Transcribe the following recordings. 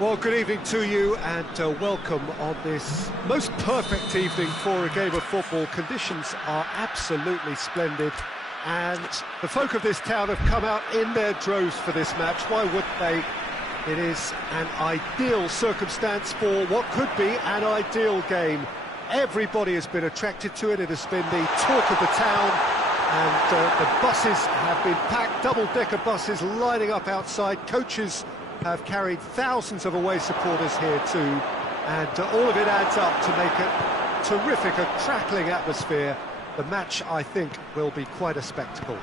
Well, good evening to you and welcome on this most perfect evening for a game of football. Conditions are absolutely splendid and the folk of this town have come out in their droves for this match. Why wouldn't they? It is an ideal circumstance for what could be an ideal game. Everybody has been attracted to it. It has been the talk of the town, and the buses have been packed, double-decker buses lining up outside. Coaches have carried thousands of away supporters here too, and all of it adds up to make it terrific, a crackling atmosphere. The match, I think, will be quite a spectacle.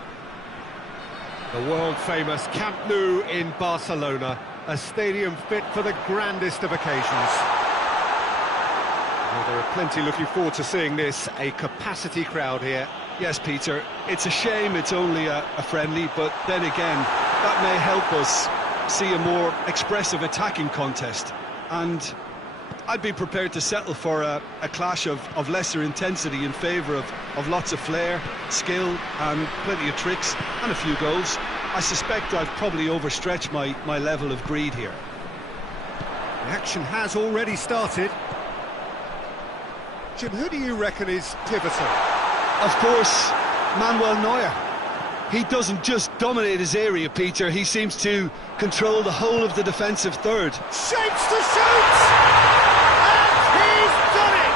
The world-famous Camp Nou in Barcelona, a stadium fit for the grandest of occasions. Well, there are plenty looking forward to seeing this, a capacity crowd here. Yes, Peter, it's a shame it's only a friendly, but then again, that may help us see a more expressive attacking contest, and I'd be prepared to settle for a clash of lesser intensity in favour of lots of flair, skill and plenty of tricks and a few goals. I suspect I've probably overstretched my level of greed here. The action has already started. Jim, who do you reckon is pivotal? Of course, Manuel Neuer. He doesn't just dominate his area, Peter, he seems to control the whole of the defensive third. Shapes to shoot! And he's done it!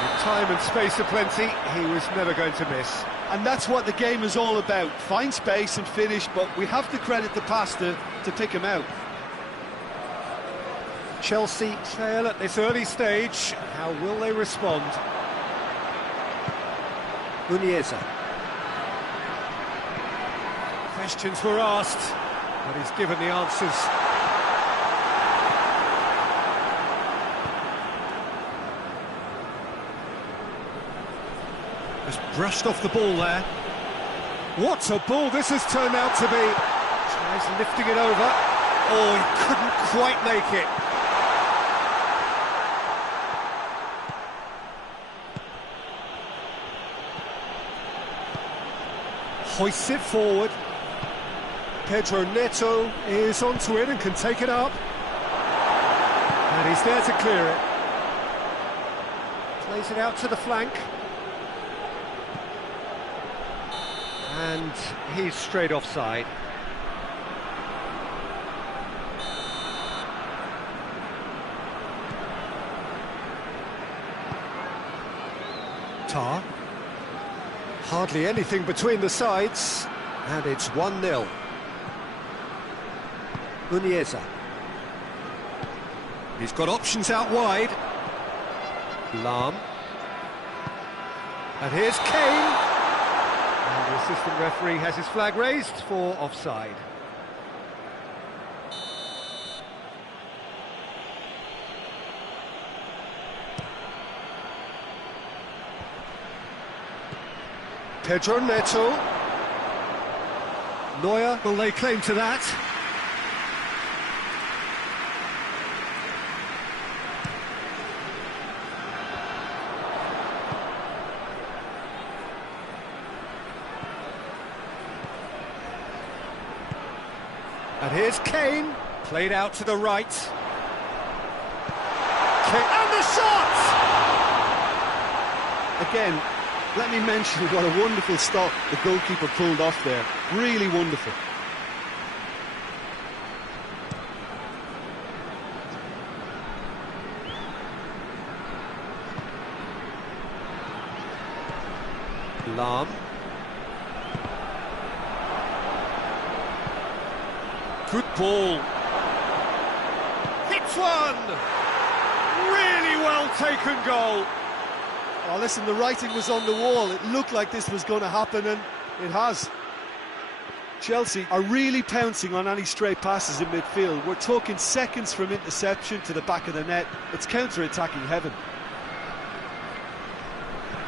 With time and space aplenty, he was never going to miss. And that's what the game is all about, find space and finish, but we have to credit the pass to pick him out. Chelsea trail at this early stage. How will they respond? Muniesa. Questions were asked, but he's given the answers. Just brushed off the ball there. What a ball this has turned out to be. Tries lifting it over. Oh, he couldn't quite make it. Hoists it forward. Pedro Neto is onto it and can take it up. And he's there to clear it. Plays it out to the flank. And he's straight offside. Tar. Hardly anything between the sides, and it's 1-0. Muniesa. He's got options out wide. Lahm. And here's Kane. And the assistant referee has his flag raised for offside. Pedro Neto. Neuer will lay claim to that. And here's Kane, played out to the right. And the shot! Again, let me mention what a wonderful stop the goalkeeper pulled off there. Really wonderful. Lahm. Good ball. Hits one! Really well taken goal. Oh, listen, the writing was on the wall. It looked like this was going to happen, and it has. Chelsea are really pouncing on any stray passes in midfield. We're talking seconds from interception to the back of the net. It's counter-attacking heaven.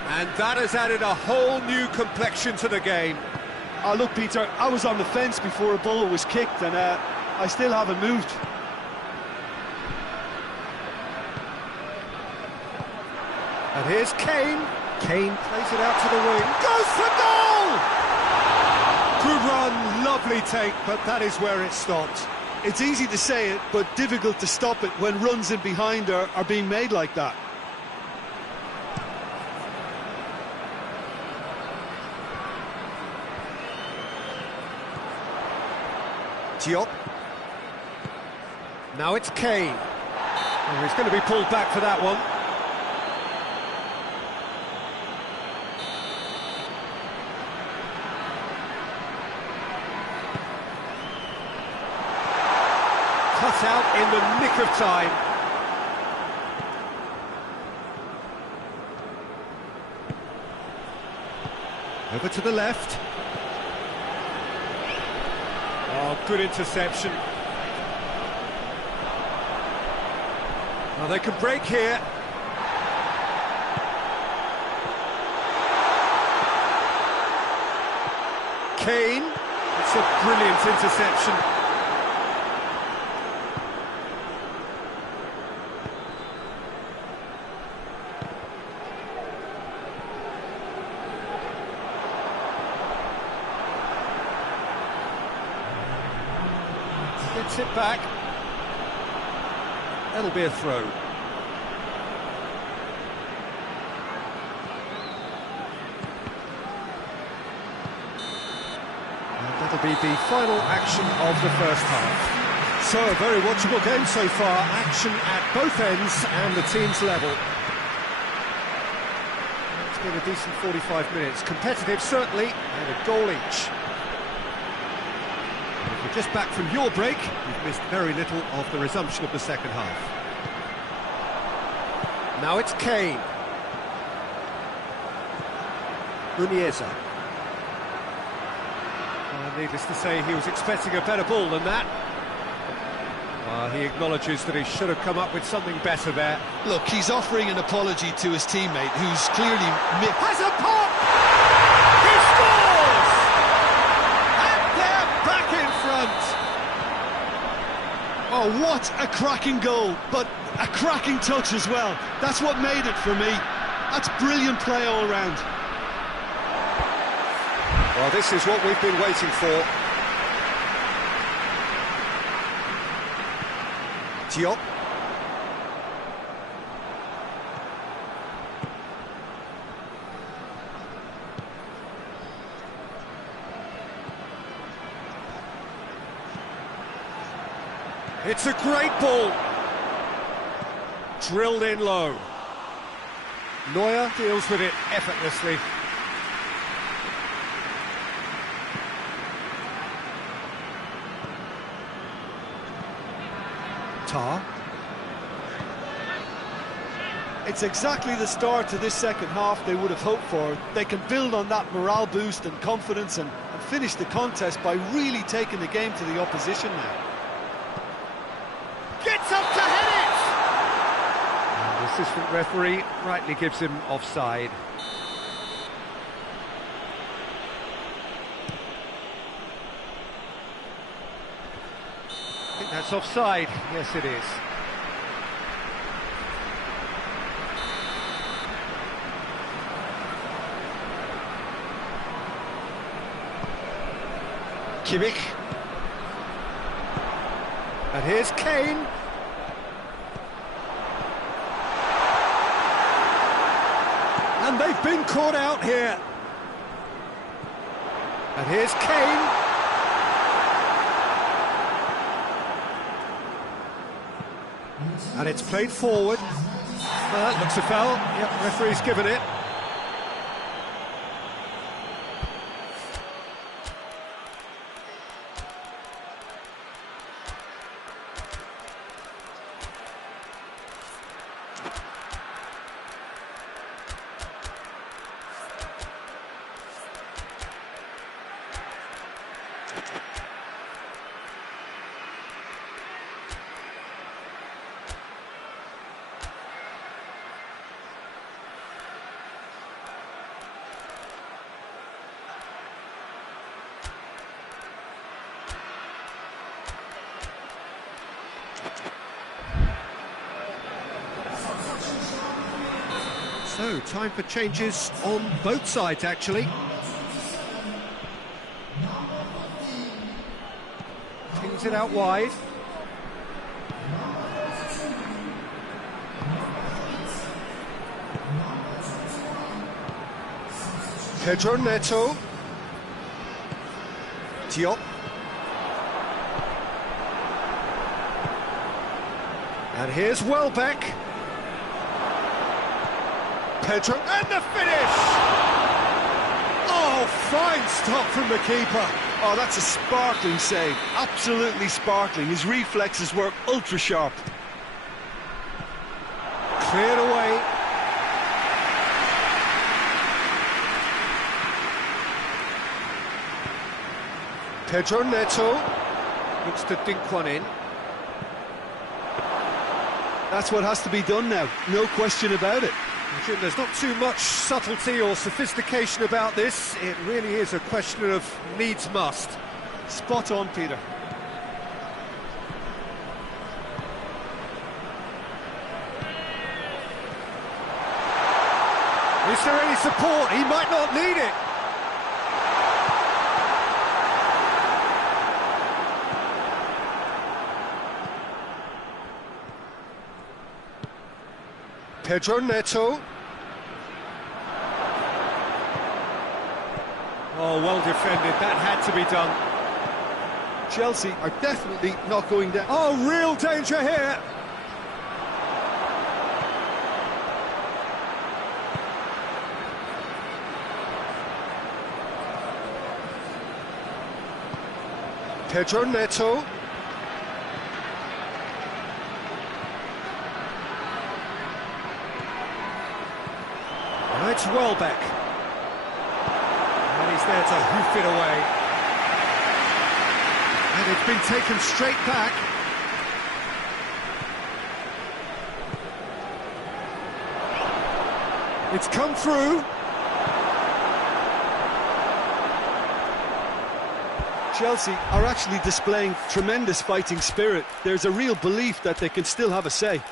And that has added a whole new complexion to the game. Oh, look, Peter, I was on the fence before a ball was kicked, and I still haven't moved. And here's Kane. Kane plays it out to the wing. Goes for goal! Good run, lovely take, but that is where it stopped. It's easy to say it, but difficult to stop it when runs in behind are being made like that. Diop. Now it's Kane. Oh, he's going to be pulled back for that one. Cut out in the nick of time. Over to the left. Oh, good interception. Well, they can break here. Kane. It's a brilliant interception. Gets it back. That'll be a throw. And that'll be the final action of the first half. So, a very watchable game so far. Action at both ends and the team's level. It's been a decent 45 minutes. Competitive, certainly, and a goal each. If you're just back from your break, you've missed very little of the resumption of the second half. Now it's Kane. Muniesa. Needless to say, he was expecting a better ball than that. He acknowledges that he should have come up with something better there. Look, he's offering an apology to his teammate, who's clearly has a pop! He scores! And they're back in front! Oh, what a cracking goal, but a cracking touch as well. That's what made it for me. That's brilliant play all round. Well, this is what we've been waiting for. Diop. It's a great ball. Drilled in low. Neuer deals with it effortlessly. Tar. It's exactly the start to this second half they would have hoped for. They can build on that morale boost and confidence and finish the contest by really taking the game to the opposition now. Gets up to head it! And the assistant referee rightly gives him offside. I think that's offside. Yes, it is. Kimmich. And here's Kane. And they've been caught out here. And here's Kane. And it's played forward. Looks a foul. Yep, referee's given it. So, time for changes on both sides, actually. Pings it out wide. Pedro Neto. Diop. And here's Welbeck. Pedro, and the finish! Oh, fine stop from the keeper. Oh, that's a sparkling save, absolutely sparkling. His reflexes were ultra sharp. Cleared away. Pedro Neto looks to dink one in. That's what has to be done now, no question about it. Jim, there's not too much subtlety or sophistication about this. It really is a question of needs must. Spot on, Peter. Is there any support? He might not need it. Pedro Neto. Oh, well defended. That had to be done. Chelsea are definitely not going down. Oh, real danger here. Pedro Neto. Now it's Welbeck. And he's there to hoof it away. And it's been taken straight back. It's come through. Chelsea are actually displaying tremendous fighting spirit. There's a real belief that they can still have a say.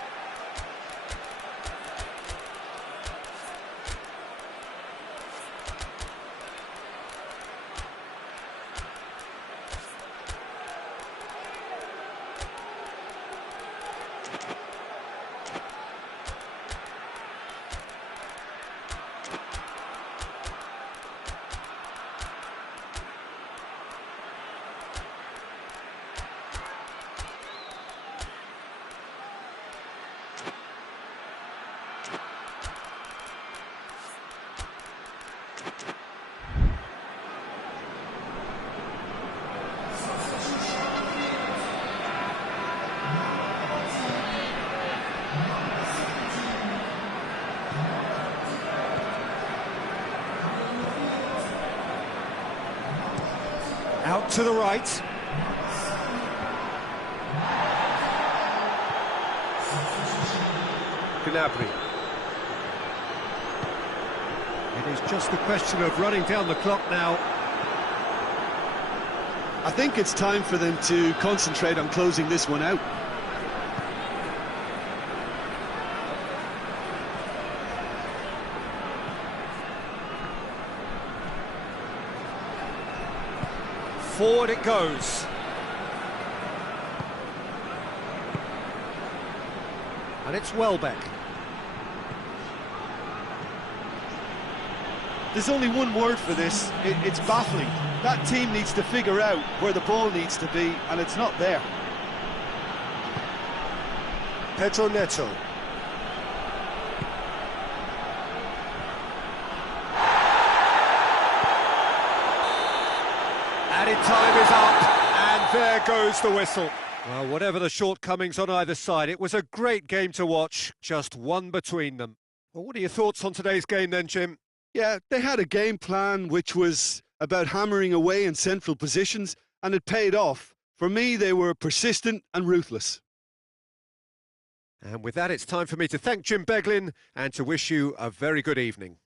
Out to the right. Gnabry. It is just a question of running down the clock now. I think it's time for them to concentrate on closing this one out. Forward it goes. And it's Welbeck. There's only one word for this, it's baffling. That team needs to figure out where the ball needs to be, and it's not there. Pedro Neto. Added time is up, and there goes the whistle. Well, whatever the shortcomings on either side, it was a great game to watch, just one between them. Well, what are your thoughts on today's game then, Jim? Yeah, they had a game plan which was about hammering away in central positions, and it paid off. For me, they were persistent and ruthless. And with that, it's time for me to thank Jim Beglin and to wish you a very good evening.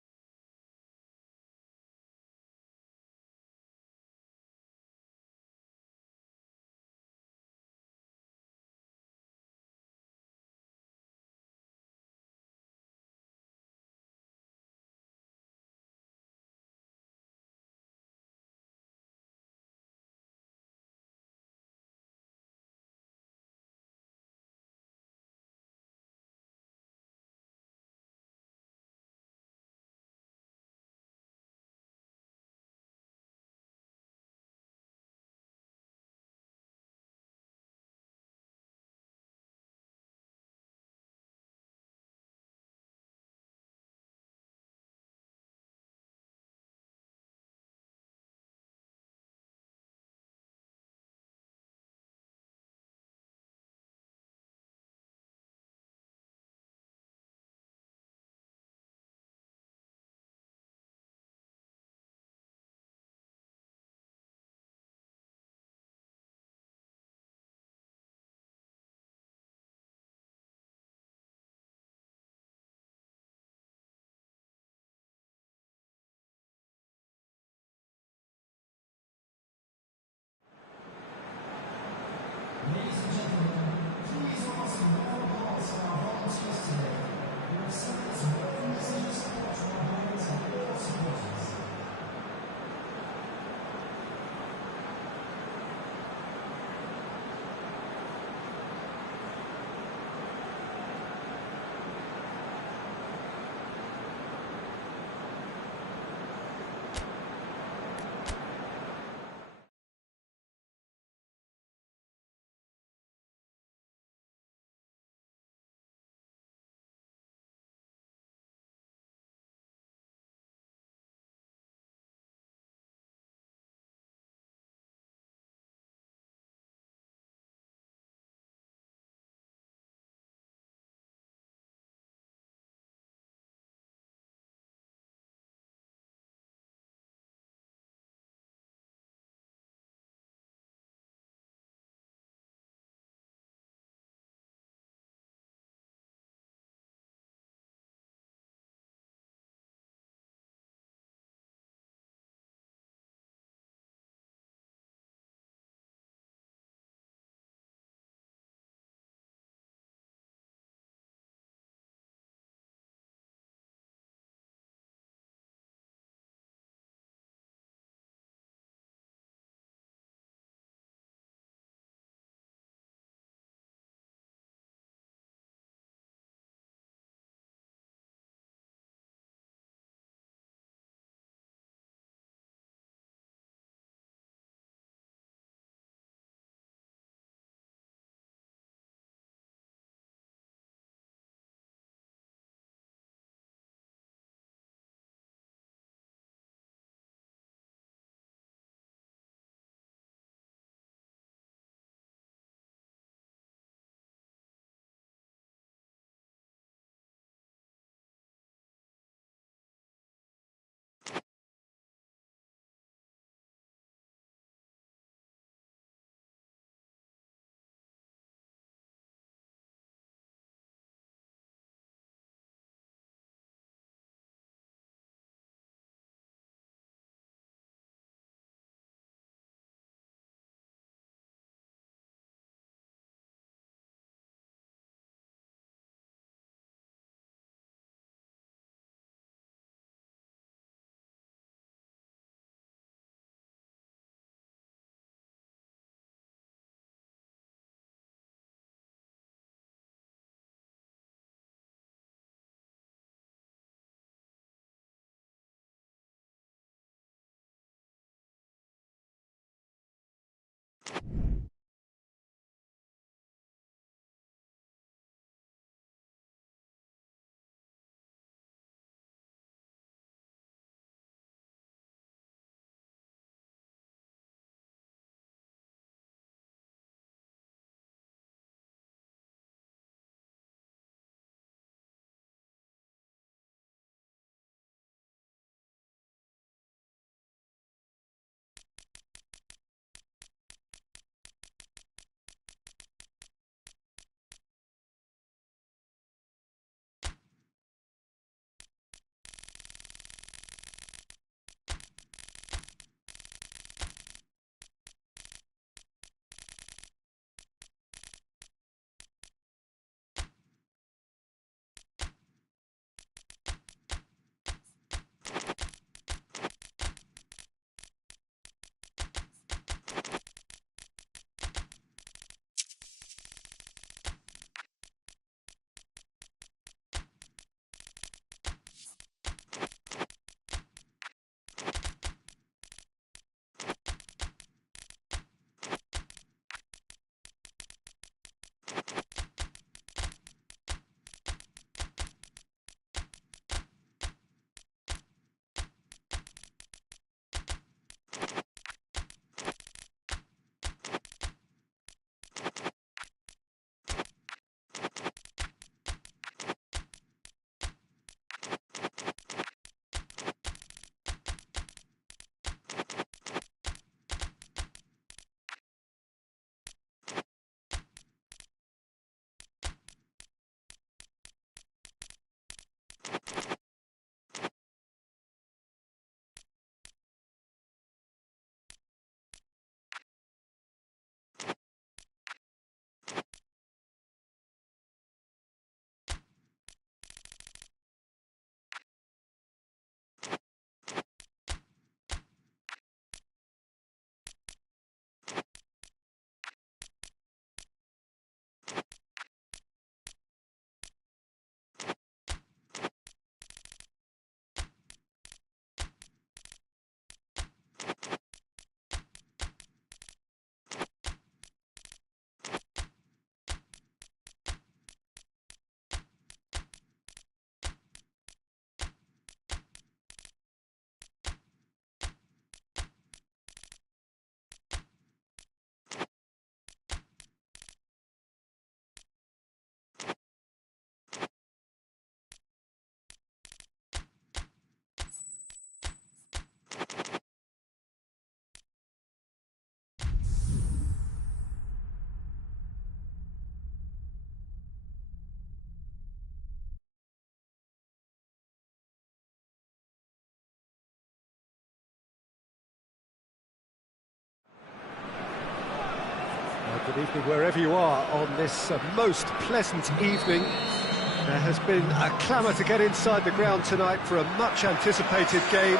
Evening wherever you are on this most pleasant evening. There has been a clamour to get inside the ground tonight for a much anticipated game.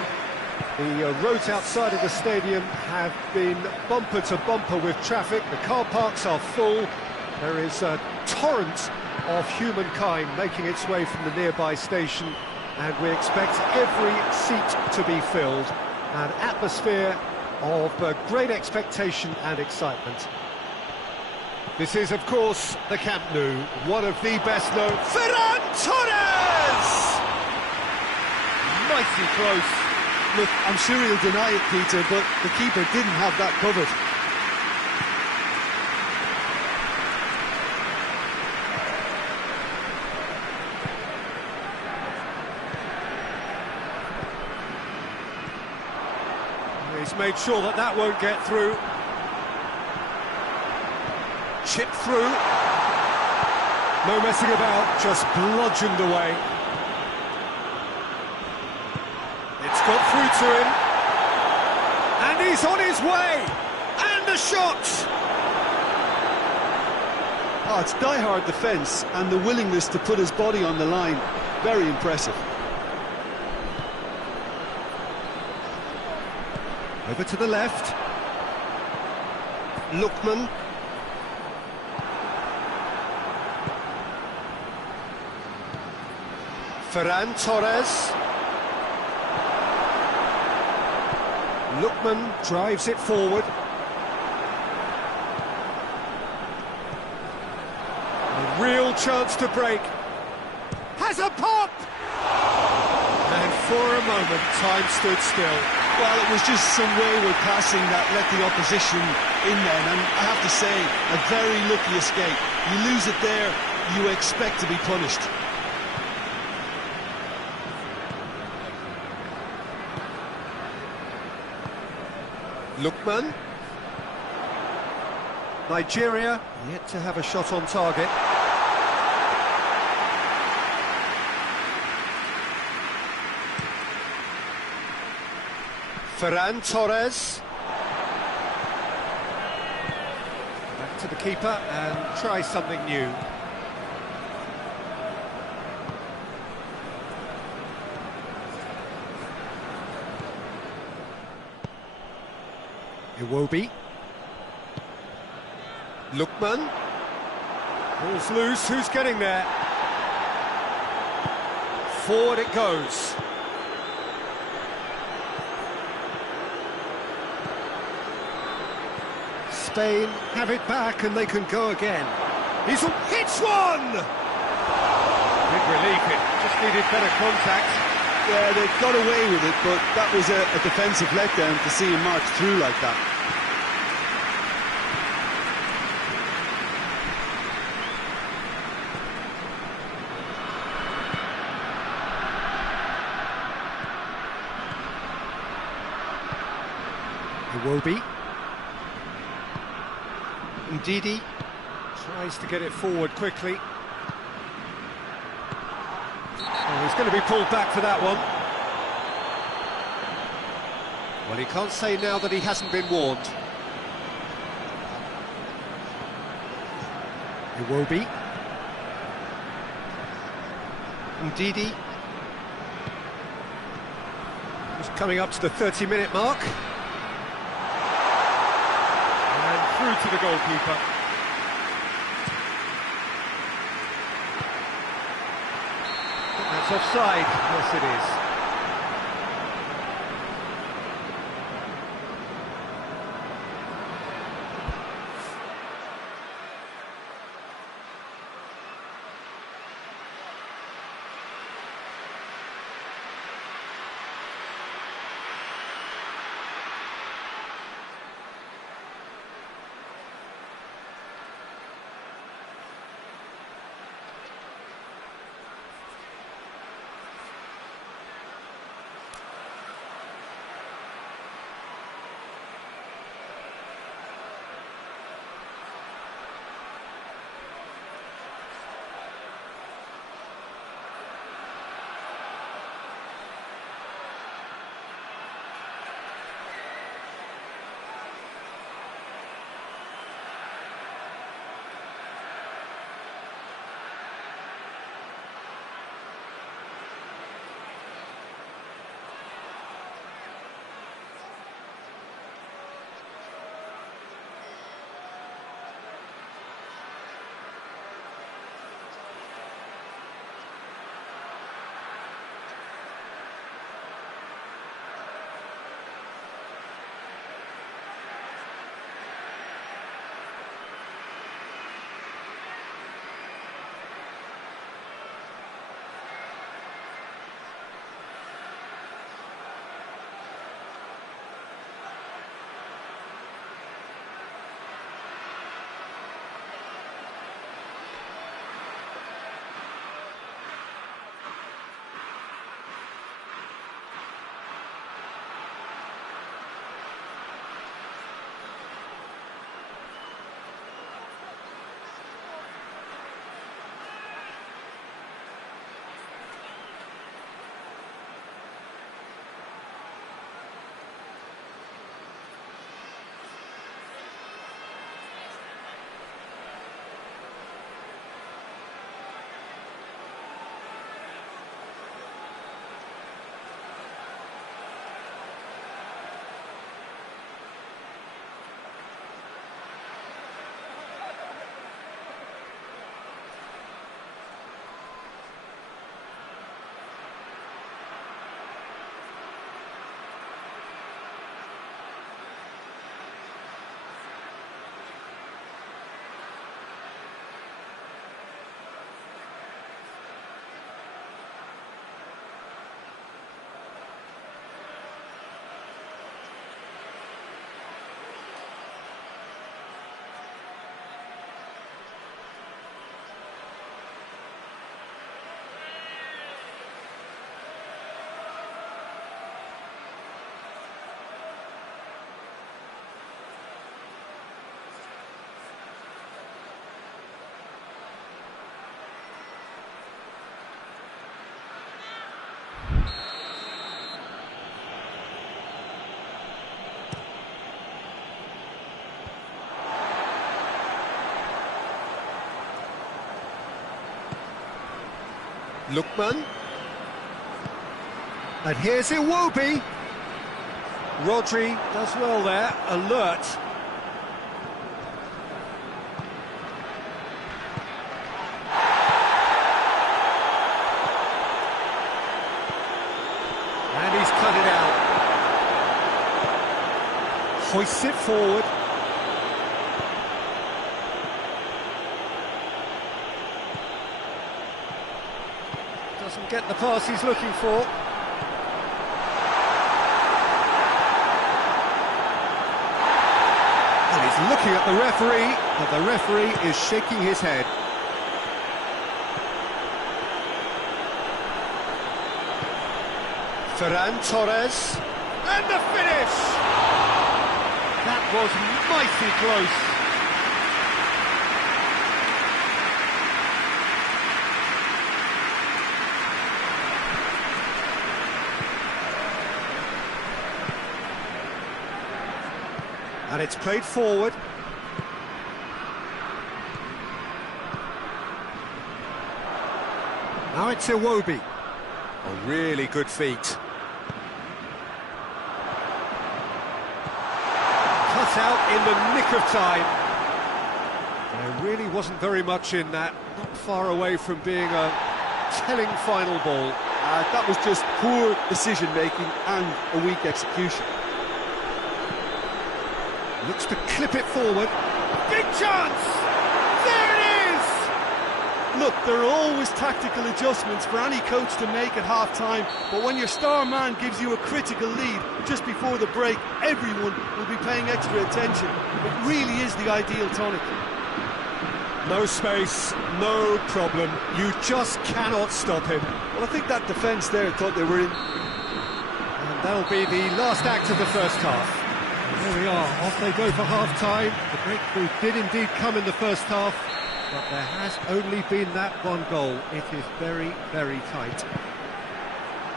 The roads outside of the stadium have been bumper to bumper with traffic. The car parks are full. There is a torrent of humankind making its way from the nearby station, and we expect every seat to be filled. An atmosphere of great expectation and excitement. This is, of course, the Camp Nou, one of the best known... Ferran Torres! Mighty close. Look, I'm sure he'll deny it, Peter, but the keeper didn't have that covered. He's made sure that that won't get through. Chip through. No messing about, just bludgeoned away. It's got through to him. And he's on his way. And the shot! Oh, it's die-hard defence and the willingness to put his body on the line. Very impressive. Over to the left. Lookman. Ferran Torres. Lookman drives it forward. A real chance to break. Has a pop! And for a moment, time stood still. Well, it was just some wayward passing that let the opposition in then, and I have to say, a very lucky escape. You lose it there, you expect to be punished. Lookman. Nigeria yet to have a shot on target. Ferran Torres. Back to the keeper and try something new. Iwobi. Lookman. Ball's loose, who's getting there? Forward it goes. Spain have it back and they can go again. He's hits one! Big relief, it just needed better contact. Yeah, they got away with it, but that was a defensive letdown to see him march through like that. Iwobi. Ndidi tries to get it forward quickly. Oh, he's going to be pulled back for that one. Well, he can't say now that he hasn't been warned. Iwobi. Ndidi. Just coming up to the 30-minute mark. Through to the goalkeeper. That's offside. Yes, it is. Lookman. And here's Iwobi. Rodri does well there, alert. And he's cut it out. Hoists it forward. Doesn't get the pass he's looking for. And he's looking at the referee, but the referee is shaking his head. Ferran Torres, and the finish! That was mighty close. And it's played forward. Now it's Iwobi. A really good feat. Cut out in the nick of time. There really wasn't very much in that. Not far away from being a telling final ball. That was just poor decision-making and a weak execution. Looks to clip it forward. Big chance! There it is! Look, there are always tactical adjustments for any coach to make at half-time, but when your star man gives you a critical lead just before the break, everyone will be paying extra attention. It really is the ideal tonic. No space, no problem. You just cannot stop him. Well, I think that defence there thought they were in. And that'll be the last act of the first half. There we are, off they go for half-time. The breakthrough did indeed come in the first half, but there has only been that one goal. It is very, very tight.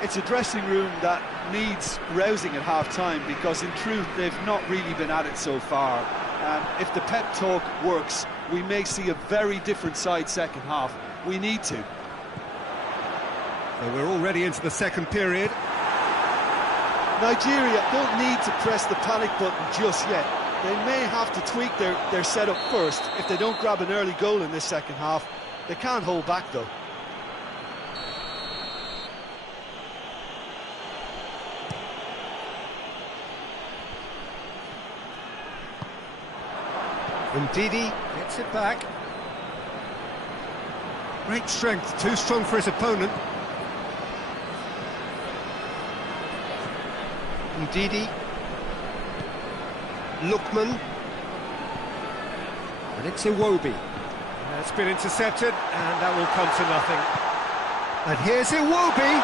It's a dressing room that needs rousing at half-time because, in truth, they've not really been at it so far. If the pep talk works, we may see a very different side second half. We need to. So we're already into the second period. Nigeria don't need to press the panic button just yet. They may have to tweak their setup first if they don't grab an early goal in this second half. They can't hold back though. Ndidi gets it back. Great strength, too strong for his opponent. Ndidi, Lookman, and it's Iwobi. It's been intercepted, and that will come to nothing. And here's Iwobi.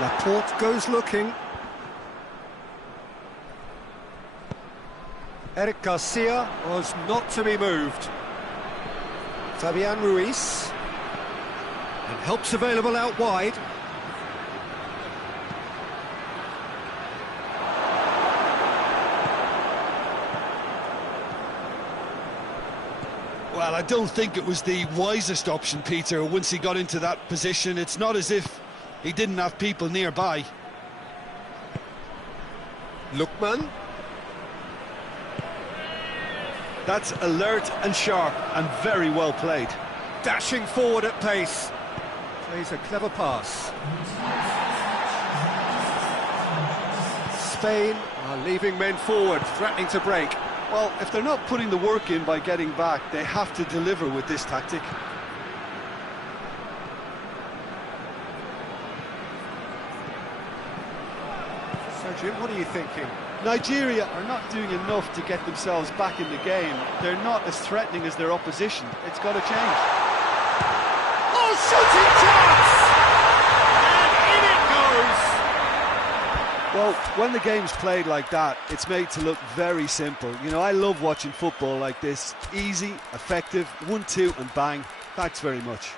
Laporte goes looking. Eric Garcia was not to be moved. Fabian Ruiz. And help's available out wide. Well, I don't think it was the wisest option, Peter, once he got into that position. It's not as if he didn't have people nearby. Lookman. That's alert and sharp and very well played. Dashing forward at pace. Plays a clever pass. Spain are leaving men forward, threatening to break. Well, if they're not putting the work in by getting back, they have to deliver with this tactic. So, Jim, what are you thinking? Nigeria are not doing enough to get themselves back in the game. They're not as threatening as their opposition. It's got to change. Oh, shooting chance! And in it goes! Well, when the game's played like that, it's made to look very simple. You know, I love watching football like this. Easy, effective, 1-2 and bang. Thanks very much.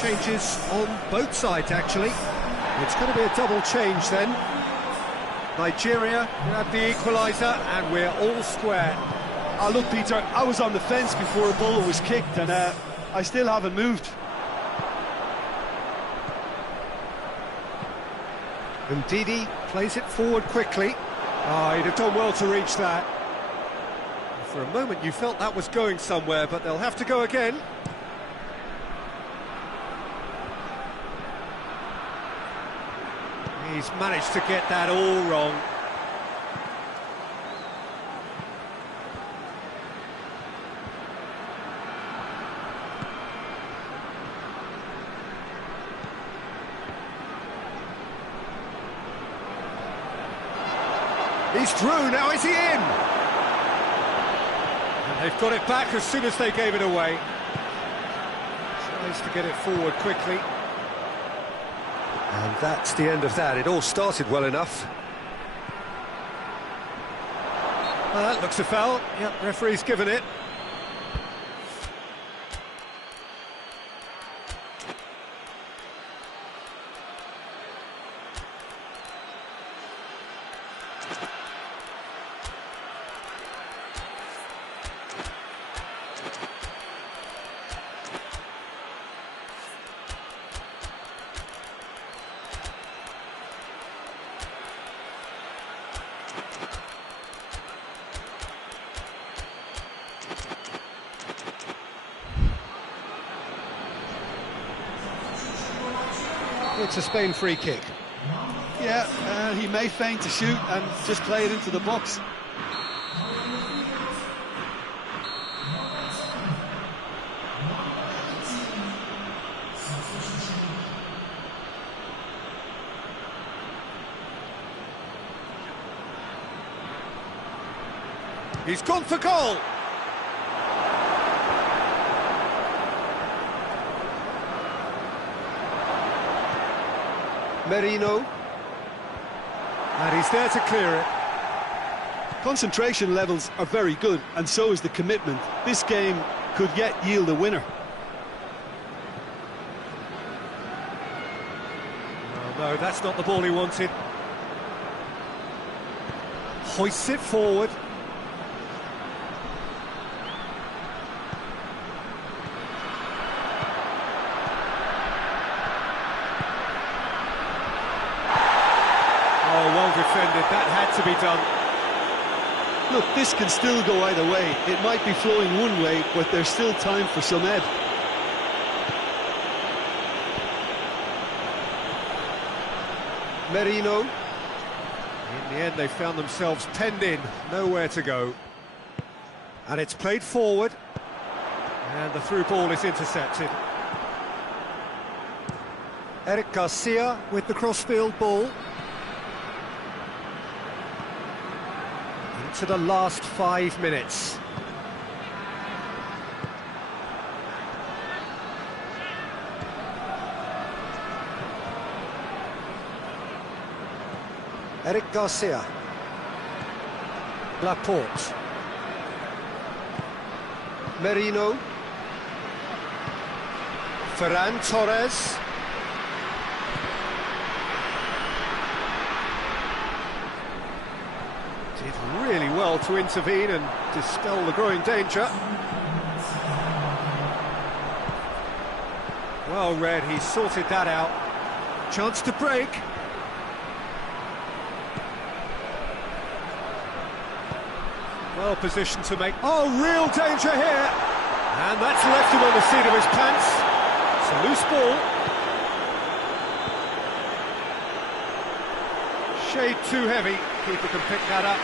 Changes on both sides, actually. It's going to be a double change then. Nigeria grab the equaliser, and we're all square. Oh, look, Peter, I was on the fence before a ball was kicked, and I still haven't moved. Ndidi plays it forward quickly. Oh, he'd have done well to reach that. For a moment you felt that was going somewhere, but they'll have to go again. He's managed to get that all wrong. He's through, now is he in? And they've got it back as soon as they gave it away. Tries to get it forward quickly. And that's the end of that. It all started well enough. That looks a foul. Yep, referee's given it. It's a Spain free kick. Yeah, he may feign to shoot and just play it into the box. He's gone for goal. Merino, and he's there to clear it. Concentration levels are very good, and so is the commitment. This game could yet yield a winner. Oh, no, that's not the ball he wanted. Hoists it forward. Oh, well defended, that had to be done. Look, this can still go either way. It might be flowing one way, but there's still time for some ebb. Merino. In the end, they found themselves penned in, nowhere to go. And it's played forward. And the through ball is intercepted. Eric Garcia with the crossfield ball. Into the last 5 minutes. Eric Garcia. Laporte. Merino. Ferran Torres. Did really well to intervene and dispel the growing danger. Well read, he sorted that out. Chance to break. Well positioned to make... Oh, real danger here! And that's left him on the seat of his pants. It's a loose ball. Shade too heavy. Keeper can pick that up.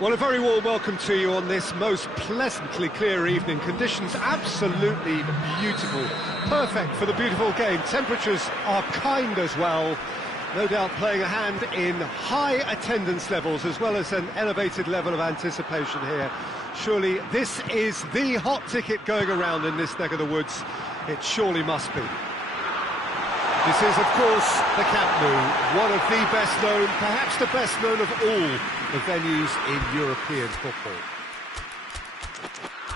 Well, a very warm welcome to you on this most pleasantly clear evening. Conditions absolutely beautiful. Perfect for the beautiful game. Temperatures are kind as well. No doubt playing a hand in high attendance levels as well as an elevated level of anticipation here. Surely this is the hot ticket going around in this neck of the woods. It surely must be. This is, of course, the Camp Nou, one of the best known, perhaps the best known of all the venues in European football.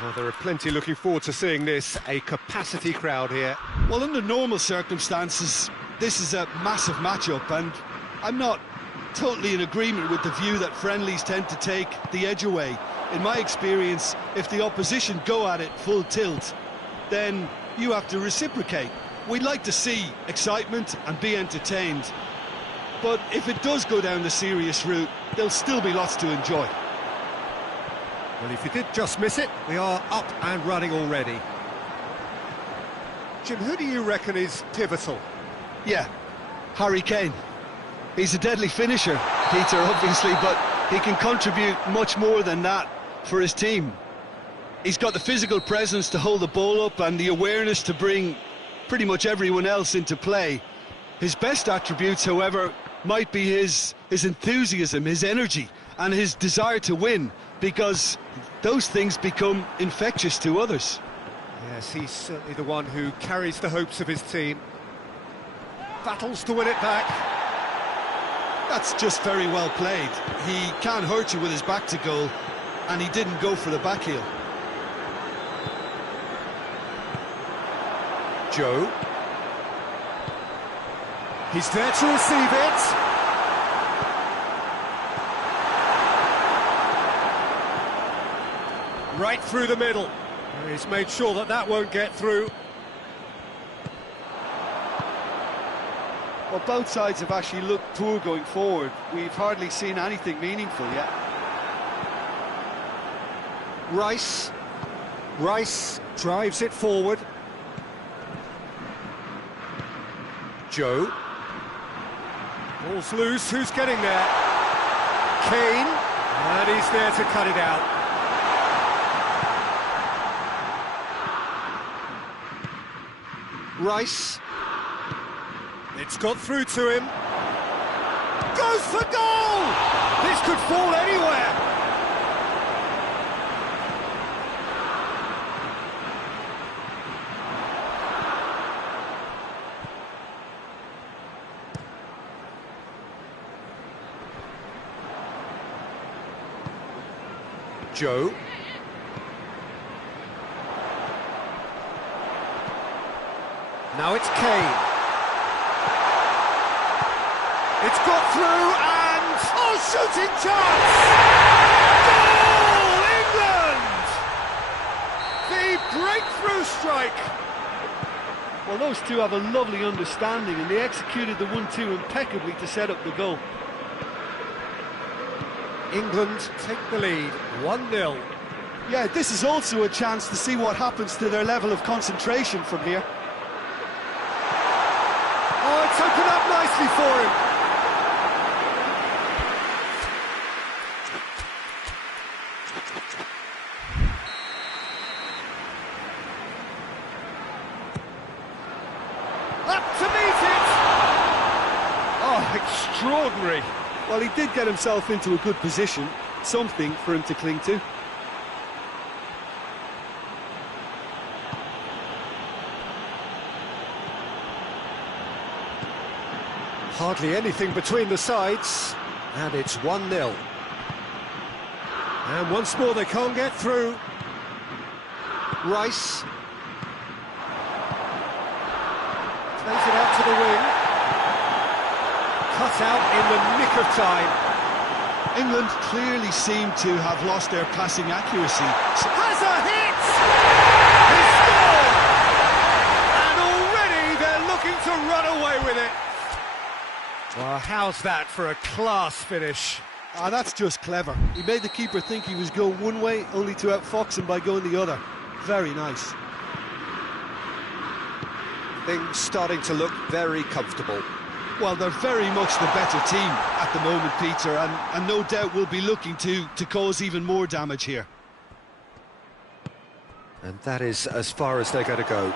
Well, there are plenty looking forward to seeing this, a capacity crowd here. Well, under normal circumstances, this is a massive matchup, and I'm not totally in agreement with the view that friendlies tend to take the edge away. In my experience, if the opposition go at it full tilt, then you have to reciprocate. We'd like to see excitement and be entertained, but if it does go down the serious route, there'll still be lots to enjoy. Well, if you did just miss it, we are up and running already. Jim, who do you reckon is pivotal? Yeah, Harry Kane. He's a deadly finisher, Peter, obviously, but he can contribute much more than that for his team. He's got the physical presence to hold the ball up and the awareness to bring pretty much everyone else into play. His best attributes, however, might be his enthusiasm, his energy, and his desire to win, because those things become infectious to others. Yes, he's certainly the one who carries the hopes of his team. Battles to win it back. That's just very well played. He can't hurt you with his back to goal, and he didn't go for the back heel. Joe. He's there to receive it. Right through the middle. He's made sure that that won't get through. Well, both sides have actually looked poor going forward. We've hardly seen anything meaningful yet. Rice drives it forward. Joe. Ball's loose, who's getting there? Kane, and he's there to cut it out. Rice. It's got through to him. Goes for goal! This could fall anywhere. Joe. Now it's Kane. It's got through and... oh, shooting chance! Goal, England! The breakthrough strike! Well, those two have a lovely understanding, and they executed the 1-2 impeccably to set up the goal. England take the lead, 1-0. Yeah, this is also a chance to see what happens to their level of concentration from here. Oh, it's opened up nicely for him. Up to meet it! Oh, extraordinary. Well, he did get himself into a good position, something for him to cling to. Hardly anything between the sides, and it's 1-0. And once more they can't get through. Rice. Plays it out to the wing. Cut out in the nick of time. England clearly seem to have lost their passing accuracy. Has a hit! He scored! And already they're looking to run away with it. Well, how's that for a class finish? Ah, that's just clever. He made the keeper think he was going one way, only to outfox him by going the other. Very nice. Things starting to look very comfortable. Well, they're very much the better team at the moment, Peter, and no doubt will be looking to cause even more damage here. And that is as far as they're going to go.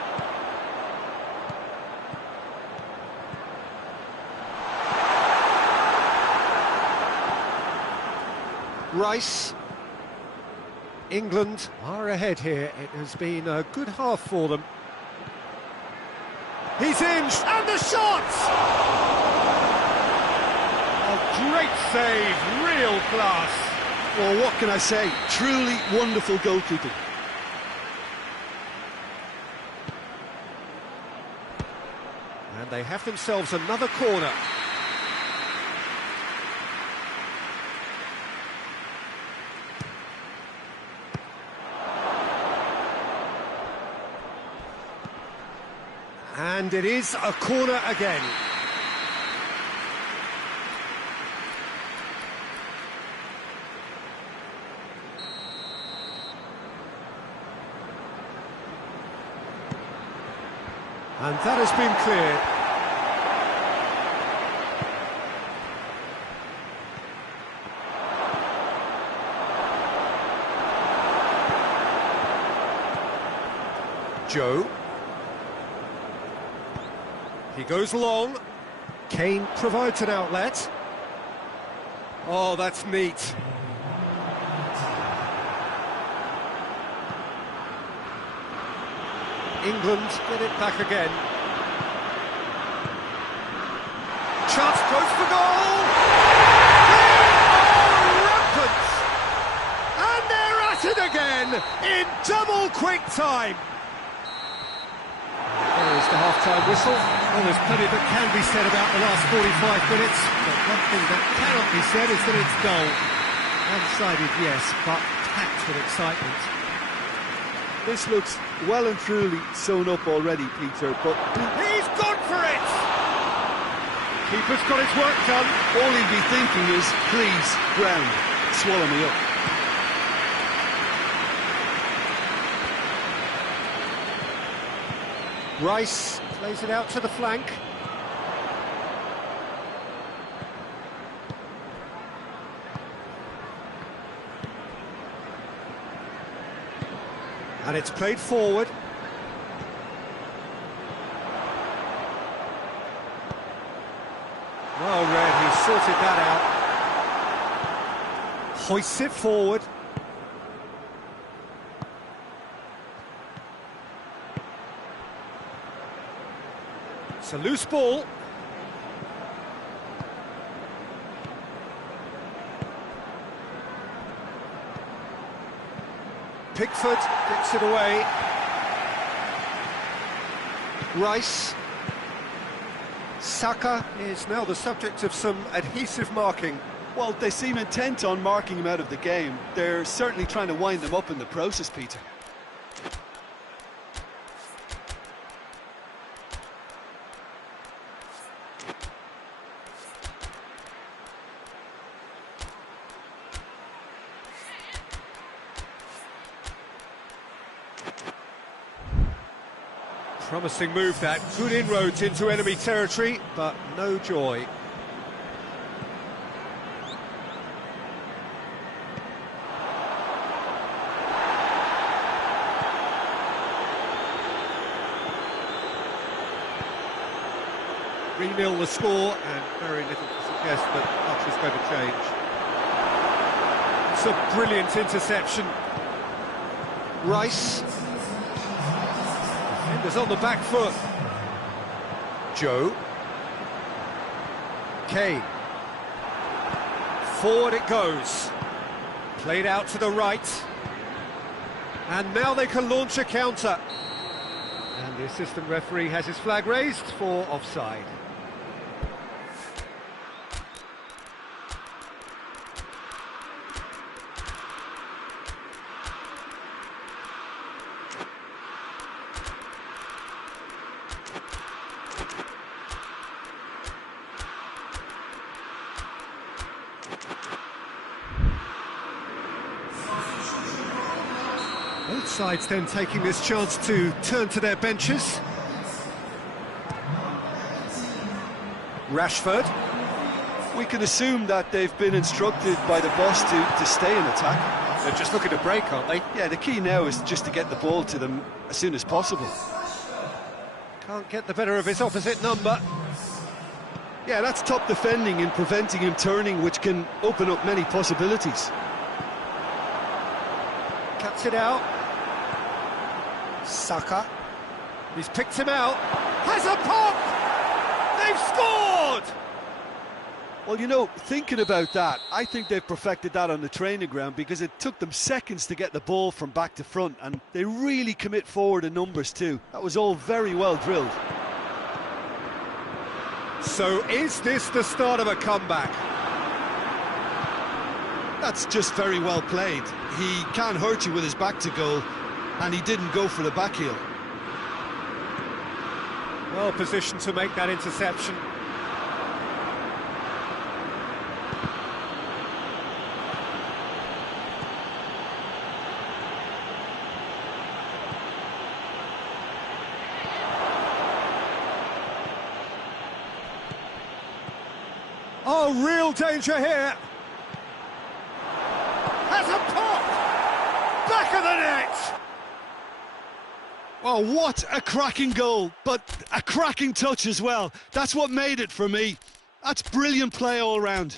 Rice. England are ahead here. It has been a good half for them. He's in, and the shot! A great save, real class. Well, what can I say? Truly wonderful goalkeeping. And they have themselves another corner. And it is a corner again. And that has been cleared. Joe. He goes long. Kane provides an outlet. Oh, that's neat. England get it back again. Chance goes for goal! They are rampant! And they're at it again in double quick time. There is the half-time whistle. Well, there's plenty that can be said about the last 45 minutes, but one thing that cannot be said is that it's dull. One-sided, yes, but packed with excitement. This looks well and truly sewn up already, Peter, but He's gone for it! Keeper's got his work done. all he'd be thinking is, please, ground, swallow me up. Rice plays it out to the flank. And it's played forward. Well read, he sorted that out. Hoists it forward. It's a loose ball. Pickford gets it away. Rice. Saka is now the subject of some adhesive marking. Well, they seem intent on marking him out of the game. They're certainly trying to wind him up in the process, Peter. Promising move that, good inroads into enemy territory, but no joy. Re-nil the score, and very little to suggest that much is going to change. It's a brilliant interception. Rice. Defenders on the back foot. Joe. Kane. Forward it goes. Played out to the right. And now they can launch a counter. And the assistant referee has his flag raised for offside. Both sides then taking this chance to turn to their benches. Rashford. We can assume that they've been instructed by the boss to stay in attack. They're just looking to break, aren't they? Yeah, the key now is just to get the ball to them as soon as possible. Can't get the better of his opposite number. Yeah, that's top defending and preventing him turning, which can open up many possibilities. Cuts it out. Saka. He's picked him out. Has a pop! They've scored! Well, you know, thinking about that, I think they've perfected that on the training ground because it took them seconds to get the ball from back to front, and they really commit forward in numbers too. That was all very well drilled. So is this the start of a comeback? That's just very well played. He can't hurt you with his back to goal, and he didn't go for the back heel. Well positioned to make that interception. Oh, real danger here. Has a pop! Back of the net! Oh, what a cracking goal, but a cracking touch as well. That's what made it for me. That's brilliant play all round.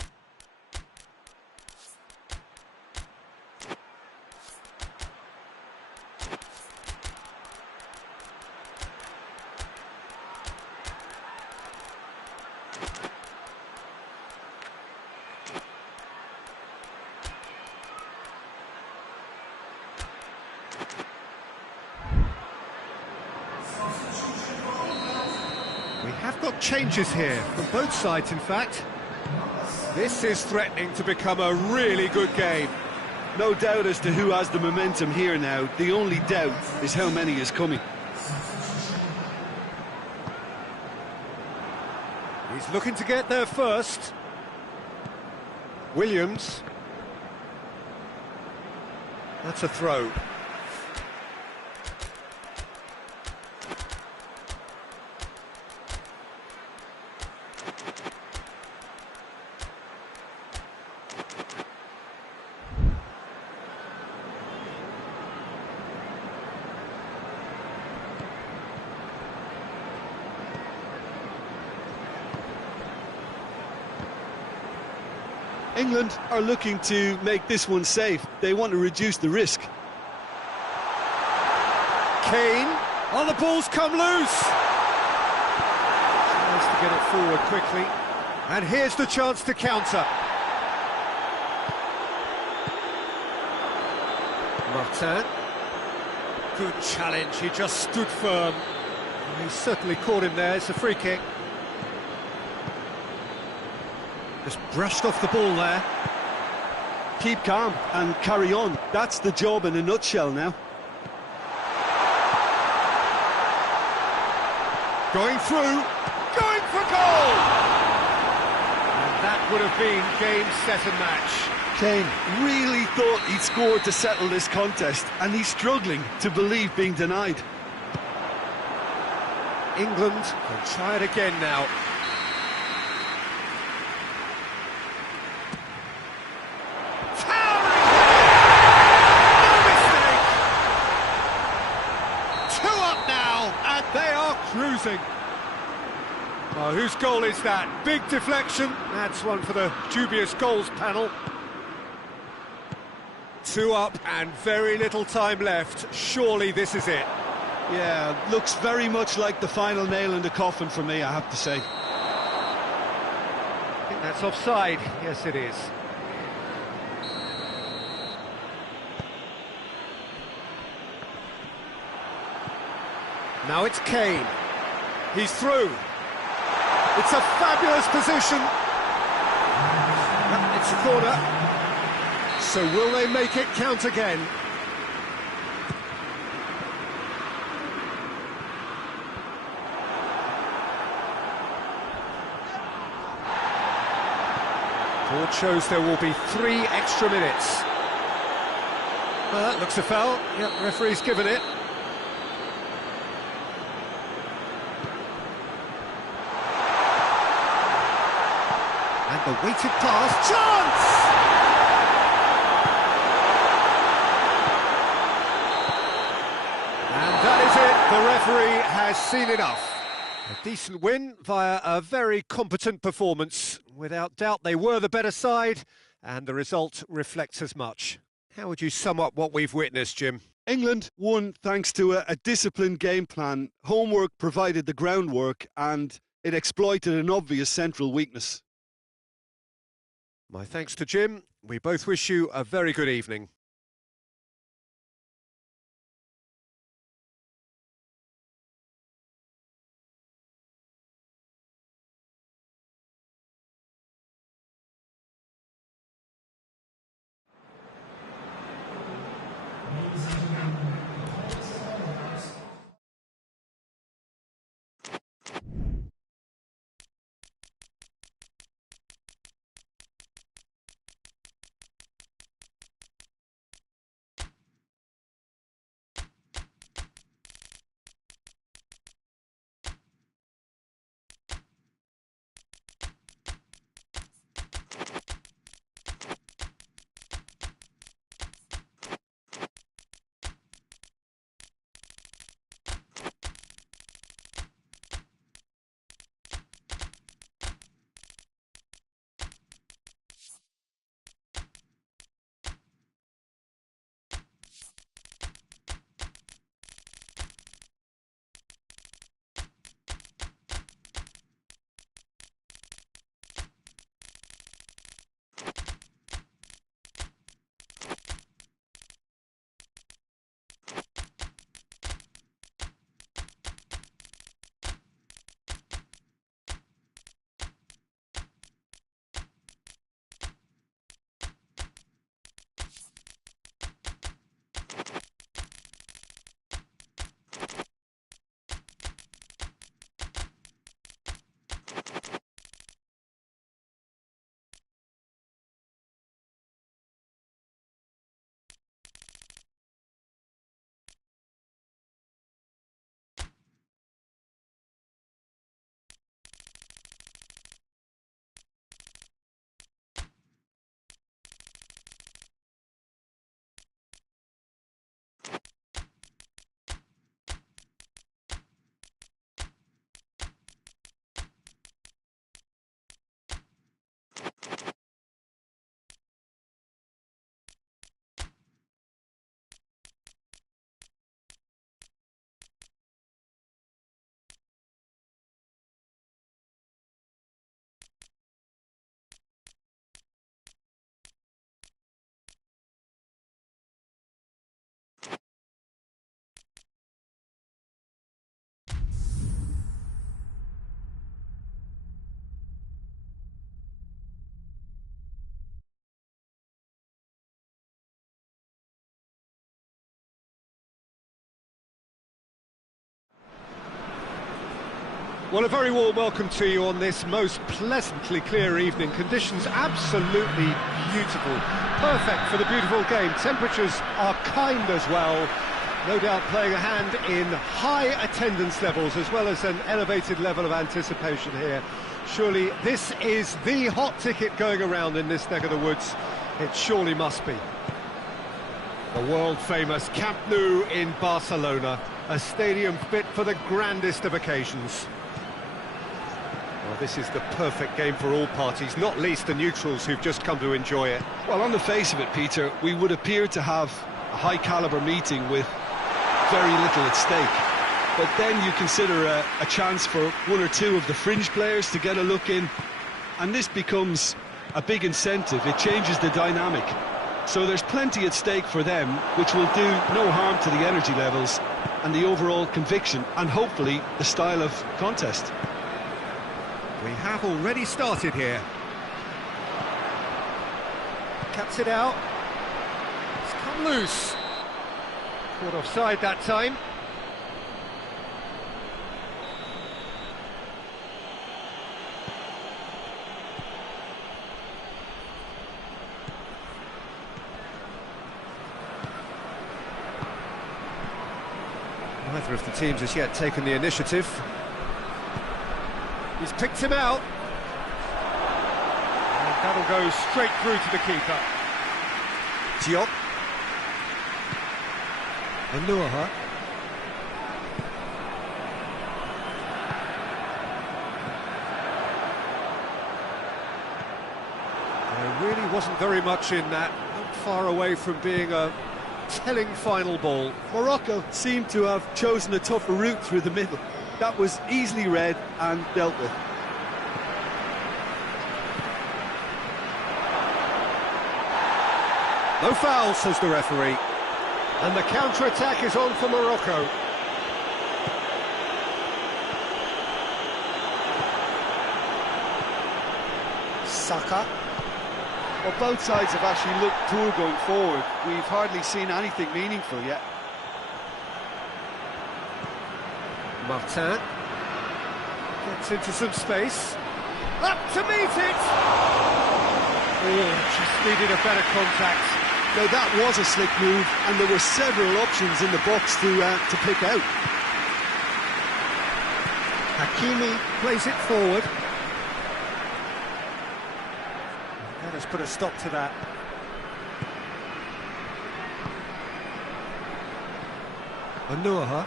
We have got changes here, from both sides in fact. This is threatening to become a really good game. No doubt as to who has the momentum here now. The only doubt is how many is coming. He's looking to get there first. Williams. That's a throw. England are looking to make this one safe. They want to reduce the risk. Kane. Oh, the ball's come loose. Tries to get it forward quickly. And here's the chance to counter. Martin. Good challenge, he just stood firm. He certainly caught him there, it's a free kick. Just brushed off the ball there. Keep calm and carry on. That's the job in a nutshell now. Going through, going for goal! And that would have been game, set and match. Kane really thought he'd scored to settle this contest, and he's struggling to believe being denied. England can try it again now. Cruising. Oh, whose goal is that? Big deflection. That's one for the dubious goals panel. 2 up and very little time left. Surely this is it. Yeah, looks very much like the final nail in the coffin for me, I have to say. I think that's offside. Yes, it is. Now it's Kane. He's through. It's a fabulous position. It's a corner. So will they make it count again? Board shows there will be 3 extra minutes. Well, that looks a foul. Yep, referee's given it. And the weighted pass, chance! And that is it, the referee has seen enough. A decent win via a very competent performance. Without doubt they were the better side, and the result reflects as much. How would you sum up what we've witnessed, Jim? England won thanks to a disciplined game plan. Homework provided the groundwork and it exploited an obvious central weakness. My thanks to Jim. We both wish you a very good evening. Well, a very warm welcome to you on this most pleasantly clear evening. Conditions absolutely beautiful. Perfect for the beautiful game. Temperatures are kind as well. No doubt playing a hand in high attendance levels as well as an elevated level of anticipation here. Surely this is the hot ticket going around in this neck of the woods. It surely must be. The world-famous Camp Nou in Barcelona, a stadium fit for the grandest of occasions. Well, this is the perfect game for all parties, not least the neutrals who've just come to enjoy it. Well, on the face of it, Peter, we would appear to have a high-caliber meeting with very little at stake. But then you consider a chance for one or two of the fringe players to get a look in, and this becomes a big incentive. It changes the dynamic. So there's plenty at stake for them, which will do no harm to the energy levels and the overall conviction, and hopefully the style of contest. We have already started here. Cuts it out. It's come loose. Caught offside that time. Neither of the teams has yet taken the initiative. He's picked him out. That'll go straight through to the keeper. Diop. Anuaha. There really wasn't very much in that, not far away from being a telling final ball. Morocco seemed to have chosen a tougher route through the middle. That was easily read and dealt with. No foul, says the referee. And the counter-attack is on for Morocco. Saka. Well, both sides have actually looked poor going forward. We've hardly seen anything meaningful yet. Martin gets into some space. Up to meet it! Oh, just needed a better contact. Now that was a slick move, and there were several options in the box to pick out. Hakimi plays it forward. Let us put a stop to that. Anuaha.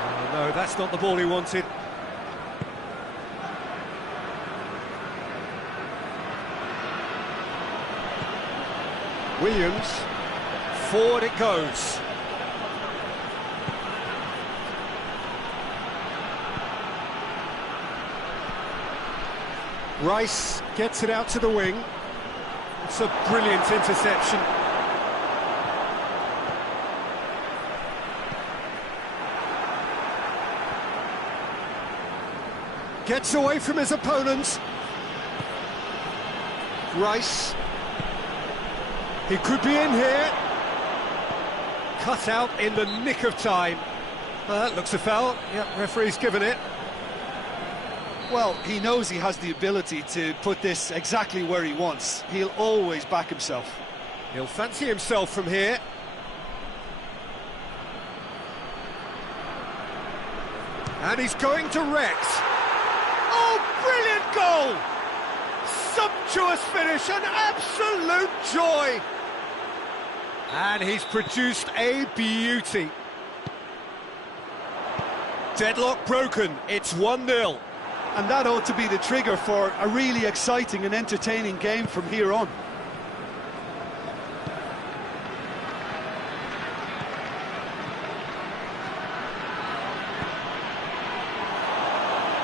Oh, no, that's not the ball he wanted. Williams, forward it goes. Rice gets it out to the wing. It's a brilliant interception. Gets away from his opponents. Rice. He could be in here. Cut out in the nick of time. That looks a foul. Yep, referee's given it. Well, he knows he has the ability to put this exactly where he wants. He'll always back himself. He'll fancy himself from here. And he's going direct. Oh, brilliant goal! Sumptuous finish, an absolute joy! And he's produced a beauty. Deadlock broken, it's 1-0. And that ought to be the trigger for a really exciting and entertaining game from here on.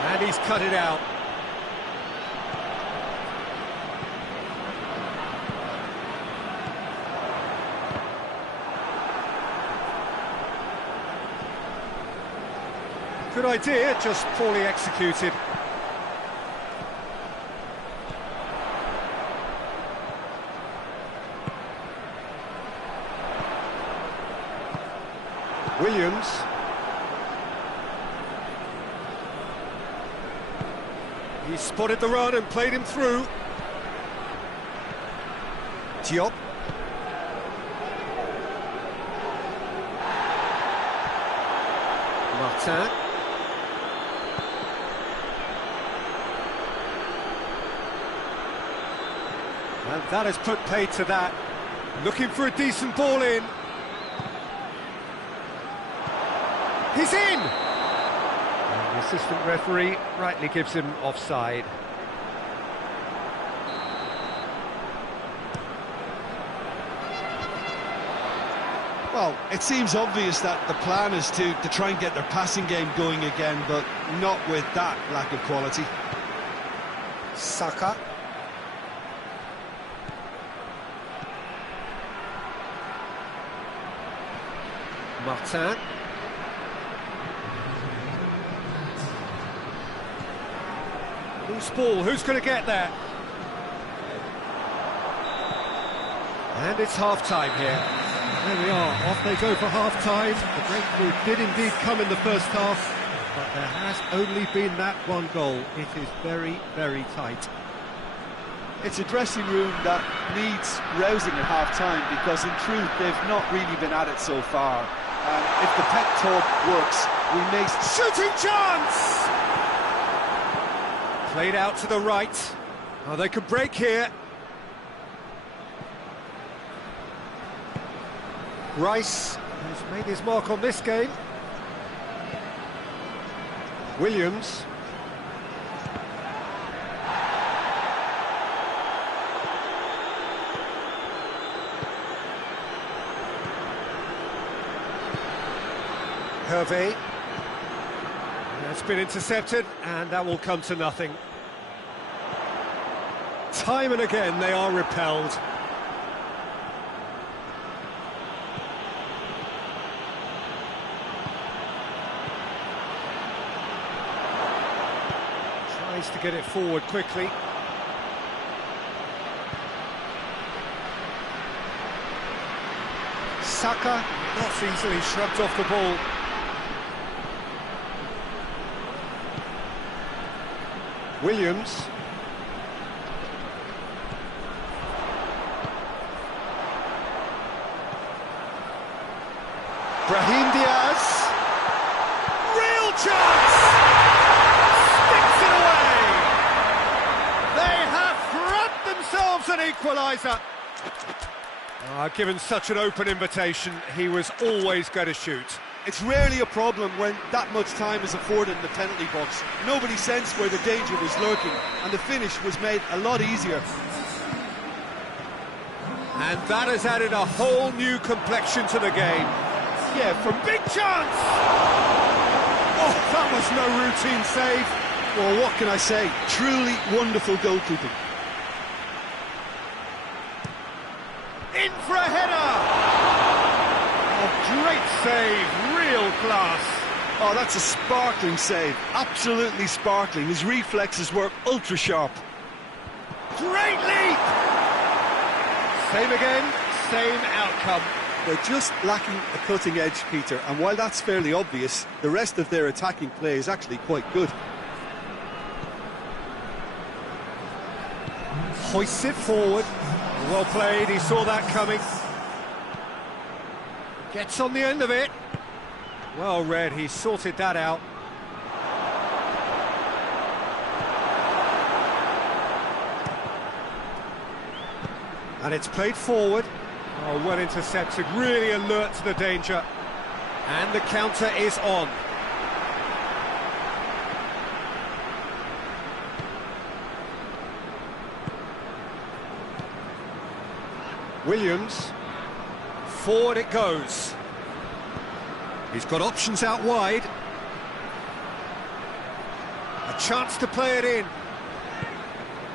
And he's cut it out. Good idea, just poorly executed. Williams. He spotted the run and played him through. Diop. Martin. And that has put paid to that. Looking for a decent ball in. He's in! And the assistant referee rightly gives him offside. Well, it seems obvious that the plan is to try and get their passing game going again, but not with that lack of quality. Saka. Martin. Loose ball, who's going to get there? And it's half-time here. There we are, off they go for half-time. The breakthrough did indeed come in the first half, but there has only been that one goal. It is very, very tight. It's a dressing room that needs rousing at half-time, because in truth they've not really been at it so far. And if the pep talk works, we may... Shooting chance! Played out to the right. Oh, they could break here. Rice, who's made his mark on this game. Williams. Hervé. That's been intercepted, and that will come to nothing. Time and again they are repelled. Tries to get it forward quickly. Saka not easily shrugged off the ball. Williams. Brahim Diaz. Real chance! Sticks it away! They have grabbed themselves an equaliser. Given such an open invitation, he was always going to shoot. It's rarely a problem when that much time is afforded in the penalty box. Nobody sensed where the danger was lurking, and the finish was made a lot easier. And that has added a whole new complexion to the game. Yeah, from big chance! Oh, that was no routine save. Well, what can I say? Truly wonderful goalkeeping. In for a header! A great save, real class. Oh, that's a sparkling save, absolutely sparkling. His reflexes were ultra sharp. Great leap! Same again, same outcome. They're just lacking a cutting edge, Peter, and while that's fairly obvious, the rest of their attacking play is actually quite good. Hoists it forward. Well played, he saw that coming. Gets on the end of it. Well read, he sorted that out. And it's played forward. Oh, well intercepted, really alert to the danger. And the counter is on. Williams. Forward it goes. He's got options out wide. A chance to play it in.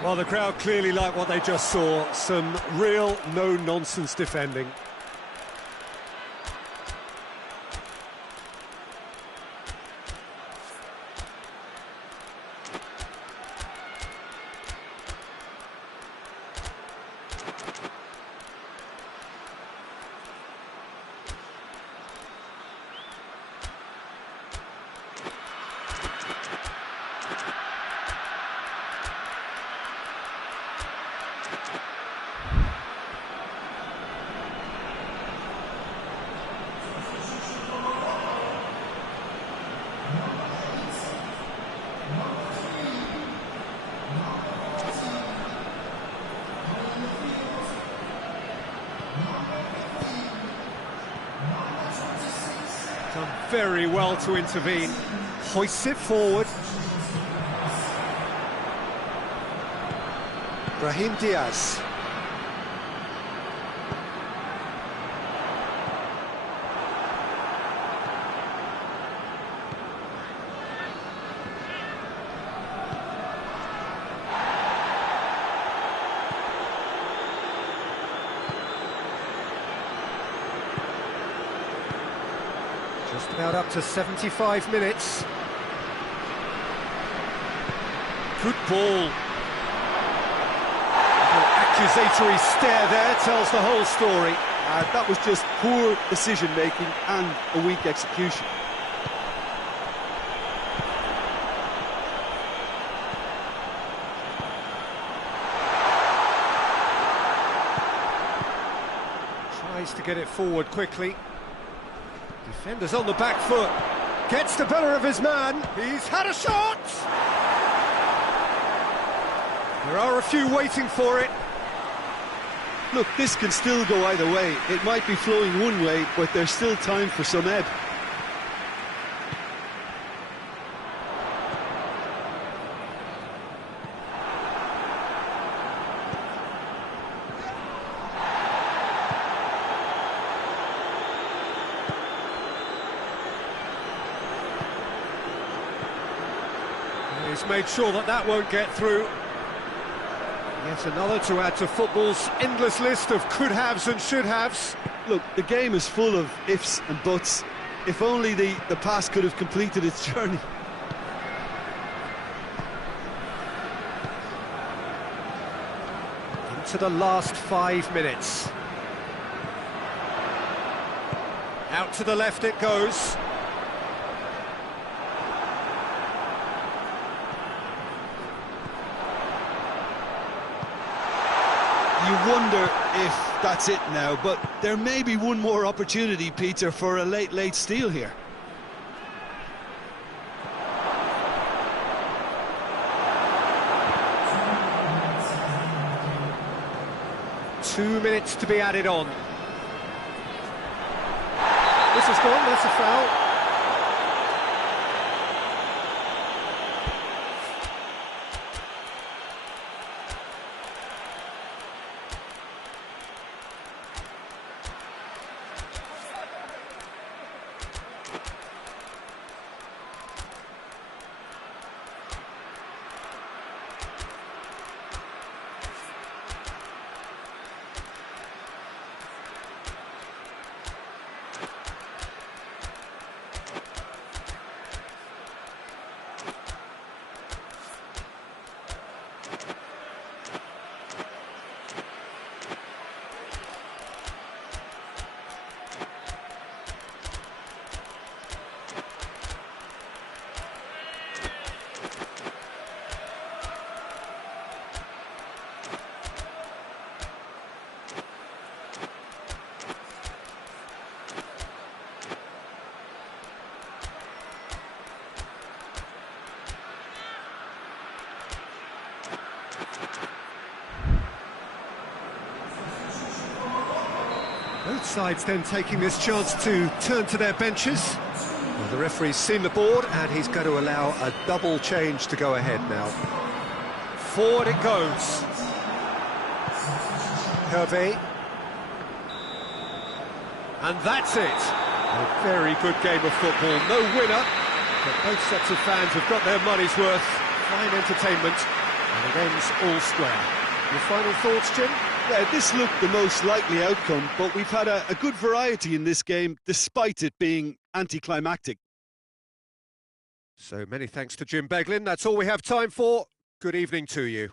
Well, the crowd clearly like what they just saw. Some real no-nonsense defending. Done very well to intervene. Hoists it forward. Brahim Diaz. Just about up to 75 minutes. Good ball. An accusatory stare there tells the whole story. That was just poor decision-making and a weak execution. Tries to get it forward quickly. Defender's on the back foot. Gets the better of his man. He's had a shot! There are a few waiting for it. Look, this can still go either way. It might be flowing one way, but there's still time for some ebb. He's made sure that that won't get through. Yet another to add to football's endless list of could-haves and should-haves. Look, the game is full of ifs and buts. If only the pass could have completed its journey. Into the last 5 minutes. Out to the left it goes. You wonder if that's it now, but there may be one more opportunity, Peter, for a late steal here. Two minutes to be added on. This has gone, that's a foul. Both sides then taking this chance to turn to their benches. Well, the referee's seen the board and he's going to allow a double change to go ahead now. Forward it goes. Hervé. And that's it. A very good game of football. No winner, but both sets of fans have got their money's worth. Fine entertainment, and it ends all square. Your final thoughts, Jim? Yeah, this looked the most likely outcome, but we've had a good variety in this game, despite it being anticlimactic. So many thanks to Jim Beglin. That's all we have time for. Good evening to you.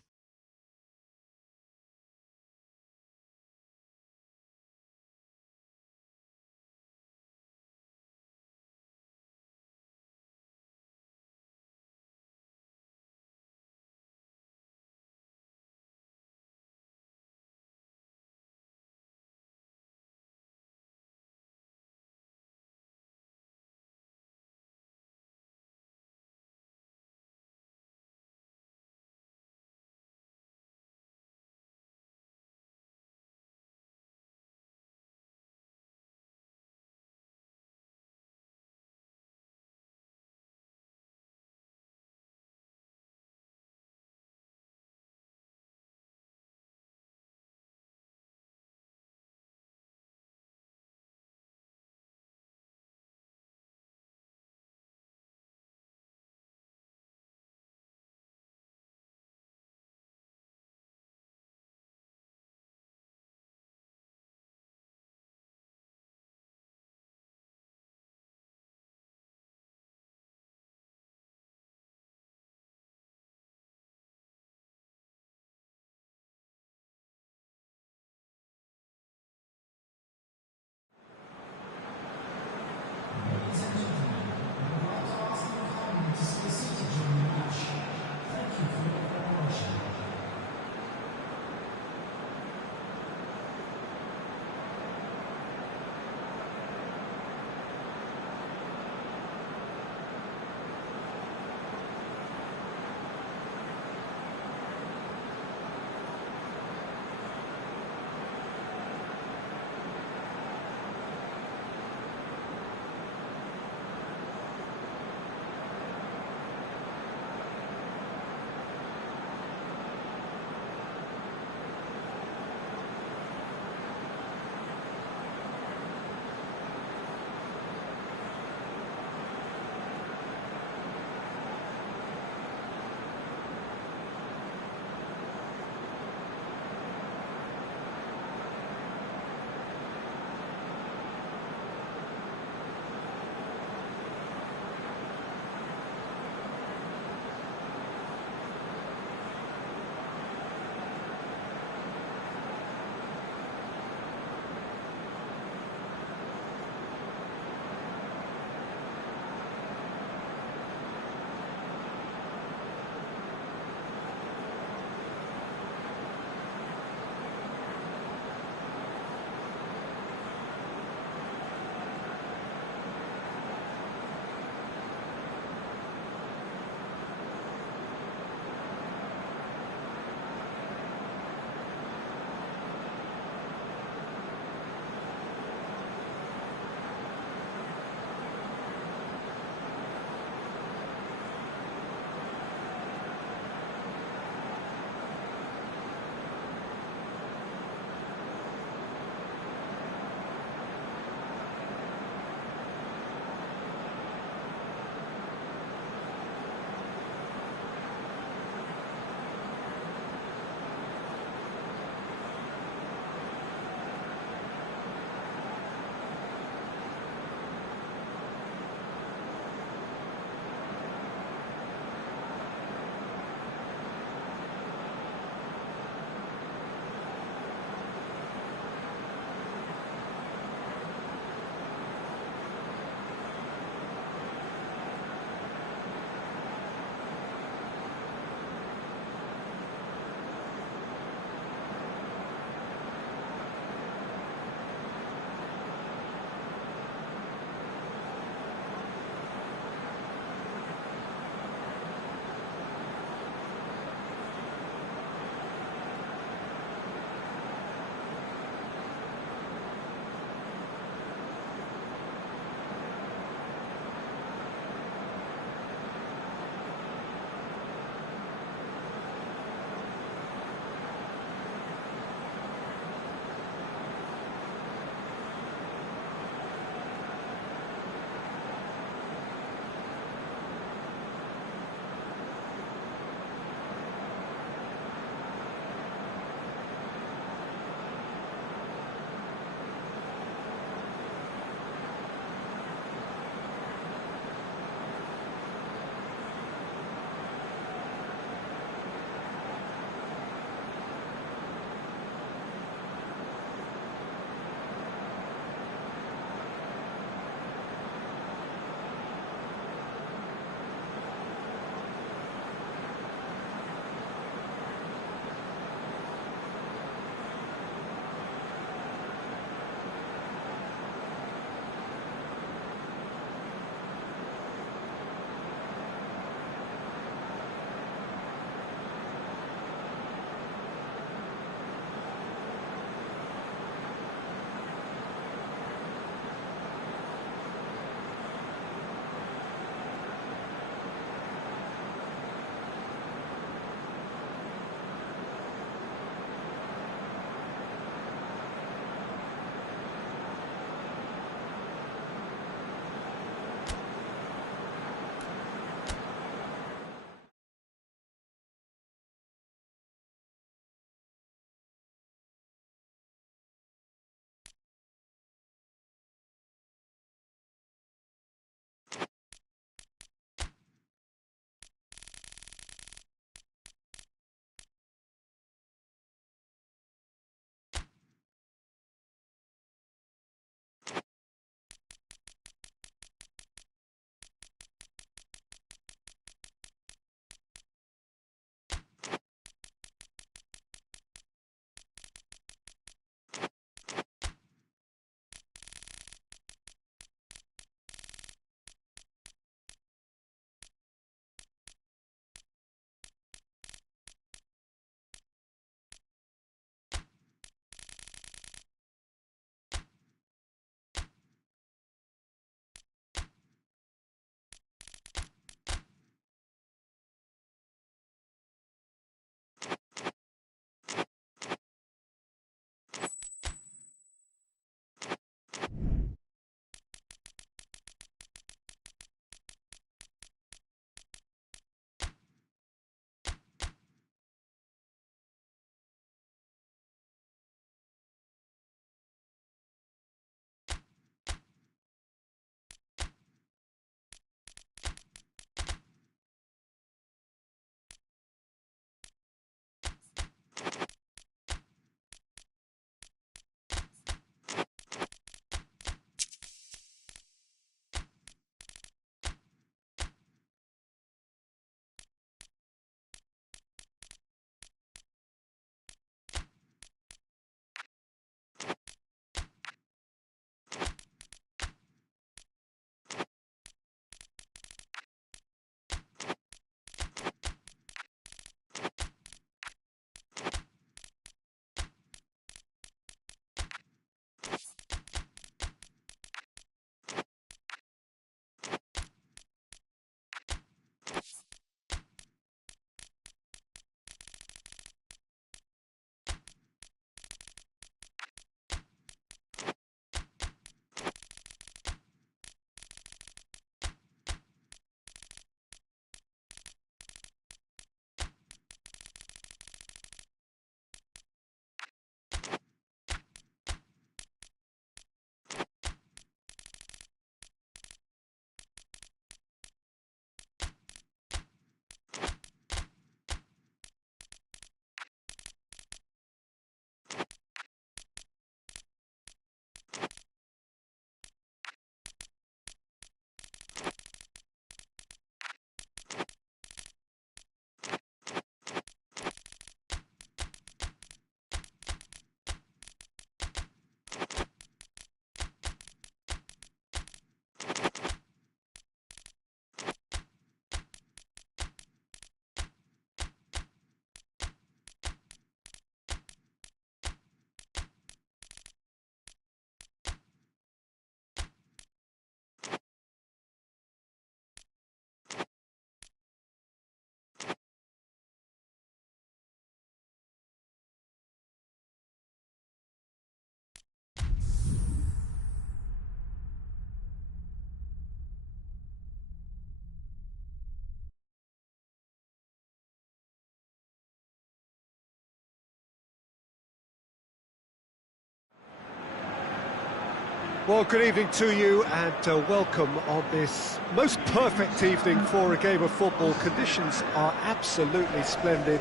Well, good evening to you and welcome on this most perfect evening for a game of football. Conditions are absolutely splendid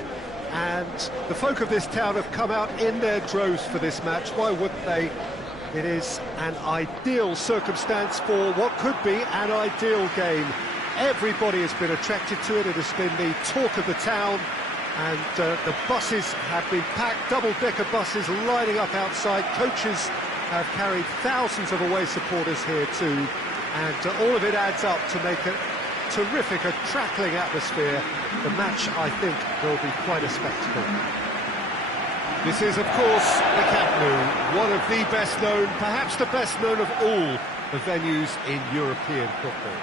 and the folk of this town have come out in their droves for this match. Why wouldn't they? It is an ideal circumstance for what could be an ideal game. Everybody has been attracted to it. It has been the talk of the town, and the buses have been packed, double-decker buses lining up outside. Coaches have carried thousands of away supporters here too, and all of it adds up to make a terrific, a crackling atmosphere. The match, I think, will be quite a spectacle. This is, of course, the Camp Nou, one of the best known, perhaps the best known of all the venues in European football.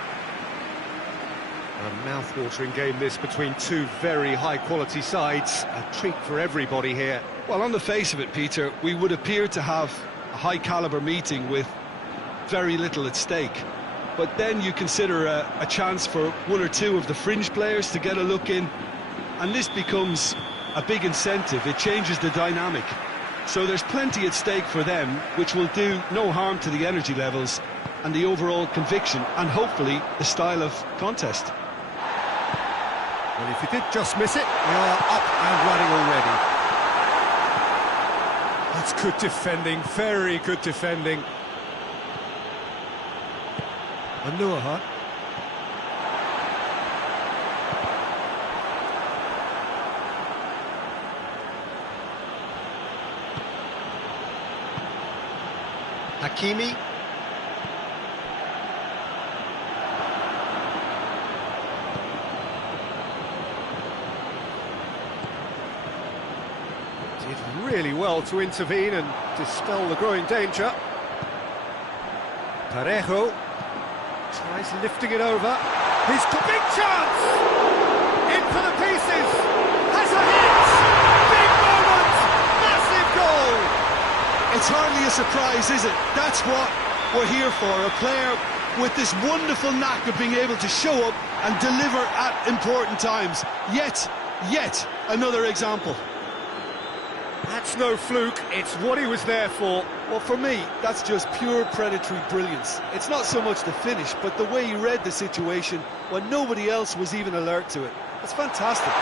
A mouth-watering game this between two very high-quality sides. A treat for everybody here. Well, on the face of it, Peter, we would appear to have a high-caliber meeting with very little at stake. But then you consider a chance for one or two of the fringe players to get a look in, and this becomes a big incentive. It changes the dynamic. So there's plenty at stake for them, which will do no harm to the energy levels and the overall conviction, and hopefully the style of contest. Well, if you did just miss it, we are up and running already. That's good defending, very good defending. And Nuaha. Hakimi. Did really well to intervene and dispel the growing danger. Parejo tries lifting it over. He's got big chance! In for the pieces! Has a hit! Big moment! Massive goal! It's hardly a surprise, is it? That's what we're here for. A player with this wonderful knack of being able to show up and deliver at important times. Yet another example. That's no fluke, it's what he was there for. Well, for me, that's just pure predatory brilliance. It's not so much the finish, but the way he read the situation when nobody else was even alert to it. It's fantastic.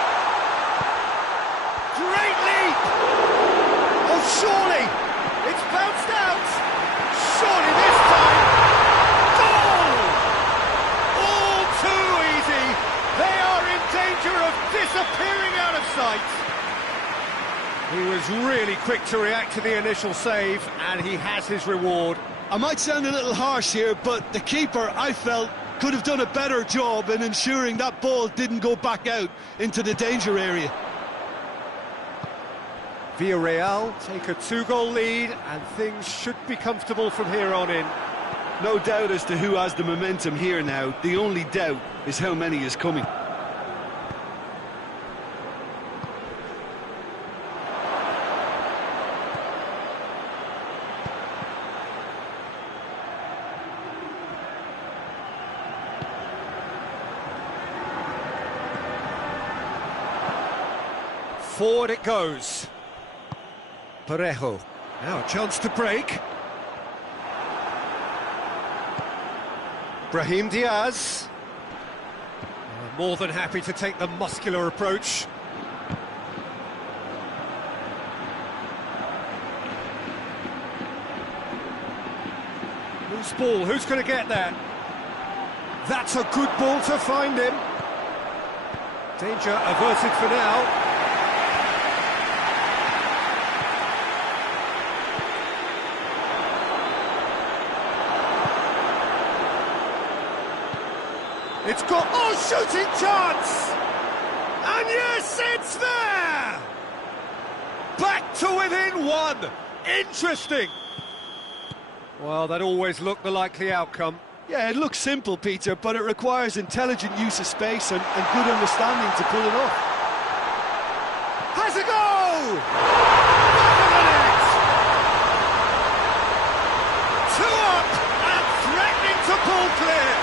Great leap! Oh, surely! It's bounced out! Surely this time! Goal! All too easy! They are in danger of disappearing out of sight! He was really quick to react to the initial save, and he has his reward. I might sound a little harsh here, but the keeper, I felt, could have done a better job in ensuring that ball didn't go back out into the danger area. Villarreal take a 2-goal lead, and things should be comfortable from here on in. No doubt as to who has the momentum here now. The only doubt is how many is coming. Forward it goes. Parejo. Now a chance to break. Brahim Diaz. More than happy to take the muscular approach. Loose ball, who's going to get that? That's a good ball to find him. Danger averted for now. It's got, oh, shooting chance! And yes, it's there! Back to within one! Interesting! Well, that always looked the likely outcome. Yeah, it looks simple, Peter, but it requires intelligent use of space and good understanding to pull it off. Has a go! Back of the net! 2 up and threatening to pull clear!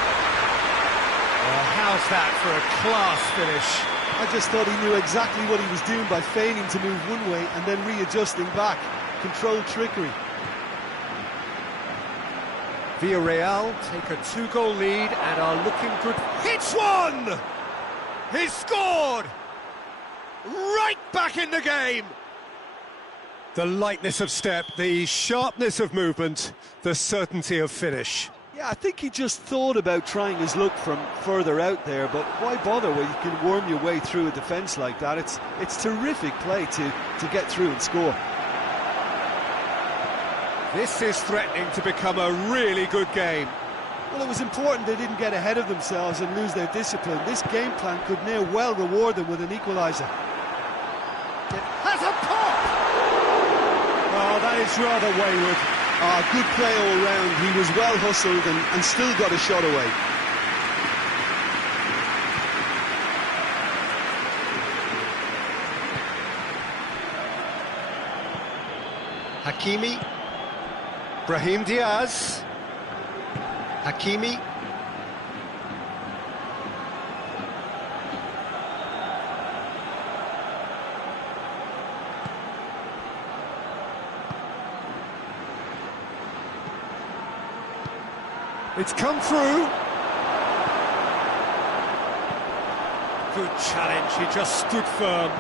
Well, how's that for a class finish? I just thought he knew exactly what he was doing by feigning to move one way and then readjusting back. Controlled trickery. Villarreal take a 2-goal lead and are looking good. Hits one! He's scored! Right back in the game! The lightness of step, the sharpness of movement, the certainty of finish. Yeah, I think he just thought about trying his luck from further out there, but why bother when you can worm your way through a defence like that? It's terrific play to get through and score. This is threatening to become a really good game. Well, it was important they didn't get ahead of themselves and lose their discipline. This game plan could near well reward them with an equaliser. It has a pop! Oh, that is rather wayward. Good play all round. He was well hustled and still got a shot away. Hakimi. Brahim Diaz. Hakimi. It's come through. Good challenge, he just stood firm.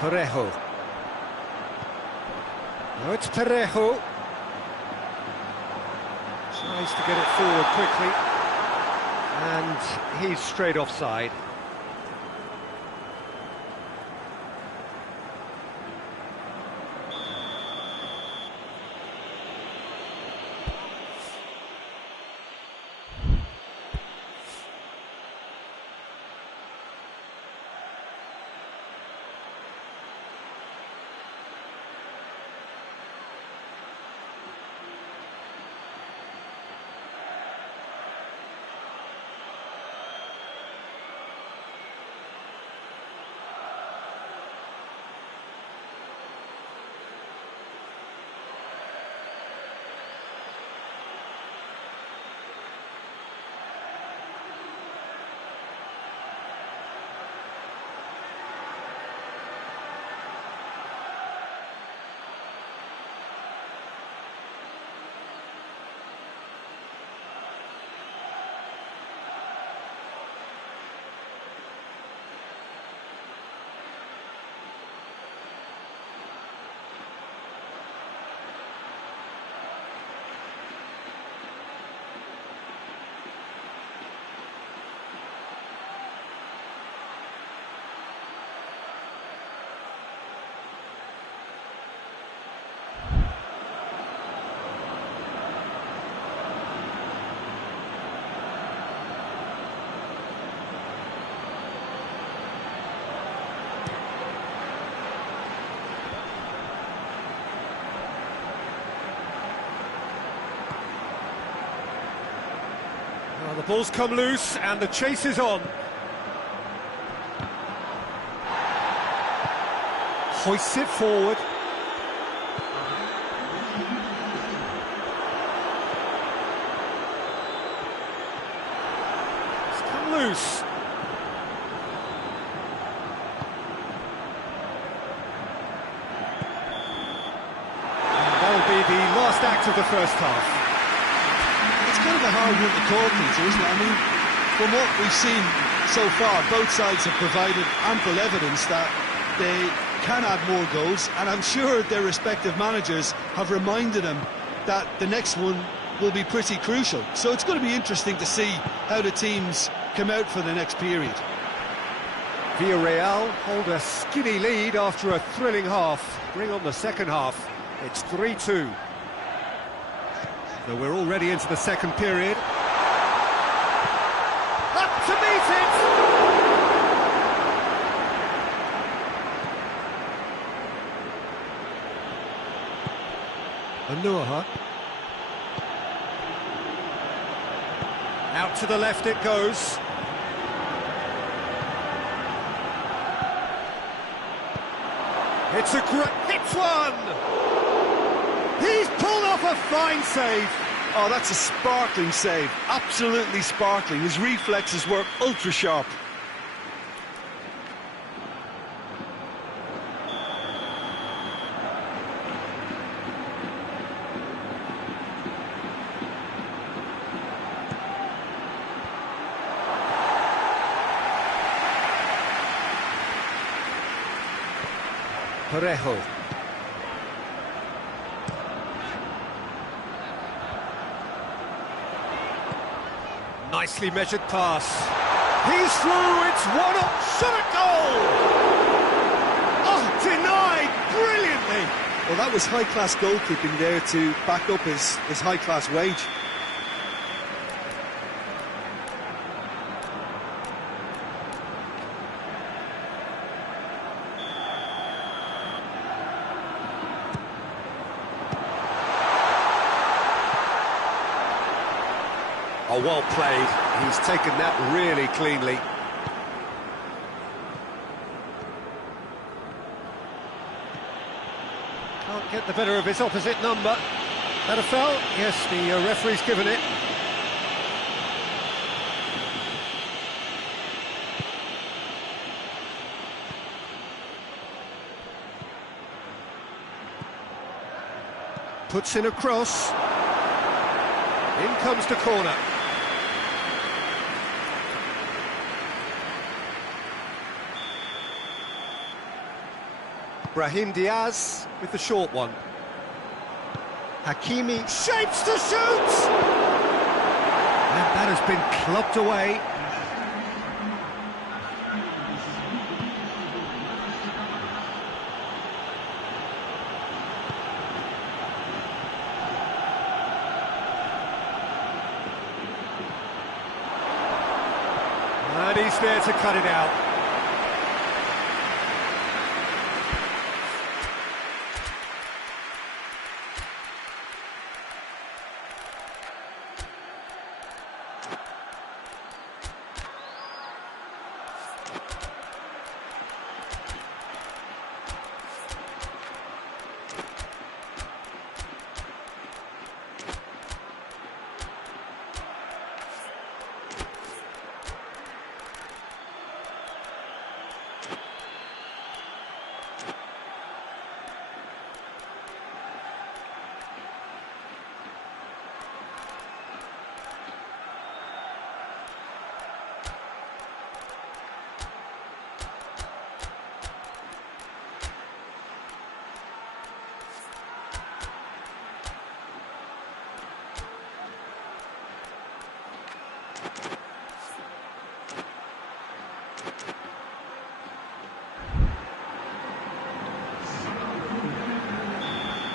Parejo. No, it's Parejo. Tries to get it forward quickly. And he's straight offside. Well, the ball's come loose and the chase is on. Hoists it forward. It's come loose. And that'll be the last act of the first half. It's kind of a hard one to call, Peter, isn't it? I mean, from what we've seen so far, both sides have provided ample evidence that they can add more goals, and I'm sure their respective managers have reminded them that the next one will be pretty crucial. So it's going to be interesting to see how the teams come out for the next period. Villarreal hold a skinny lead after a thrilling half. Bring on the second half. It's 3-2. So we're already into the second period. Up to meet it! Anuaha. Out to the left it goes. It's a great... Hits one! He's pulled off a fine save. Oh, that's a sparkling save. Absolutely sparkling. His reflexes were ultra sharp. Parejo. Nicely measured pass. He's through, it's 1-up, shot at goal! Oh, denied brilliantly! Well, that was high-class goalkeeping there to back up his high-class wage. Oh, well played. He's taken that really cleanly. Can't get the better of his opposite number. That a foul? Yes, the referee's given it. Puts in a cross. In comes the corner. Brahim Diaz with the short one. Hakimi shapes to shoot! And that has been clubbed away. And he's there to cut it out.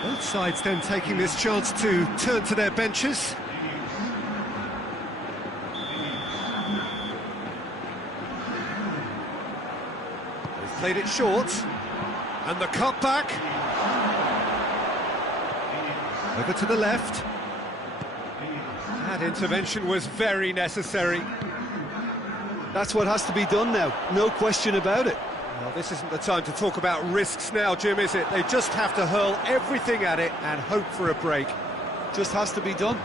Both sides then taking this chance to turn to their benches. They've played it short. And the cutback. Over to the left. That intervention was very necessary. That's what has to be done now, no question about it. Well, this isn't the time to talk about risks now, Jim, is it? They just have to hurl everything at it and hope for a break. Just has to be done.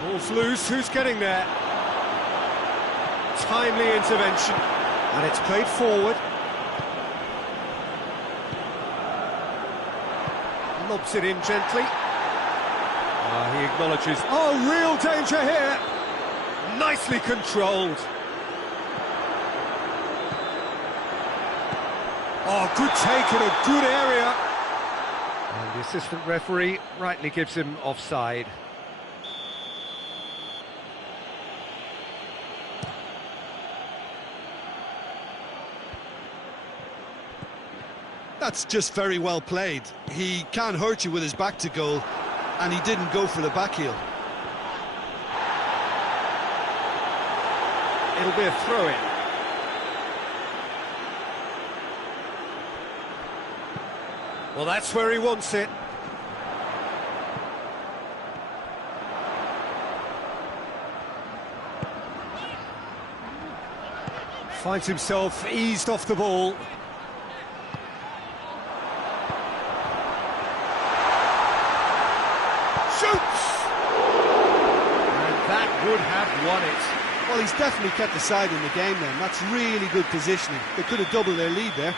Ball's loose, who's getting there? Timely intervention, and it's played forward. Lobs it in gently. He acknowledges, oh, real danger here! Nicely controlled. Oh, good take in a good area. And the assistant referee rightly gives him offside. That's just very well played. He can't hurt you with his back to goal, and he didn't go for the back heel. It'll be a throw-in. Well, that's where he wants it. Finds himself eased off the ball. Shoots! And that would have won it. Well, he's definitely kept the side in the game then. That's really good positioning. They could have doubled their lead there.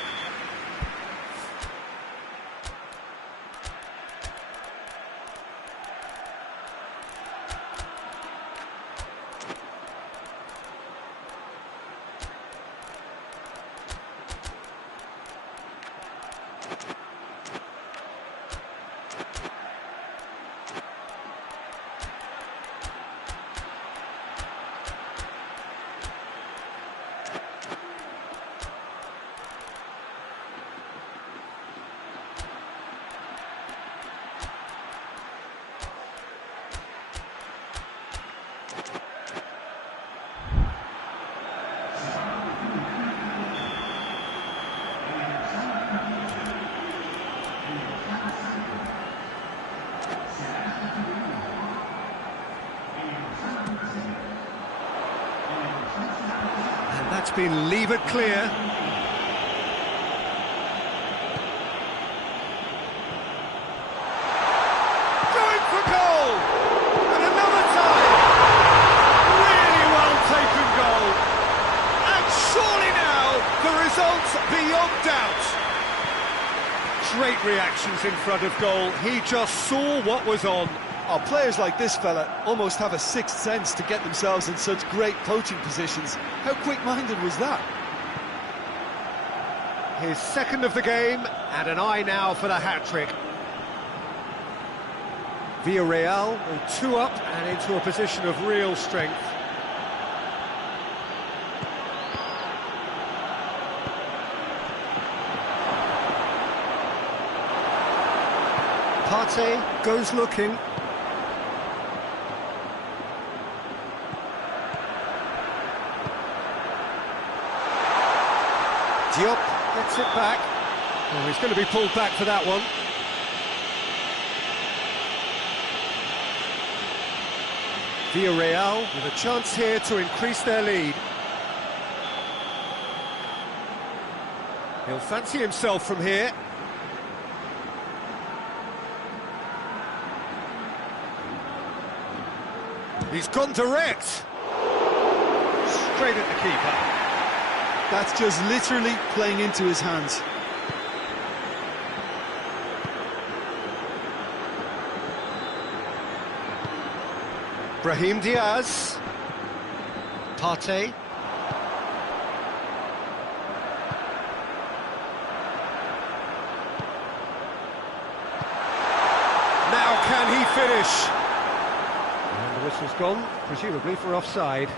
And that's been levered clear. Going for goal! And another time! Really well taken goal. And surely now, the result's beyond doubt. Great reactions in front of goal. He just saw what was on. Oh, players like this fella almost have a sixth sense to get themselves in such great coaching positions. How quick-minded was that? His second of the game, and an eye now for the hat-trick. Villarreal will 2 up and into a position of real strength. Partey goes looking. Diop gets it back. Oh, he's going to be pulled back for that one. Villarreal with a chance here to increase their lead. He'll fancy himself from here. He's gone direct. Straight at the keeper. That's just literally playing into his hands. Brahim Diaz. Partey. Now can he finish? And the whistle's gone, presumably for offside.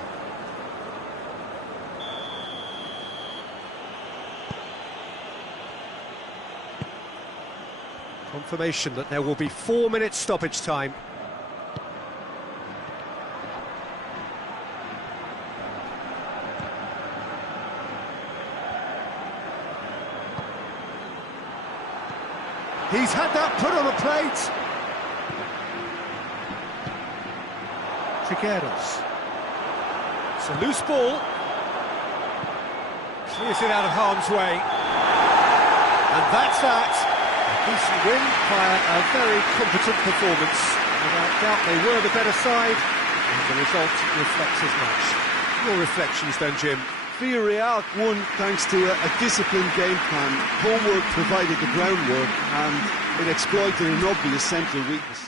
Confirmation that there will be 4 minutes stoppage time. He's had that put on a plate. Trigueros. It's a loose ball. Clears it out of harm's way. And that's that. Decent win via a very competent performance. Without doubt they were the better side, and the result reflects as much. Your reflections then, Jim? Villarreal won thanks to a disciplined game plan. Homework provided the groundwork, and it exploited an obvious central weakness.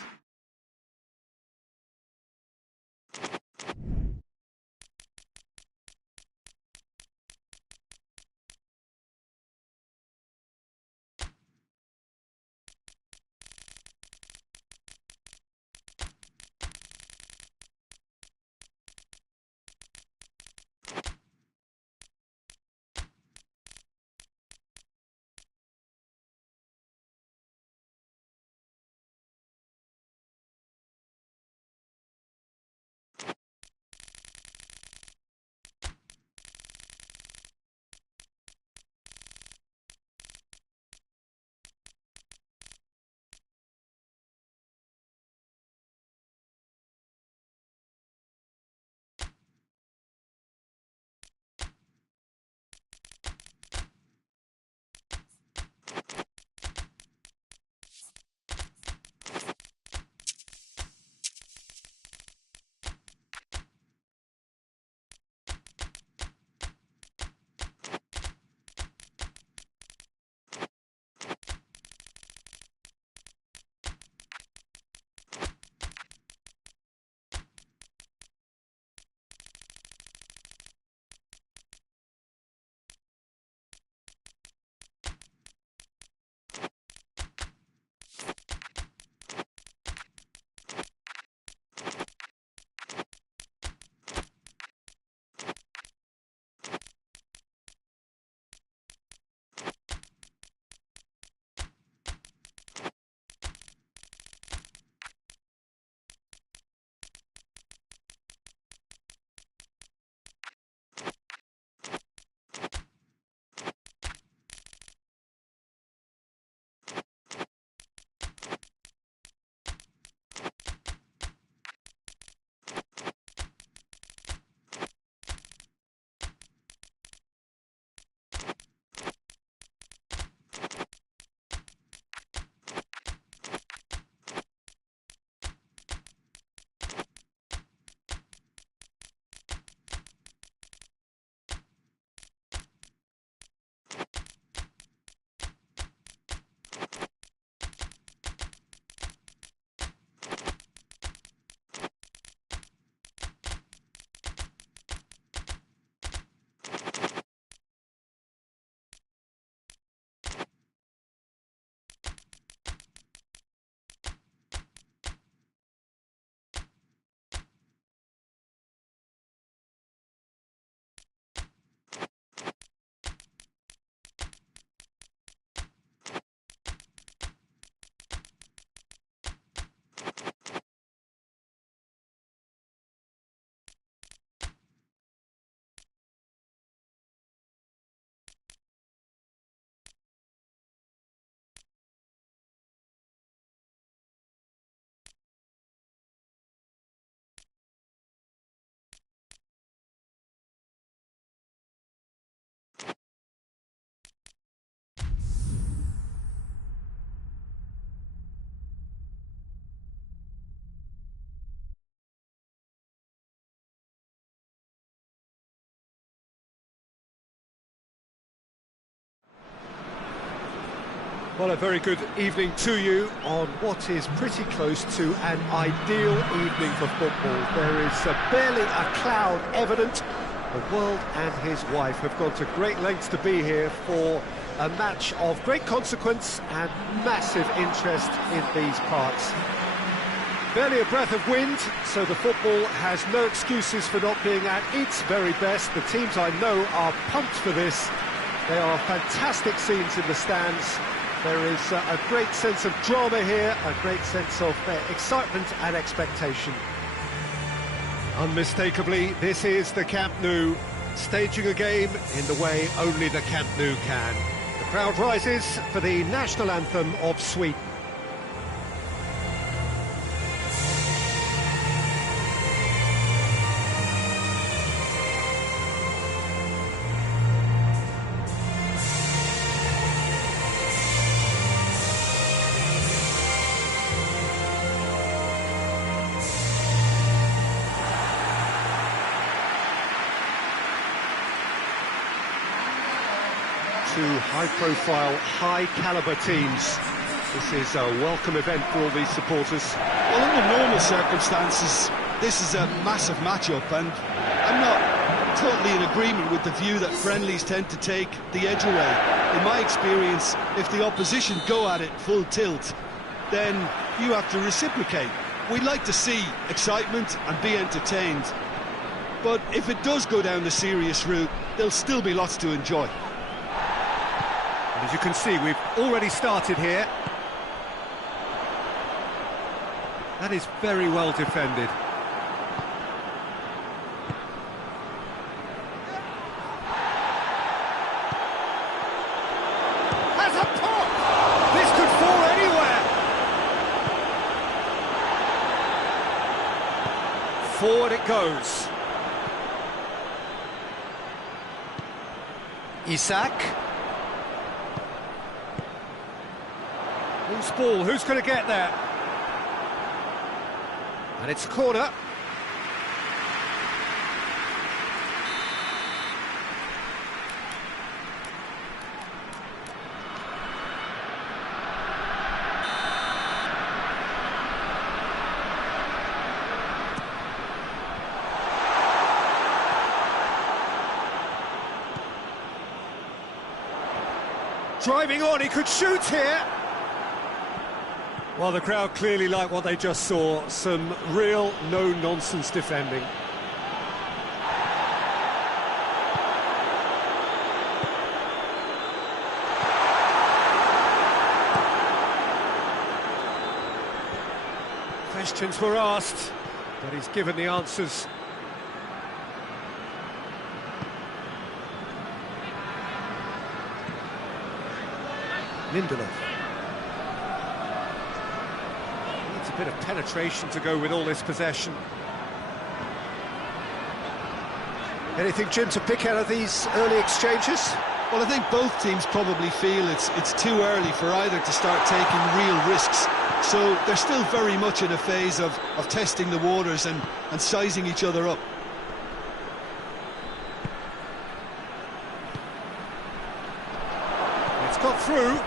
Well, a very good evening to you on what is pretty close to an ideal evening for football. There is barely a cloud evident. The world and his wife have gone to great lengths to be here for a match of great consequence and massive interest in these parts. Barely a breath of wind, so the football has no excuses for not being at its very best. The teams I know are pumped for this. There are fantastic scenes in the stands. There is a great sense of drama here, a great sense of excitement and expectation. Unmistakably, this is the Camp Nou, staging a game in the way only the Camp Nou can. The crowd rises for the national anthem of Sweden. Two high-profile, high-caliber teams. This is a welcome event for all these supporters. Well, under normal circumstances, this is a massive matchup, and I'm not totally in agreement with the view that friendlies tend to take the edge away. In my experience, if the opposition go at it full tilt, then you have to reciprocate. We'd like to see excitement and be entertained, but if it does go down the serious route, there'll still be lots to enjoy. As you can see, we've already started here. That is very well defended. Has a pop! This could fall anywhere. Forward it goes. Isak. Loose ball, who's going to get there? And it's a corner. Driving on, he could shoot here. Well, the crowd clearly like what they just saw. Some real no-nonsense defending. Questions were asked, but he's given the answers. Lindelof. A bit of penetration to go with all this possession. Anything, Jim, to pick out of these early exchanges? Well, I think both teams probably feel it's too early for either to start taking real risks. So they're still very much in a phase of testing the waters and sizing each other up. It's got through.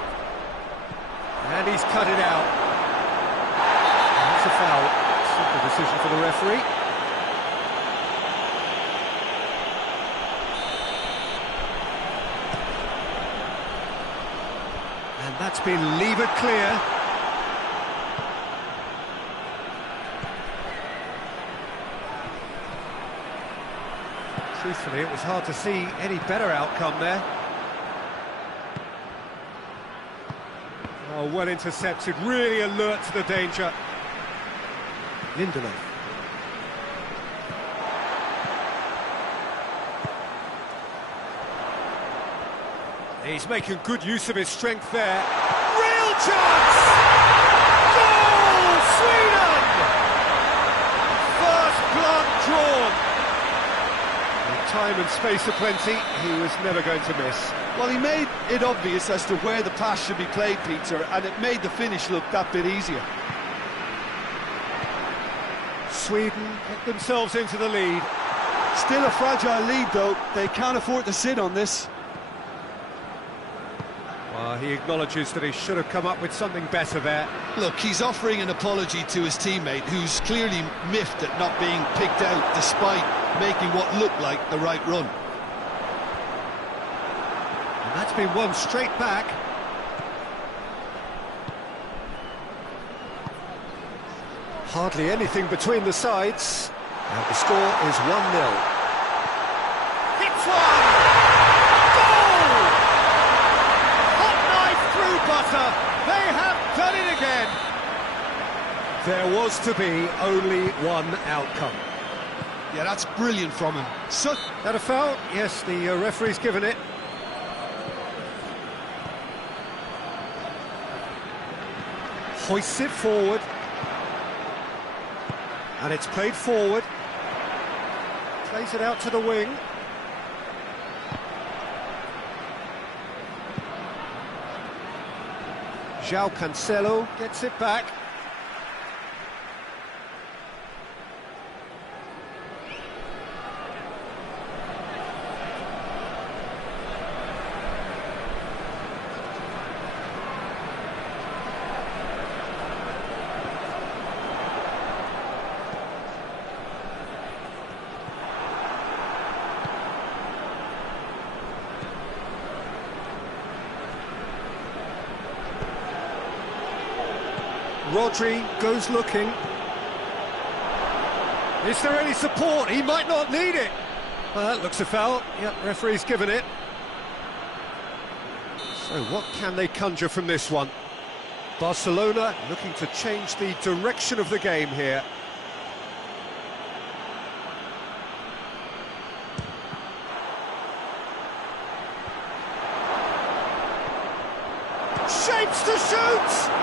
And he's cut it out. It's a foul. Simple decision for the referee. And that's been levered clear. Truthfully, it was hard to see any better outcome there. Oh, well intercepted, really alert to the danger. Lindelof. He's making good use of his strength there. Real chance! Goal! Sweden! First blood drawn. With time and space aplenty, he was never going to miss. Well, he made it obvious as to where the pass should be played, Peter, and it made the finish look that bit easier. Sweden get themselves into the lead. Still a fragile lead, though. They can't afford to sit on this. He acknowledges that he should have come up with something better there. Look, he's offering an apology to his teammate, who's clearly miffed at not being picked out despite making what looked like the right run. And that's been won straight back. Hardly anything between the sides. And the score is 1-0. Hits one! Goal! Hot knife through butter. They have done it again. There was to be only one outcome. Yeah, that's brilliant from him. That a foul? Yes, the referee's given it. Hoists it forward. And it's played forward. Plays it out to the wing. João Cancelo gets it back. Rodri goes looking. Is there any support? He might not need it. Well, that looks a foul. Yep, referee's given it. So what can they conjure from this one? Barcelona looking to change the direction of the game here. Shapes to shoot!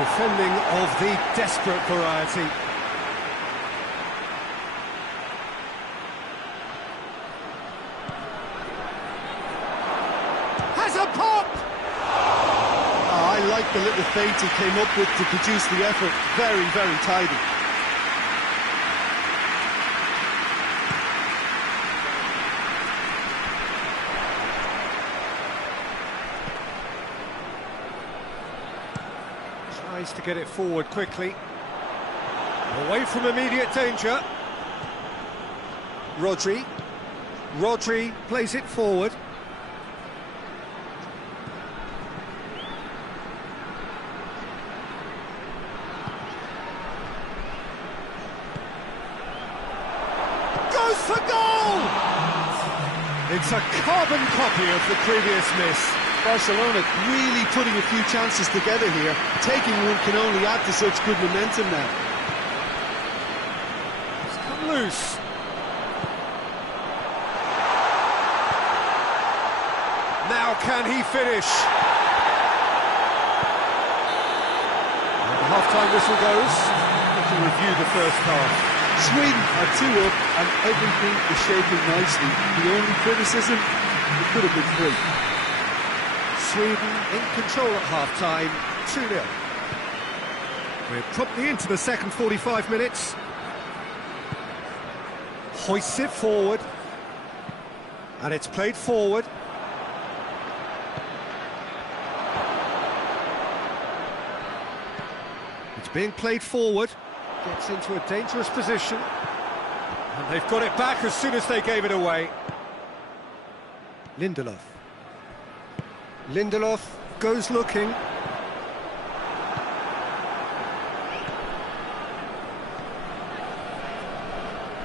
Defending of the desperate variety. Has a pop! I like the little feint he came up with to produce the effort. Very, very tidy. Tries to get it forward quickly. Away from immediate danger. Rodri. Rodri plays it forward. Goes for goal! It's a carbon copy of the previous miss. Barcelona really putting a few chances together here. Taking one can only add to such good momentum now. It's come loose. Now can he finish? And the half-time whistle goes. We can review the first half. Sweden are 2 up and everything is shaping nicely. The only criticism, it could have been 3. Sweden in control at half-time, 2-0. We're promptly into the second 45 minutes. Hoists it forward. And it's played forward. It's being played forward. Gets into a dangerous position. And they've got it back as soon as they gave it away. Lindelof. Lindelof goes looking.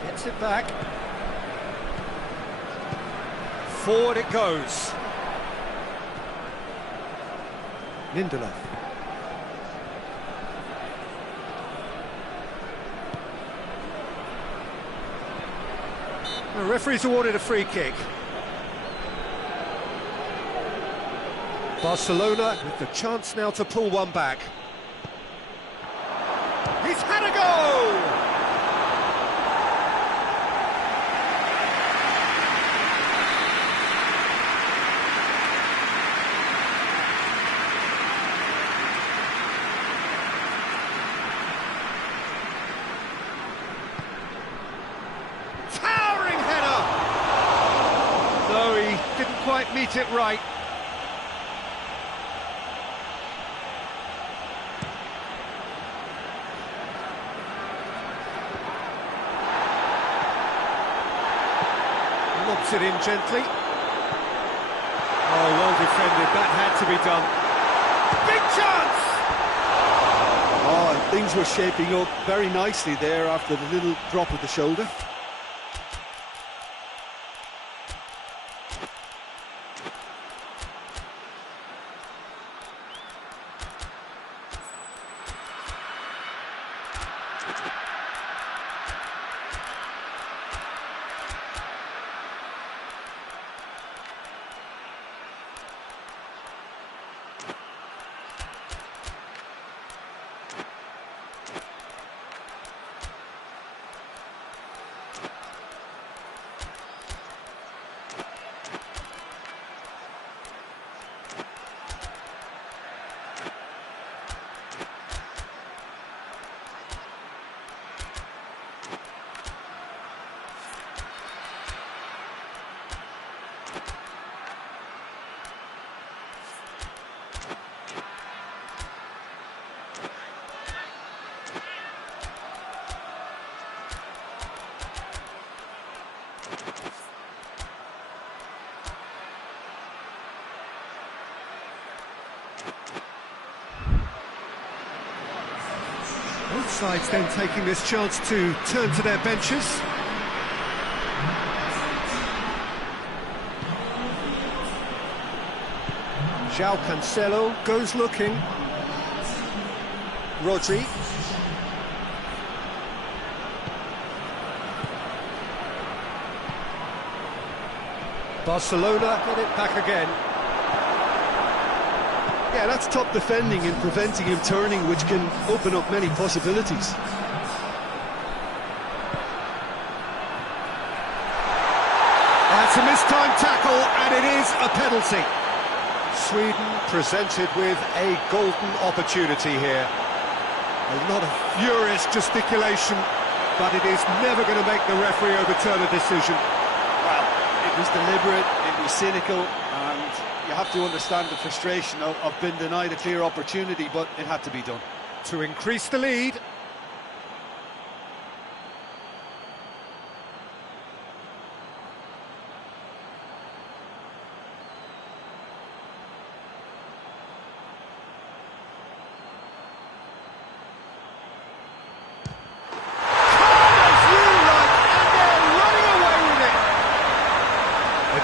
Gets it back. Forward it goes. Lindelof. The referee's awarded a free kick. Barcelona with the chance now to pull one back. He's had a go! didn't quite meet it right. Lobs it in gently. Oh, well defended, that had to be done. Big chance! Oh, and things were shaping up very nicely there after the little drop of the shoulder. Both sides then taking this chance to turn to their benches. João Cancelo goes looking. Rodri. Barcelona get it back again. Yeah, that's top defending and preventing him turning, which can open up many possibilities. That's a mistimed tackle, and it is a penalty. Sweden presented with a golden opportunity here. A lot of furious gesticulation, but it is never going to make the referee overturn a decision. Well, it was deliberate, it was cynical, and you have to understand the frustration of being denied a clear opportunity, but it had to be done. To increase the lead.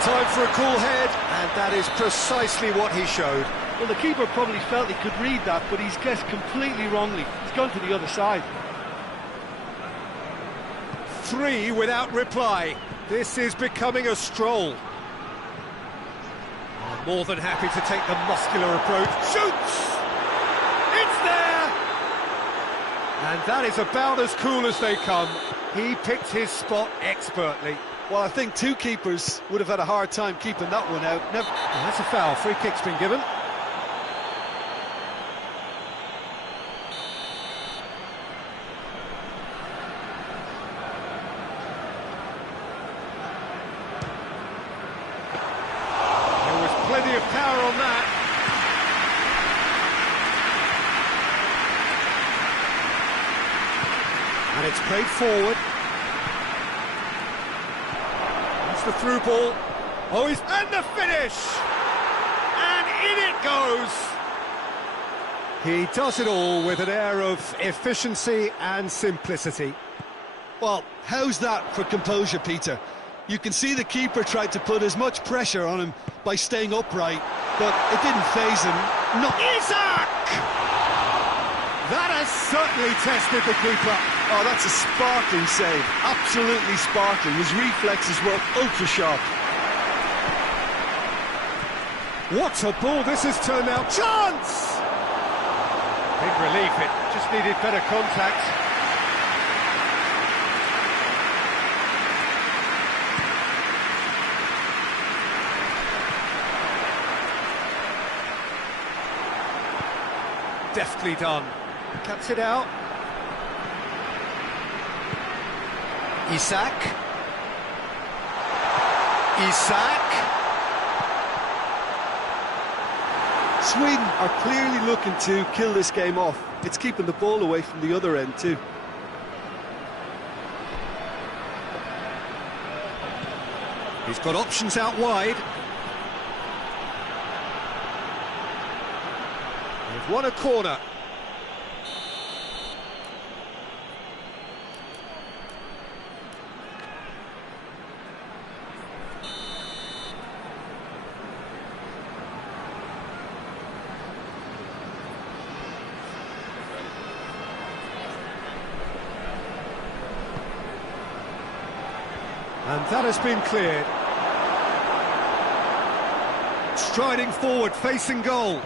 Time for a cool head, and that is precisely what he showed. Well, the keeper probably felt he could read that, but he's guessed completely wrongly. He's gone to the other side. 3 without reply. This is becoming a stroll. Oh, more than happy to take the muscular approach. Shoots! It's there! And that is about as cool as they come. He picked his spot expertly. Well, I think two keepers would have had a hard time keeping that one out. Oh, that's a foul. Free kick's been given. There was plenty of power on that. And it's played forward. The through ball. Oh, and the finish! And in it goes! He does it all with an air of efficiency and simplicity. Well, how's that for composure, Peter? You can see the keeper tried to put as much pressure on him by staying upright, but it didn't faze him. No. Isaac! That has certainly tested the keeper. Oh, that's a sparkling save. Absolutely sparkling. His reflexes were ultra-sharp. What a ball this has turned out. Chance! Big relief, it just needed better contact. Deftly done. Cuts it out. Isak. Sweden are clearly looking to kill this game off. It's keeping the ball away from the other end too. He's got options out wide. They've won a corner. And that has been cleared. Striding forward, facing goal.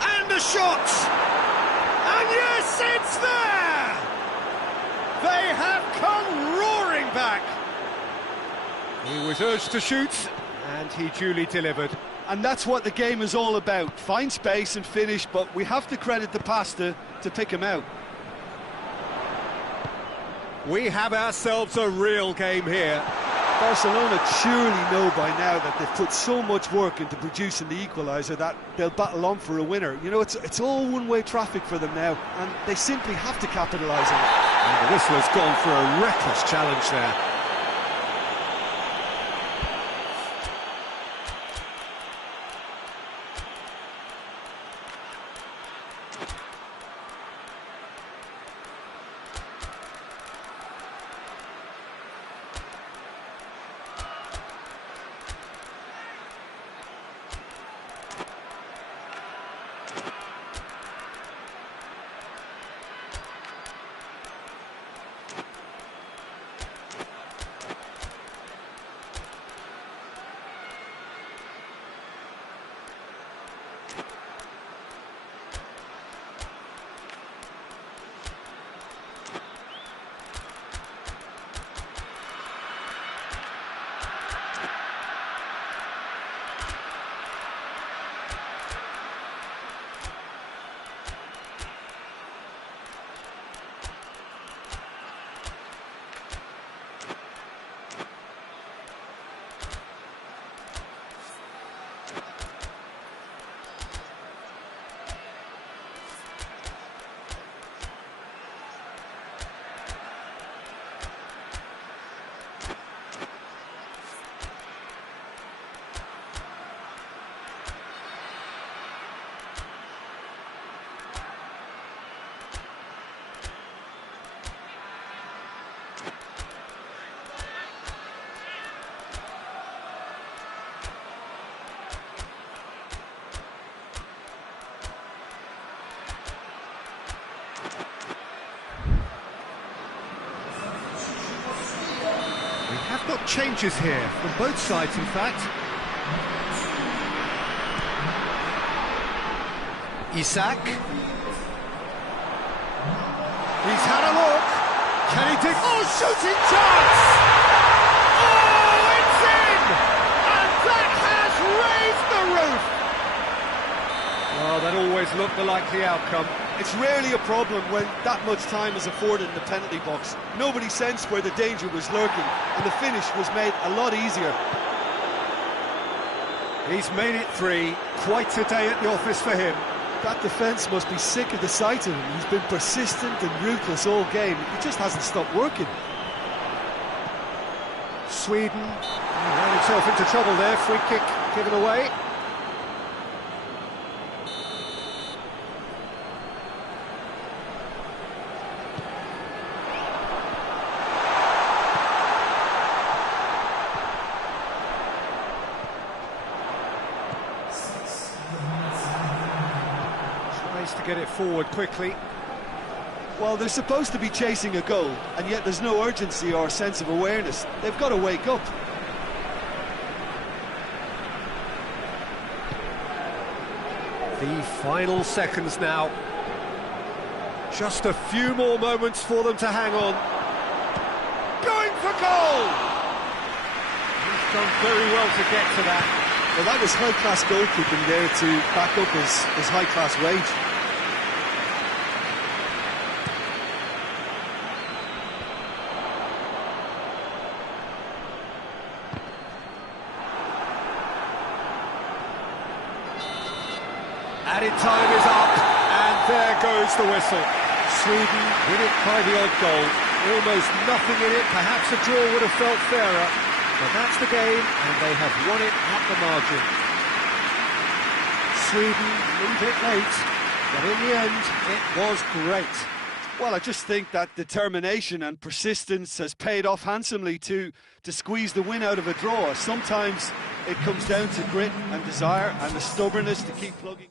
And a shot! And yes, it's there! They have come roaring back. He was urged to shoot, and he duly delivered. And that's what the game is all about. Find space and finish, but we have to credit the passer to pick him out. We have ourselves a real game here. Barcelona surely know by now that they've put so much work into producing the equaliser that they'll battle on for a winner. You know, it's all one-way traffic for them now, and they simply have to capitalise on it. And the whistle has gone for a reckless challenge there. We have got changes here, from both sides in fact. Isak. He's had a look. Can he dig? Oh, shooting chance! Oh, it's in! And that has raised the roof! Well, that always looked the likely outcome. It's rarely a problem when that much time is afforded in the penalty box. Nobody sensed where the danger was lurking, and the finish was made a lot easier. He's made it 3. Quite a day at the office for him. That defence must be sick of the sight of him. He's been persistent and ruthless all game. He just hasn't stopped working. Sweden ran himself into trouble there. Free kick given away. To get it forward quickly. Well, they're supposed to be chasing a goal, and yet there's no urgency or sense of awareness. They've got to wake up. The final seconds now. Just a few more moments for them to hang on. Going for goal! He's done very well to get to that. Well, that was high-class goalkeeping there to back up his high-class wage. Added time is up, and there goes the whistle. Sweden win it by the odd goal. Almost nothing in it. Perhaps a draw would have felt fairer, but that's the game, and they have won it at the margin. Sweden leave it late, but in the end, it was great. Well, I just think that determination and persistence has paid off handsomely to squeeze the win out of a draw. Sometimes it comes down to grit and desire and the stubbornness to keep plugging.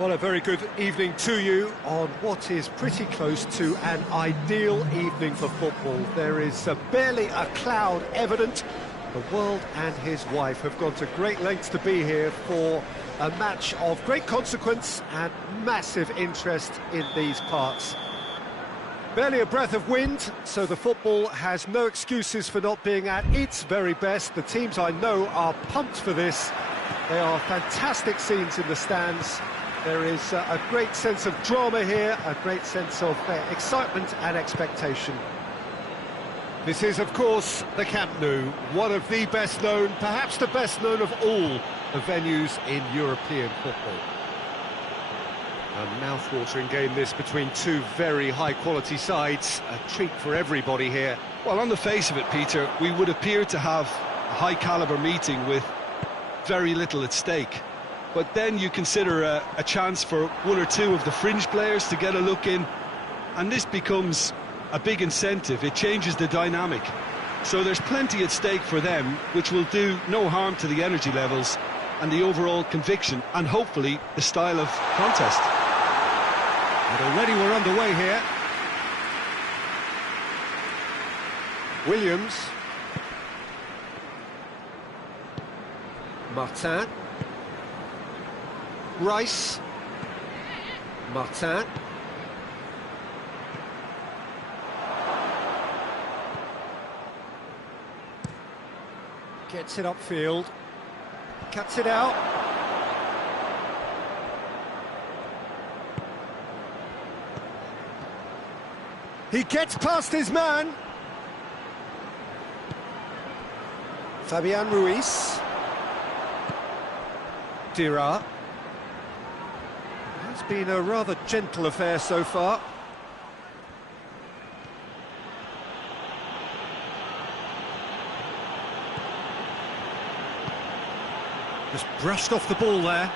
Well, a very good evening to you on what is pretty close to an ideal evening for football. There is barely a cloud evident. The world and his wife have gone to great lengths to be here for a match of great consequence and massive interest in these parts. Barely a breath of wind, so the football has no excuses for not being at its very best. The teams I know are pumped for this. They are fantastic scenes in the stands. There is a great sense of drama here, a great sense of excitement and expectation. This is, of course, the Camp Nou, one of the best known, perhaps the best known of all the venues in European football. A mouth-watering game this between two very high-quality sides, a treat for everybody here. Well, on the face of it, Peter, we would appear to have a high-caliber meeting with very little at stake. But then you consider a chance for one or two of the fringe players to get a look in, and this becomes a big incentive. It changes the dynamic. So there's plenty at stake for them, which will do no harm to the energy levels and the overall conviction, and hopefully the style of contest. And already we're underway here. Williams. Martin. Rice. Martin. Gets it upfield. Cuts it out. He gets past his man. Fabian Ruiz. Dira. It's been a rather gentle affair so far. Just brushed off the ball there.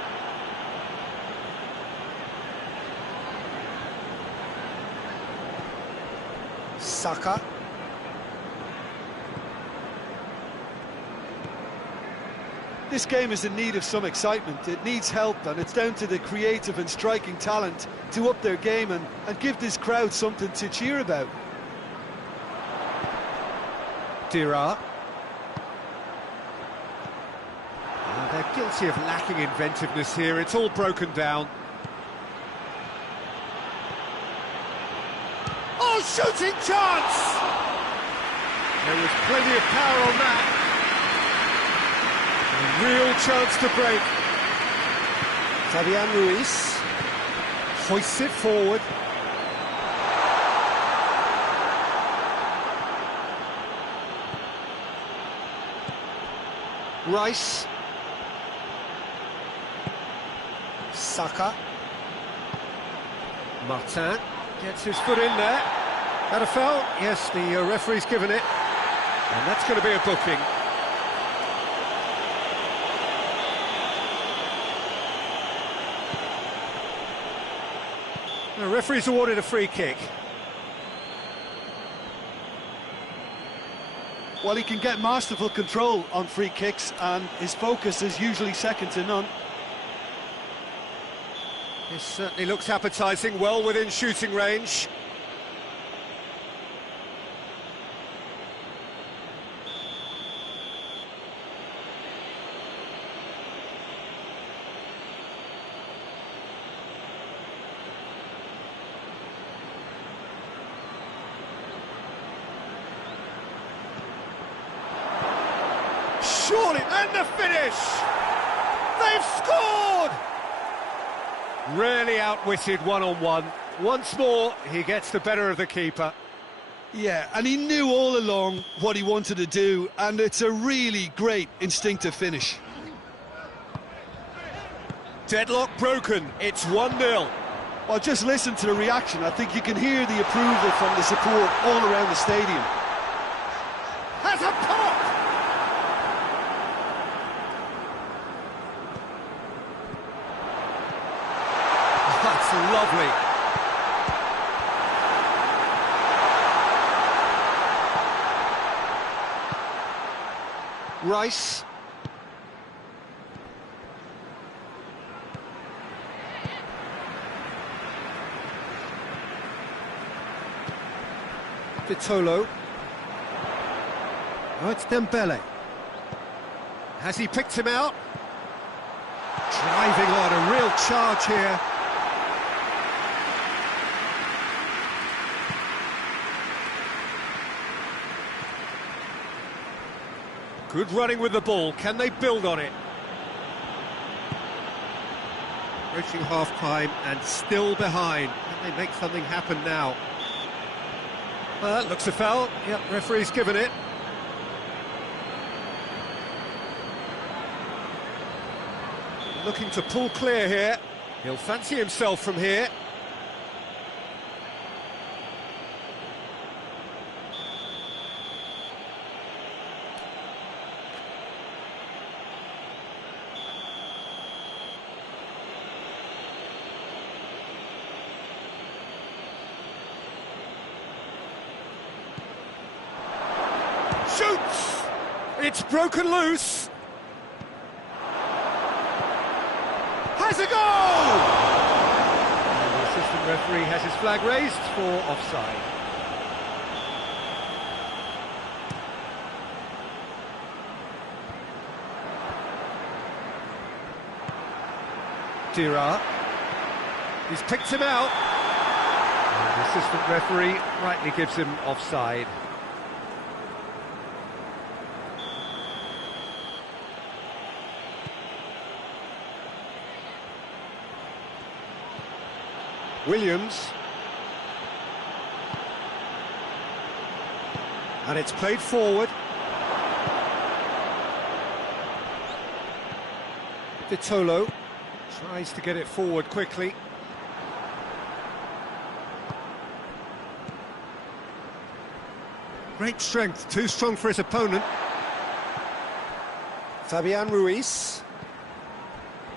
Saka. This game is in need of some excitement. It needs help, and it's down to the creative and striking talent to up their game and give this crowd something to cheer about. Dira. They're guilty of lacking inventiveness here. It's all broken down. Oh, shooting chance! There was plenty of power on that. A real chance to break. Fabian Ruiz hoists it forward. Rice. Saka. Martin gets his foot in there. That a foul? Yes, the referee's given it. And that's going to be a booking. The referee's awarded a free kick. Well, he can get masterful control on free kicks, and his focus is usually second to none. This certainly looks appetising, well within shooting range. Surely, and the finish! They've scored! Really outwitted one-on-one. Once more, he gets the better of the keeper. Yeah, and he knew all along what he wanted to do, and it's a really great instinctive finish. Deadlock broken, it's 1-0. Well, just listen to the reaction. I think you can hear the approval from the support all around the stadium. Has a pop! That's lovely. Rice. Vitolo. Oh, it's Dembele. Has he picked him out? Driving on, a real charge here. Good running with the ball. Can they build on it? Approaching half-time and still behind. Can they make something happen now? Well, that looks a foul. Yep, referee's given it. Looking to pull clear here. He'll fancy himself from here. Shoots! It's broken loose. Has a goal! And the assistant referee has his flag raised for offside. Dira. He's picked him out. And the assistant referee rightly gives him offside. Williams. And it's played forward. Vitolo tries to get it forward quickly. Great strength, too strong for his opponent. Fabian Ruiz.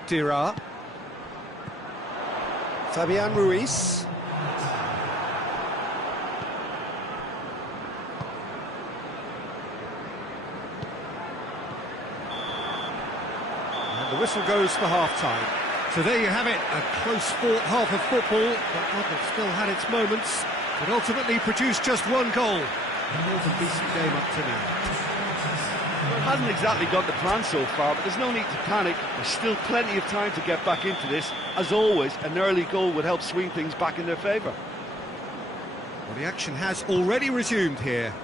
Dira. Fabian Ruiz. And the whistle goes for half-time. So there you have it, a close-fought half of football, but one that still had its moments, but ultimately produced just one goal. More than decent game up to now. Well, hasn't exactly got the plan so far, but there's no need to panic. There's still plenty of time to get back into this. As always, an early goal would help swing things back in their favour. Well, the action has already resumed here.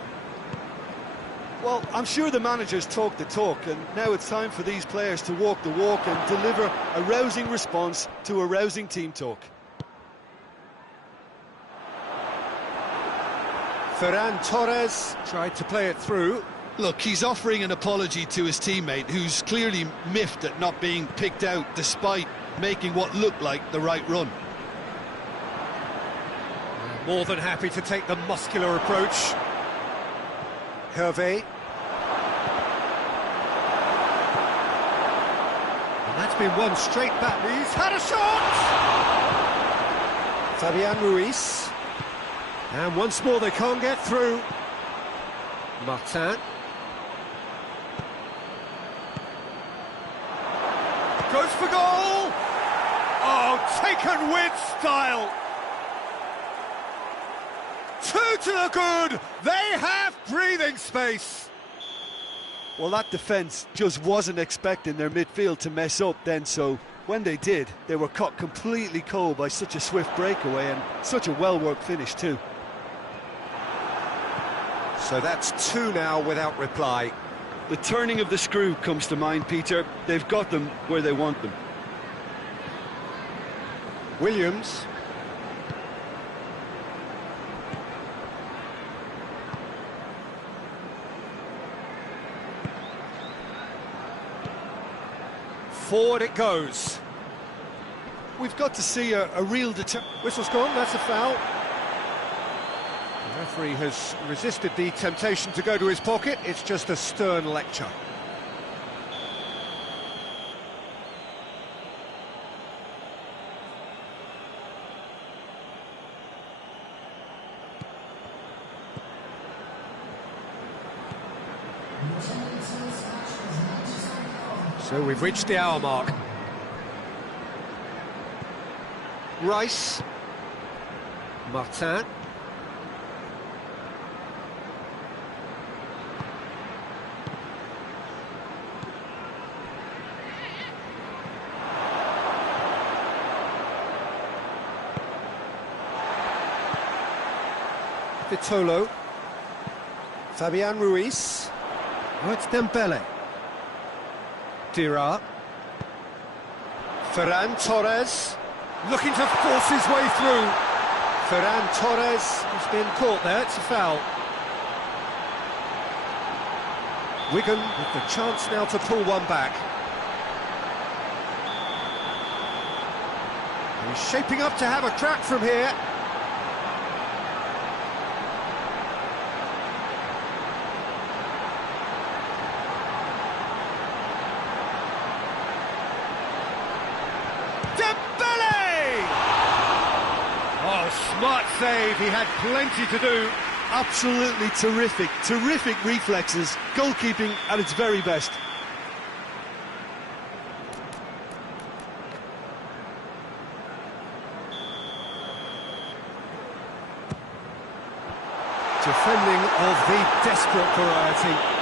Well, I'm sure the managers talk the talk, and now it's time for these players to walk the walk and deliver a rousing response to a rousing team talk. Ferran Torres tried to play it through. Look, he's offering an apology to his teammate, who's clearly miffed at not being picked out despite making what looked like the right run. More than happy to take the muscular approach. Hervé. And that's been one straight back. He's had a shot! Fabian Ruiz. And once more they can't get through. Martin. Goes for goal! Oh, taken with style! Two to the good! They have breathing space! Well, that defence just wasn't expecting their midfield to mess up then, so when they did, they were caught completely cold by such a swift breakaway and such a well-worked finish too. So that's two now without reply. The turning of the screw comes to mind, Peter. They've got them where they want them. Williams. Forward it goes. We've got to see a real Whistle's gone, that's a foul. The referee has resisted the temptation to go to his pocket. It's just a stern lecture. So we've reached the hour mark. Rice. Martin. Vitolo. Fabian Ruiz. Oh, it's Dembele. Dira. Ferran Torres. Looking to force his way through. Ferran Torres has been caught there, it's a foul. Wigan with the chance now to pull one back. He's shaping up to have a crack from here. Smart save, he had plenty to do. Absolutely terrific reflexes, goalkeeping at its very best. Defending of the desperate variety.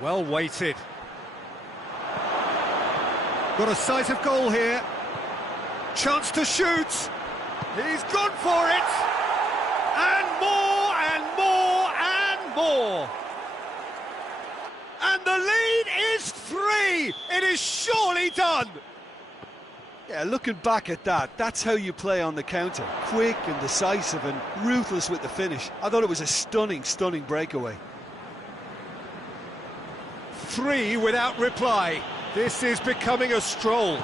Well weighted. Got a sight of goal here. Chance to shoot. He's gone for it. And more and more and more. And the lead is 3. It is surely done. Yeah, looking back at that, that's how you play on the counter. Quick and decisive and ruthless with the finish. I thought it was a stunning, stunning breakaway. 3 without reply. This is becoming a stroll.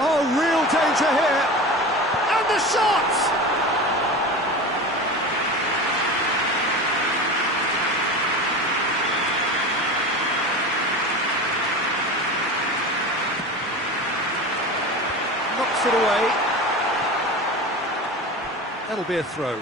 Oh, real danger here. And the shot! Knocks it away. That'll be a throw.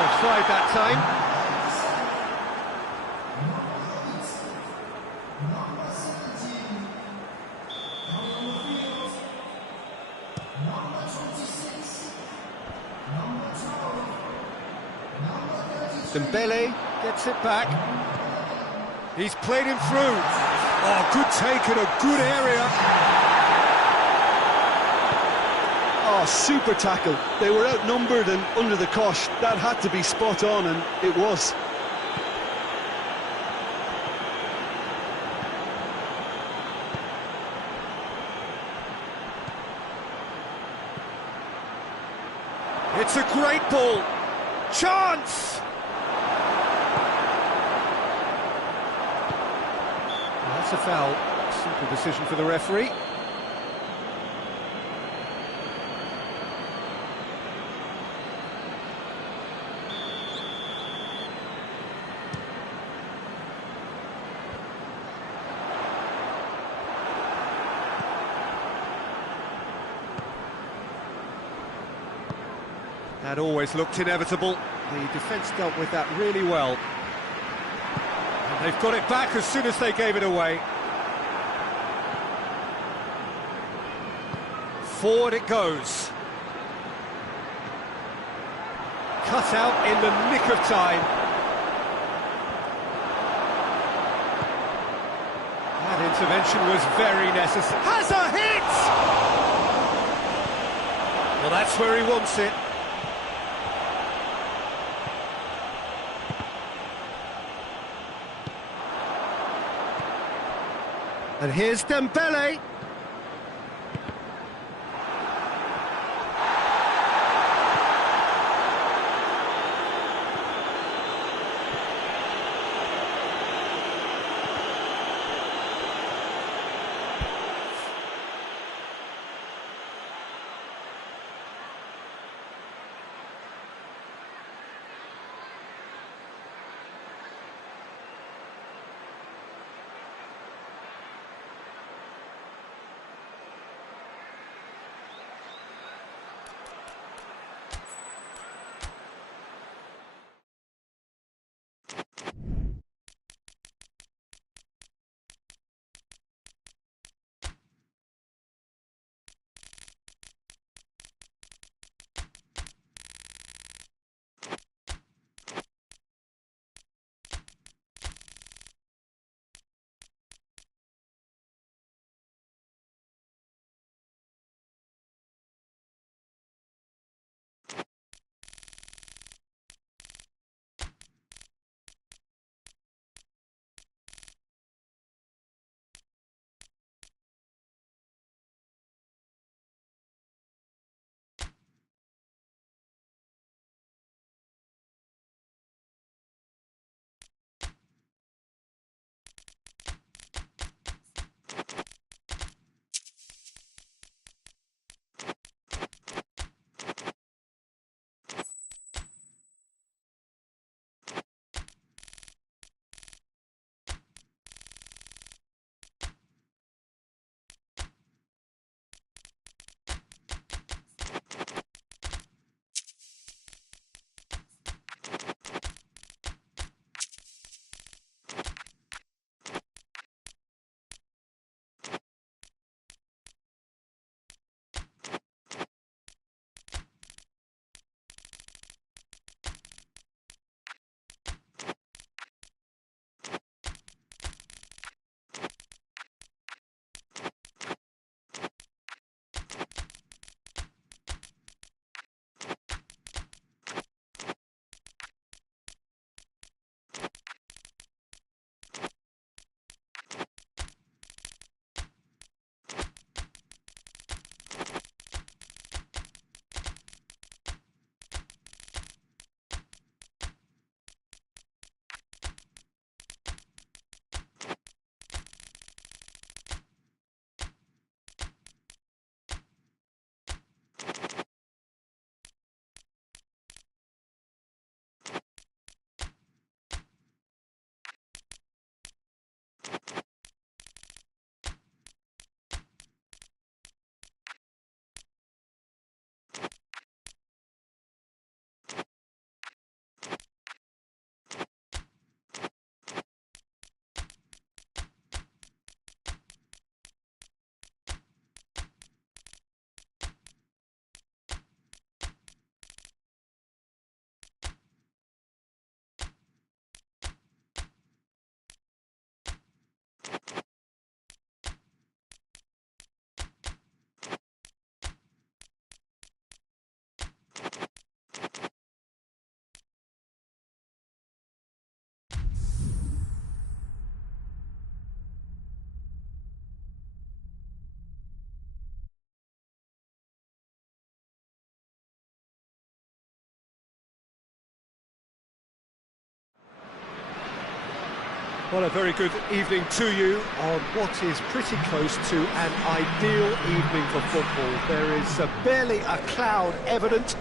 Offside that time. Dembele gets it back. He's played him through. Oh, good take in a good area. Oh, super tackle. They were outnumbered and under the cosh. That had to be spot on, and it was. It's a great ball. Chance! Well, that's a foul. Simple decision for the referee. That always looked inevitable. The defence dealt with that really well. And they've got it back as soon as they gave it away. Forward it goes. Cut out in the nick of time. That intervention was very necessary. Has a hit! Well, that's where he wants it. And here's Dembele. Well, a very good evening to you on what is pretty close to an ideal evening for football. There is barely a cloud evident.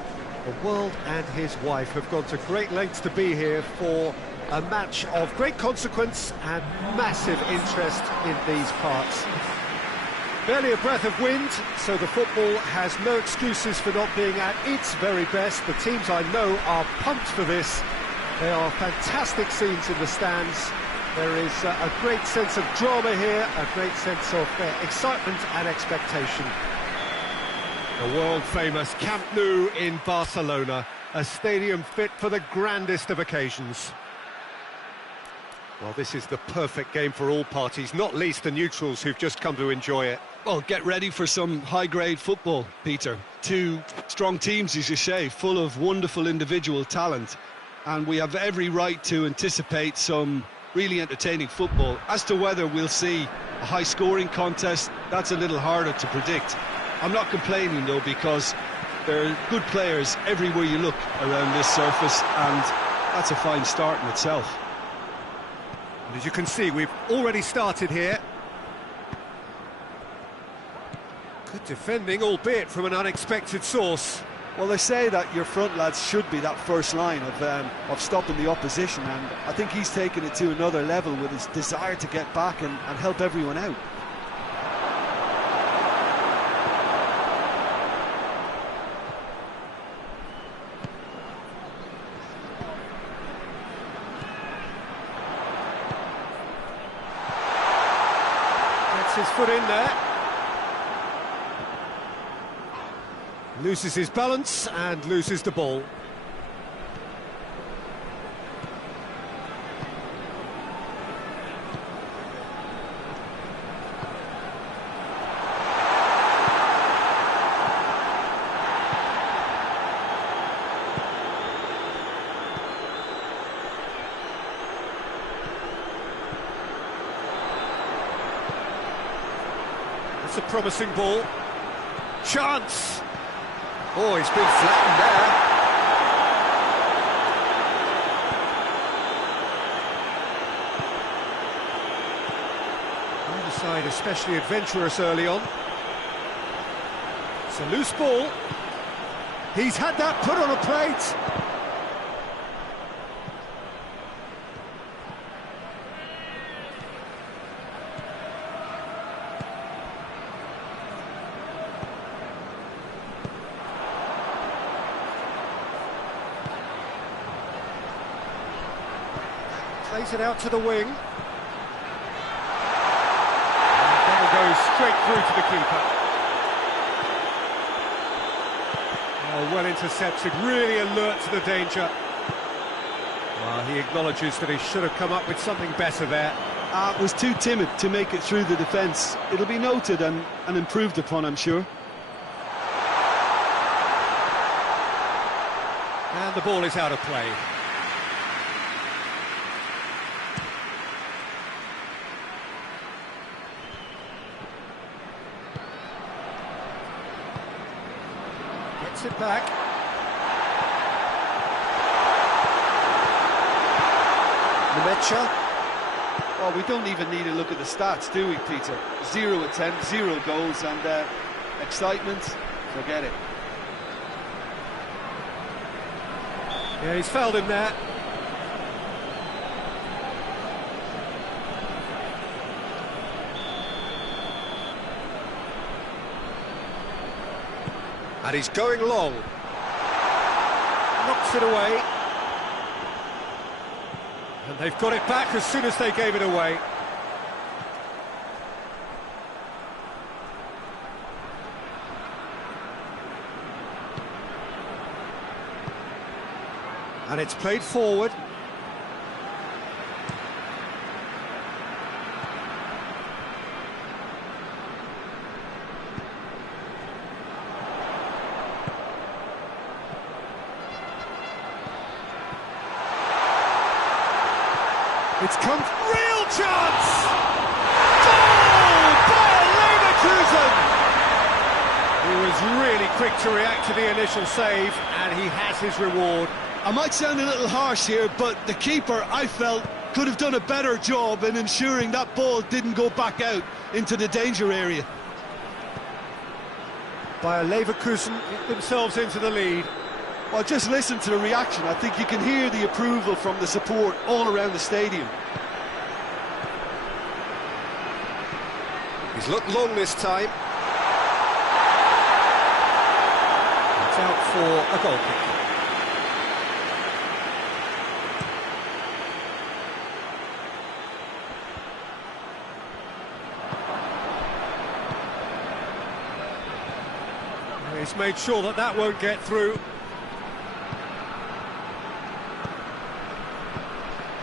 The world and his wife have gone to great lengths to be here for a match of great consequence and massive interest in these parts. Barely a breath of wind, so the football has no excuses for not being at its very best. The teams I know are pumped for this. There are fantastic scenes in the stands. There is a great sense of drama here, a great sense of excitement and expectation. The world-famous Camp Nou in Barcelona, a stadium fit for the grandest of occasions. Well, this is the perfect game for all parties, not least the neutrals who've just come to enjoy it. Well, get ready for some high-grade football, Peter. Two strong teams, as you say, full of wonderful individual talent. And we have every right to anticipate some really entertaining football. As to whether we'll see a high-scoring contest, that's a little harder to predict. I'm not complaining, though, because there are good players everywhere you look around this surface, and that's a fine start in itself. And as you can see, we've already started here. Good defending, albeit from an unexpected source. Well, they say that your front lads should be that first line of stopping the opposition, and I think he's taken it to another level with his desire to get back and help everyone out. Gets his foot in there. Loses his balance and loses the ball. That's a promising ball. Chance! Oh, he's been flattened there. Either side especially adventurous early on. It's a loose ball. He's had that put on a plate. Plays it out to the wing. And that'll go straight through to the keeper. Oh, well intercepted, really alert to the danger. Well, he acknowledges that he should have come up with something better there. Was too timid to make it through the defence. It'll be noted and improved upon, I'm sure. And the ball is out of play. Gets it back. Nemecha. Well, we don't even need to look at the stats, do we, Peter? 0 attempts, 0 goals, and excitement, forget it. Yeah, he's fouled him there. And he's going long. Knocks it away. And they've got it back as soon as they gave it away. And it's played forward. It's come, real chance! Goal! Bayer Leverkusen! He was really quick to react to the initial save, and he has his reward. I might sound a little harsh here, but the keeper, I felt, could have done a better job in ensuring that ball didn't go back out into the danger area. Bayer Leverkusen get themselves into the lead. Well, just listen to the reaction. I think you can hear the approval from the support all around the stadium. He's looked long this time. It's out for a goal kick. He's made sure that that won't get through.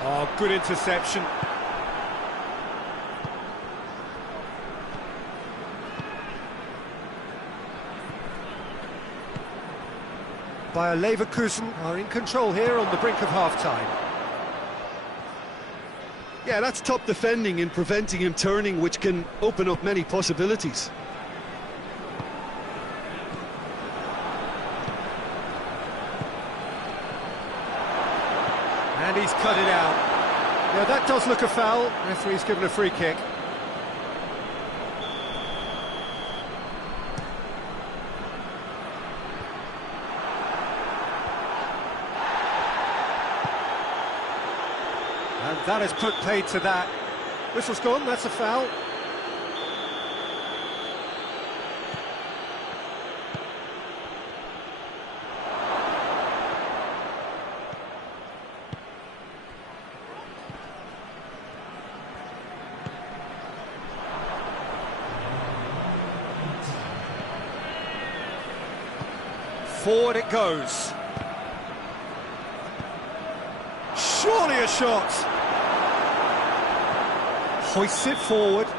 Oh, good interception. Bayer Leverkusen are in control here on the brink of half-time. Yeah, that's top defending in preventing him turning, which can open up many possibilities. And he's cut it out. Yeah, that does look a foul. Referee's given a free kick. And that has put paid to that. Whistle's gone, that's a foul. Forward it goes. Surely a shot. Hoists it forward. The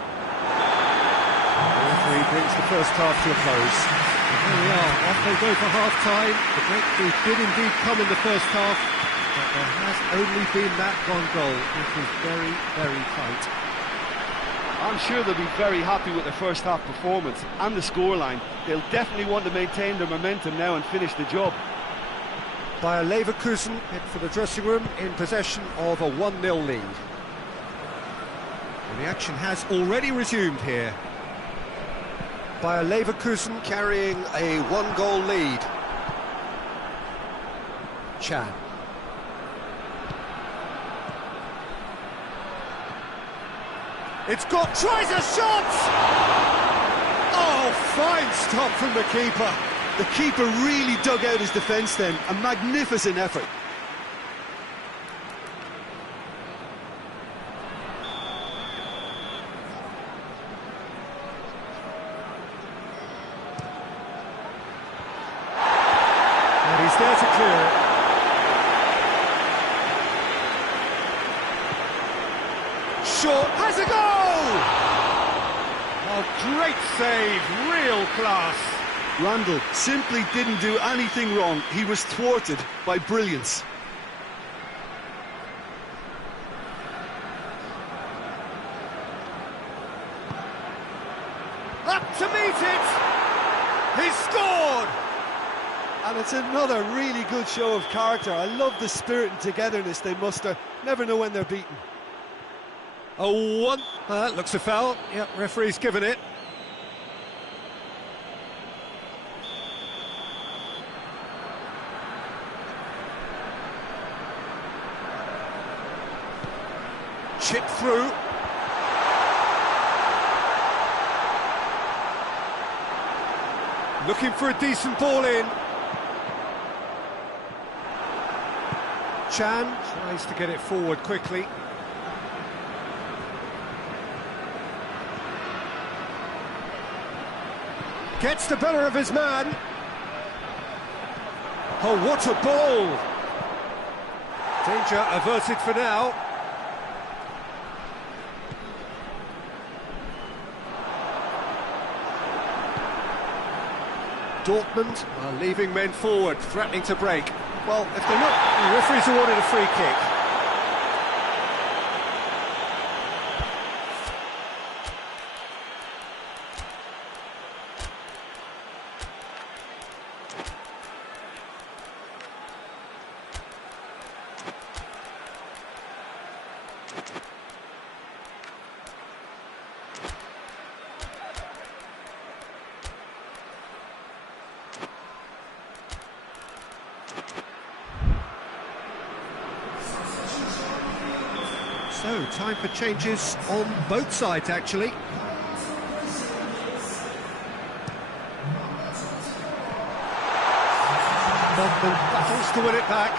referee brings the first half to a close. And here we are, off they go for half-time. The breakthrough did indeed come in the first half, but there has only been that one goal. It was very, very tight. I'm sure they'll be very happy with their first half performance and the scoreline. They'll definitely want to maintain their momentum now and finish the job. Bayer Leverkusen head for the dressing room in possession of a 1-0 lead. And the action has already resumed here. Bayer Leverkusen carrying a 1-goal lead. Chan. It's got, tries a shot! Oh, fine stop from the keeper. The keeper really dug out his defence then. A magnificent effort. And he's there to clear it. Short has a goal! Oh, great save, real class. Randall simply didn't do anything wrong. He was thwarted by brilliance. Up to meet it! He's scored! And it's another really good show of character. I love the spirit and togetherness they muster. Never know when they're beaten. Oh, one. That looks a foul. Yep, referee's given it. Chip through. Looking for a decent ball in. Chan tries to get it forward quickly. Gets the better of his man. Oh, what a ball! Danger averted for now. Dortmund are leaving men forward, threatening to break. Well, if they're not, the referee's awarded a free kick. time for changes on both sides, actually. Bogdan battles to win it back.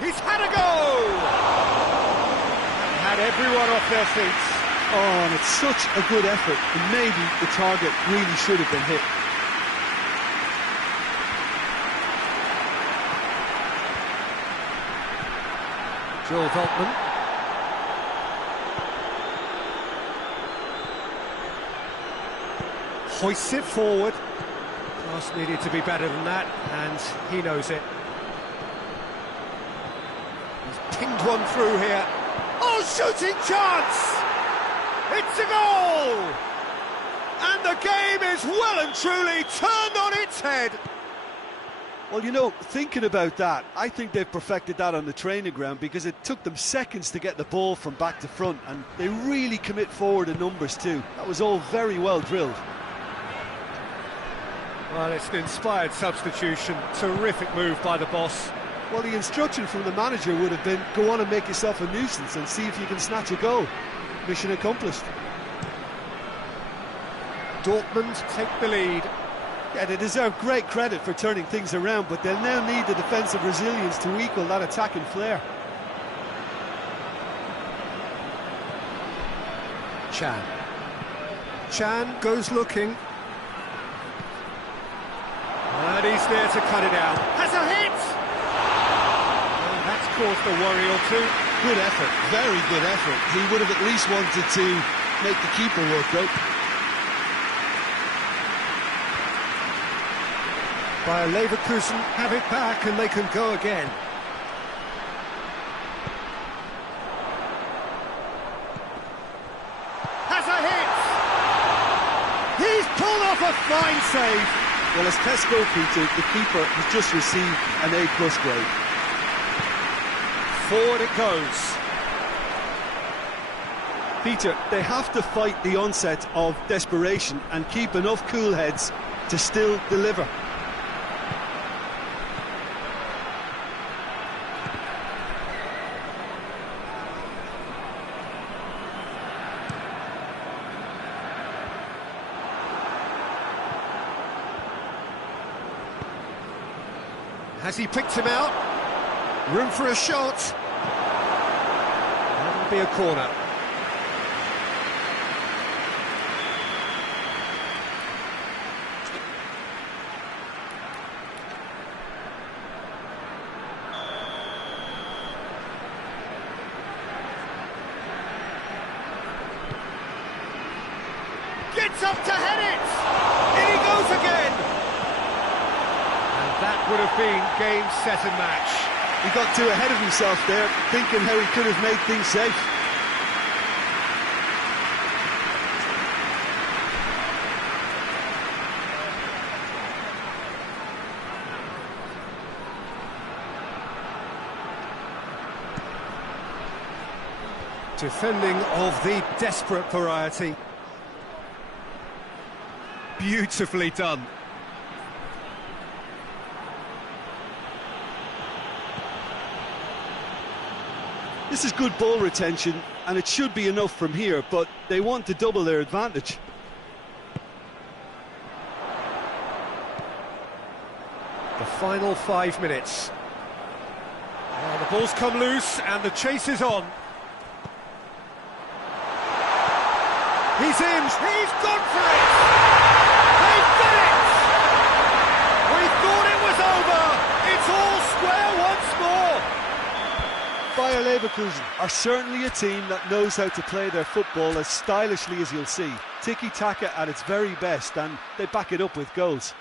He's had a go! And had everyone off their seats. Oh, and it's such a good effort, and maybe the target really should have been hit. Joel Veltman. Hoists it forward. Pass needed to be better than that, and he knows it. He's pinged one through here. Oh, shooting chance! It's a goal! And the game is well and truly turned on its head. Well, you know, thinking about that, I think they've perfected that on the training ground, because it took them seconds to get the ball from back to front, and they really commit forward in numbers too. That was all very well drilled. Well, it's an inspired substitution. Terrific move by the boss. Well, the instruction from the manager would have been, go on and make yourself a nuisance and see if you can snatch a goal. Mission accomplished. Dortmund take the lead. Yeah, they deserve great credit for turning things around, but they'll now need the defensive resilience to equal that attacking flair. Chan goes looking. And he's there to cut it out. Has a hit! And that's caused a worry or two. Good effort, very good effort. He would have at least wanted to make the keeper work out. Bayer Leverkusen have it back and they can go again. Has a hit! He's pulled off a fine save. Well, as tests go, Peter, the keeper has just received an A+ grade. Forward it goes. Peter, they have to fight the onset of desperation and keep enough cool heads to still deliver. Has he picked him out? Room for a shot. That'll be a corner. Gets up to head it! In he goes again! That would have been game, set and match. He got too ahead of himself there, thinking how he could have made things safe. Defending of the desperate variety. Beautifully done. This is good ball retention, and it should be enough from here, but they want to double their advantage. The final 5 minutes. Oh, the ball's come loose, and the chase is on. He's in, he's gone for it! They've done it! We thought it was over! It's all square once more! Bayer Leverkusen are certainly a team that knows how to play their football as stylishly as you'll see. Tiki-taka at its very best, and they back it up with goals.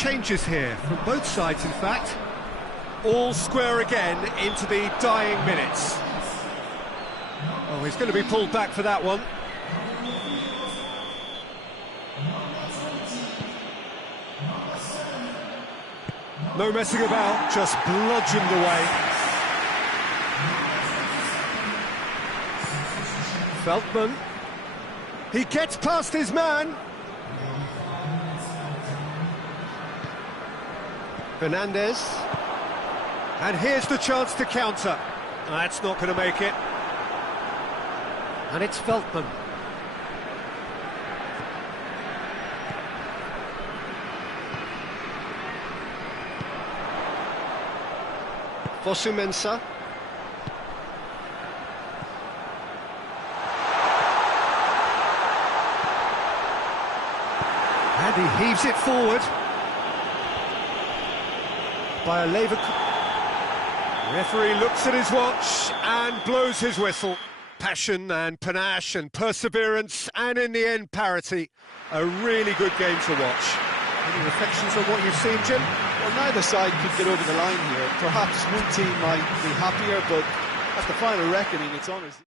changes here, from both sides in fact. All square again into the dying minutes. Oh, he's going to be pulled back for that one. No messing about, just bludgeoned away. Feldman. He gets past his man. Fernandez. And here's the chance to counter. That's not going to make it. And it's Feldman. Fosu-Mensah. And he heaves it forward. By a Referee looks at his watch and blows his whistle. Passion and panache and perseverance, and in the end, parity. A really good game to watch. Any reflections on what you've seen, Jim? Well, neither side could get over the line here. Perhaps one team might be happier, but at the final reckoning, it's honest.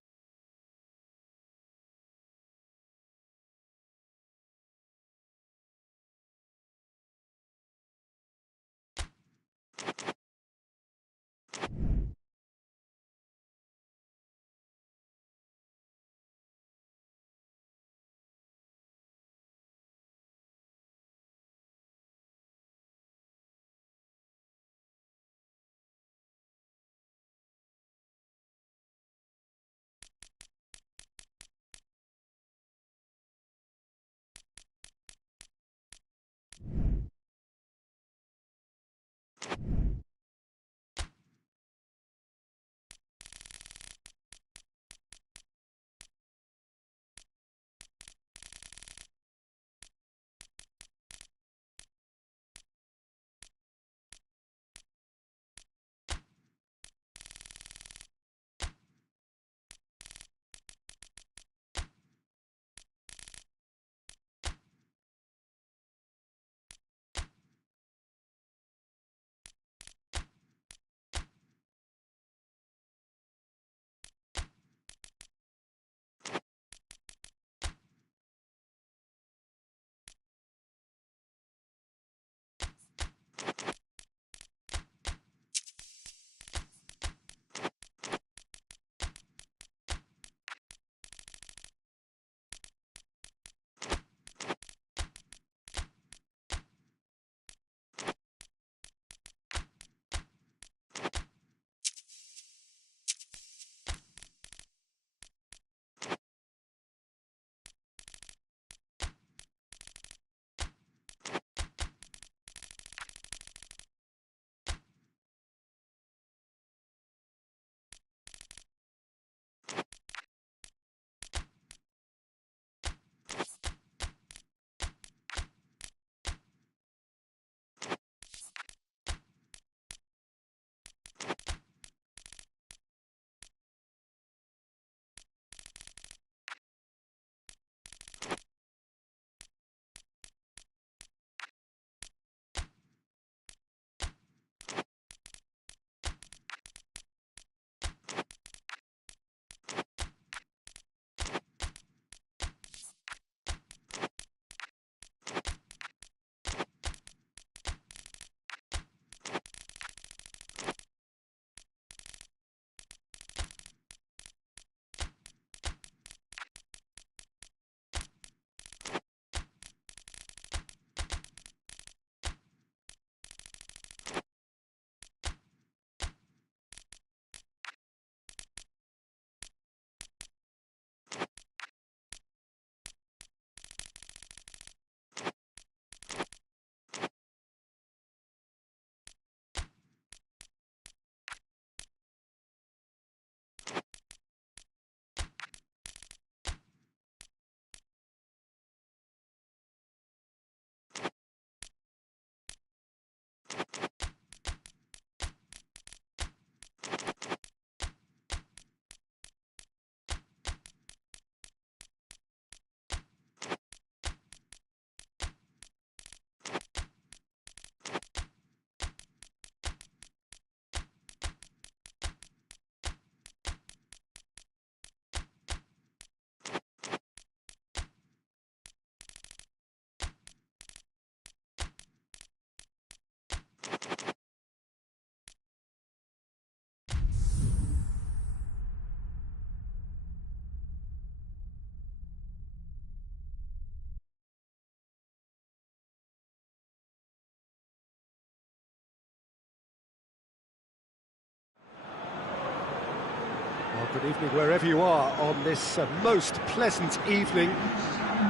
Good evening wherever you are on this most pleasant evening.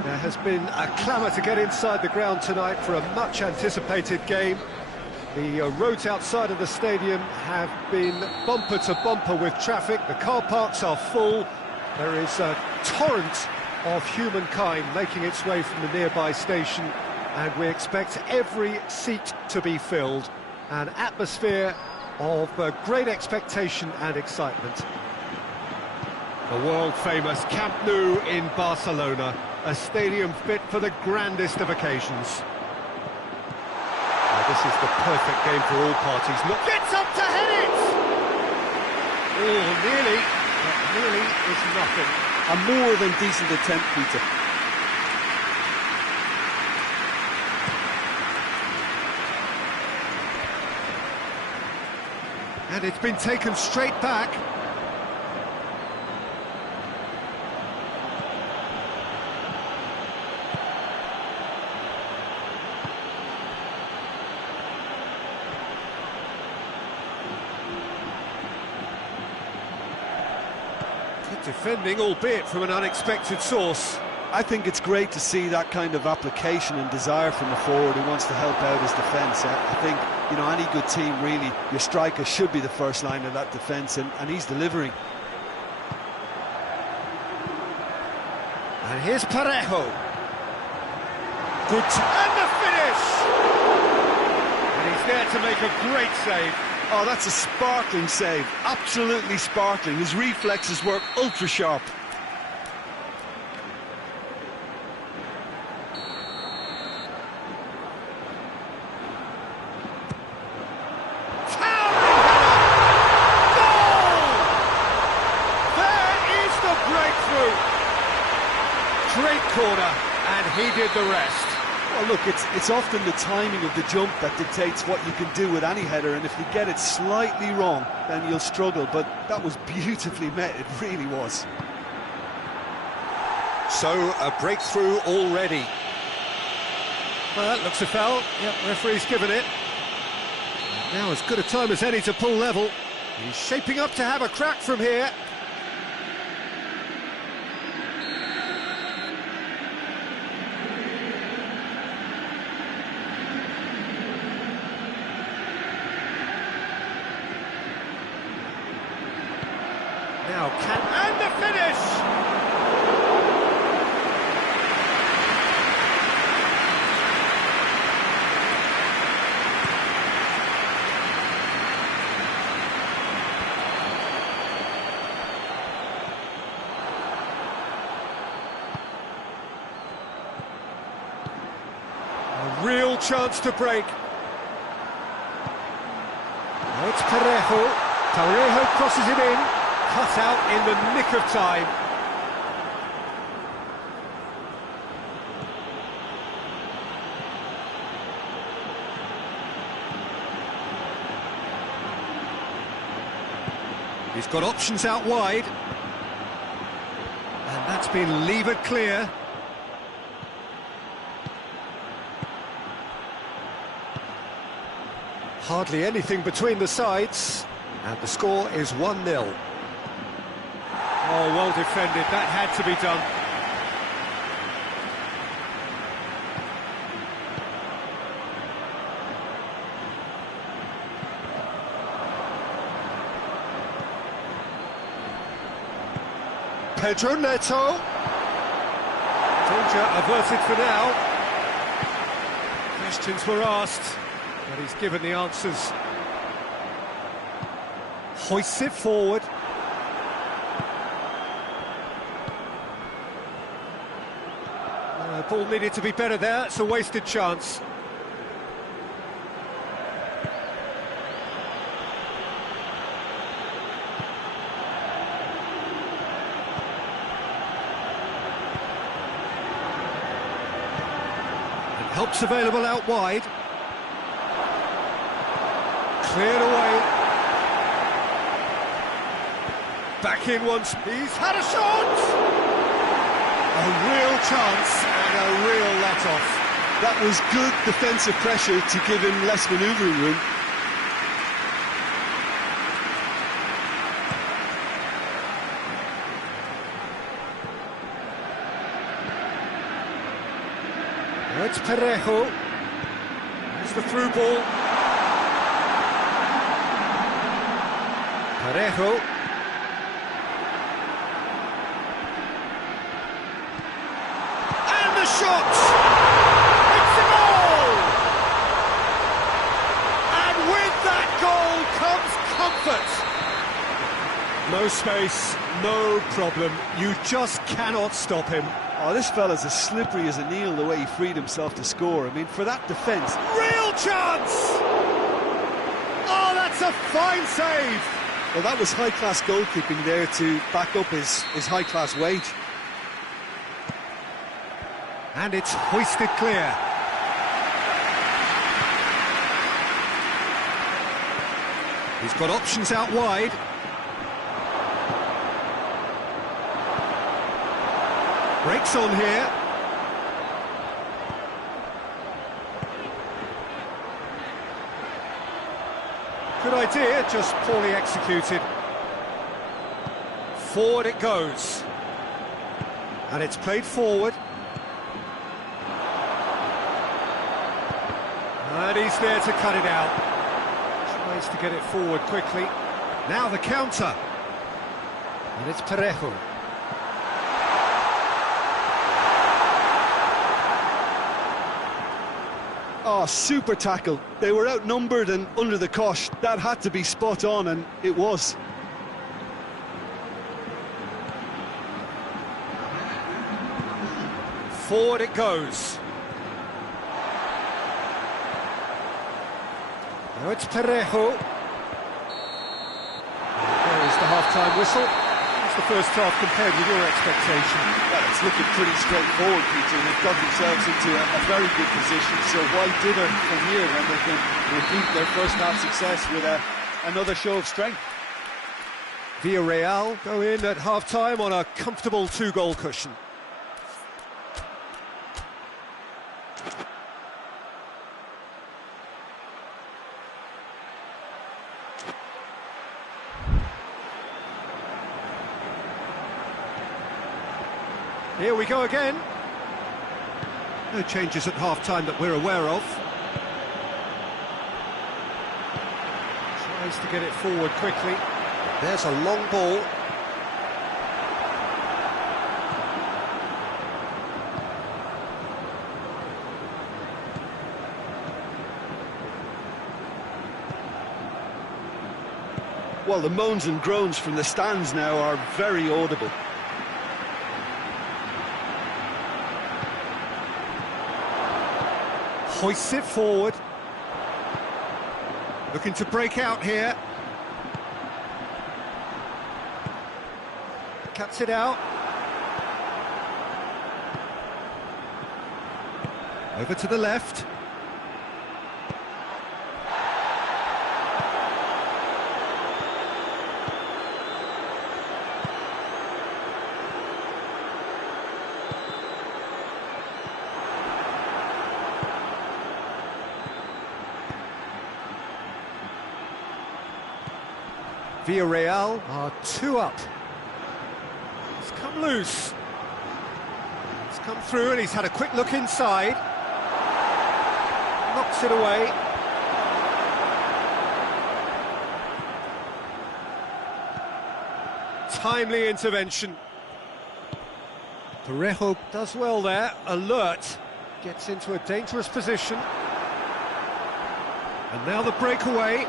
There has been a clamour to get inside the ground tonight for a much-anticipated game. The roads outside of the stadium have been bumper to bumper with traffic. The car parks are full. There is a torrent of humankind making its way from the nearby station, and we expect every seat to be filled. An atmosphere of great expectation and excitement. The world-famous Camp Nou in Barcelona, a stadium fit for the grandest of occasions. This is the perfect game for all parties. Look, gets up to head it! Oh, nearly, but nearly is nothing. A more than decent attempt, Peter. And it's been taken straight back. Defending, albeit from an unexpected source. I think it's great to see that kind of application and desire from a forward who wants to help out his defence. I think, you know, any good team, really, your striker should be the first line of that defence, and he's delivering. And here's Parejo. Good and the finish! And he's there to make a great save. Oh, that's a sparkling save, absolutely sparkling. His reflexes work ultra sharp. Towering header! Goal! There is the breakthrough. Straight corner, and he did the rest. Well, look, it's often the timing of the jump that dictates what you can do with any header, and if you get it slightly wrong, then you'll struggle, but that was beautifully met, it really was. So, a breakthrough already. Well, that looks a foul. Yep, referee's given it. Now as good a time as any to pull level. He's shaping up to have a crack from here. Now and the finish! A real chance to break. Now it's Parejo. Parejo crosses it in. Cut out in the nick of time. He's got options out wide. And that's been levered clear. Hardly anything between the sides. And the score is 1-0. Oh, well defended, that had to be done. Pedro Neto. Danger averted for now. Questions were asked, but he's given the answers. Hoists it forward. Ball needed to be better there, it's a wasted chance. And help's available out wide. Cleared away. Back in once. He's had a shot! A real chance and a real let-off. That was good defensive pressure to give him less manoeuvring room. it's Parejo. It's the through ball. Parejo. And the shot! It's a goal! And with that goal comes comfort. No space, no problem. You just cannot stop him. Oh, this fella's as slippery as an eel the way he freed himself to score. I mean, for that defence... Real chance! Oh, that's a fine save! Well, that was high-class goalkeeping there to back up his high-class wage. And it's hoisted clear. He's got options out wide. Breaks on here. Good idea, just poorly executed. Forward it goes. And it's played forward. And he's there to cut it out. Tries to get it forward quickly. Now the counter. And it's Parejo. Oh, super tackle. They were outnumbered and under the cosh. That had to be spot on, and it was. Forward it goes. Now it's Parejo. There is the half-time whistle. How's the first half compared with your expectation? Well, it's looking pretty straightforward, Peter. They've got themselves into a very good position, so why dither from here when they can repeat their first half success with another show of strength? Villarreal go in at half-time on a comfortable two-goal cushion. Here we go again. No changes at half-time that we're aware of. Tries to get it forward quickly. There's a long ball. Well, the moans and groans from the stands now are very audible. Hoists it forward. Looking to break out here. Cuts it out. Over to the left. Villarreal are 2 up. It's come loose. It's come through and he's had a quick look inside. Knocks it away. Timely intervention. Parejo does well there, alert. Gets into a dangerous position. And now the breakaway.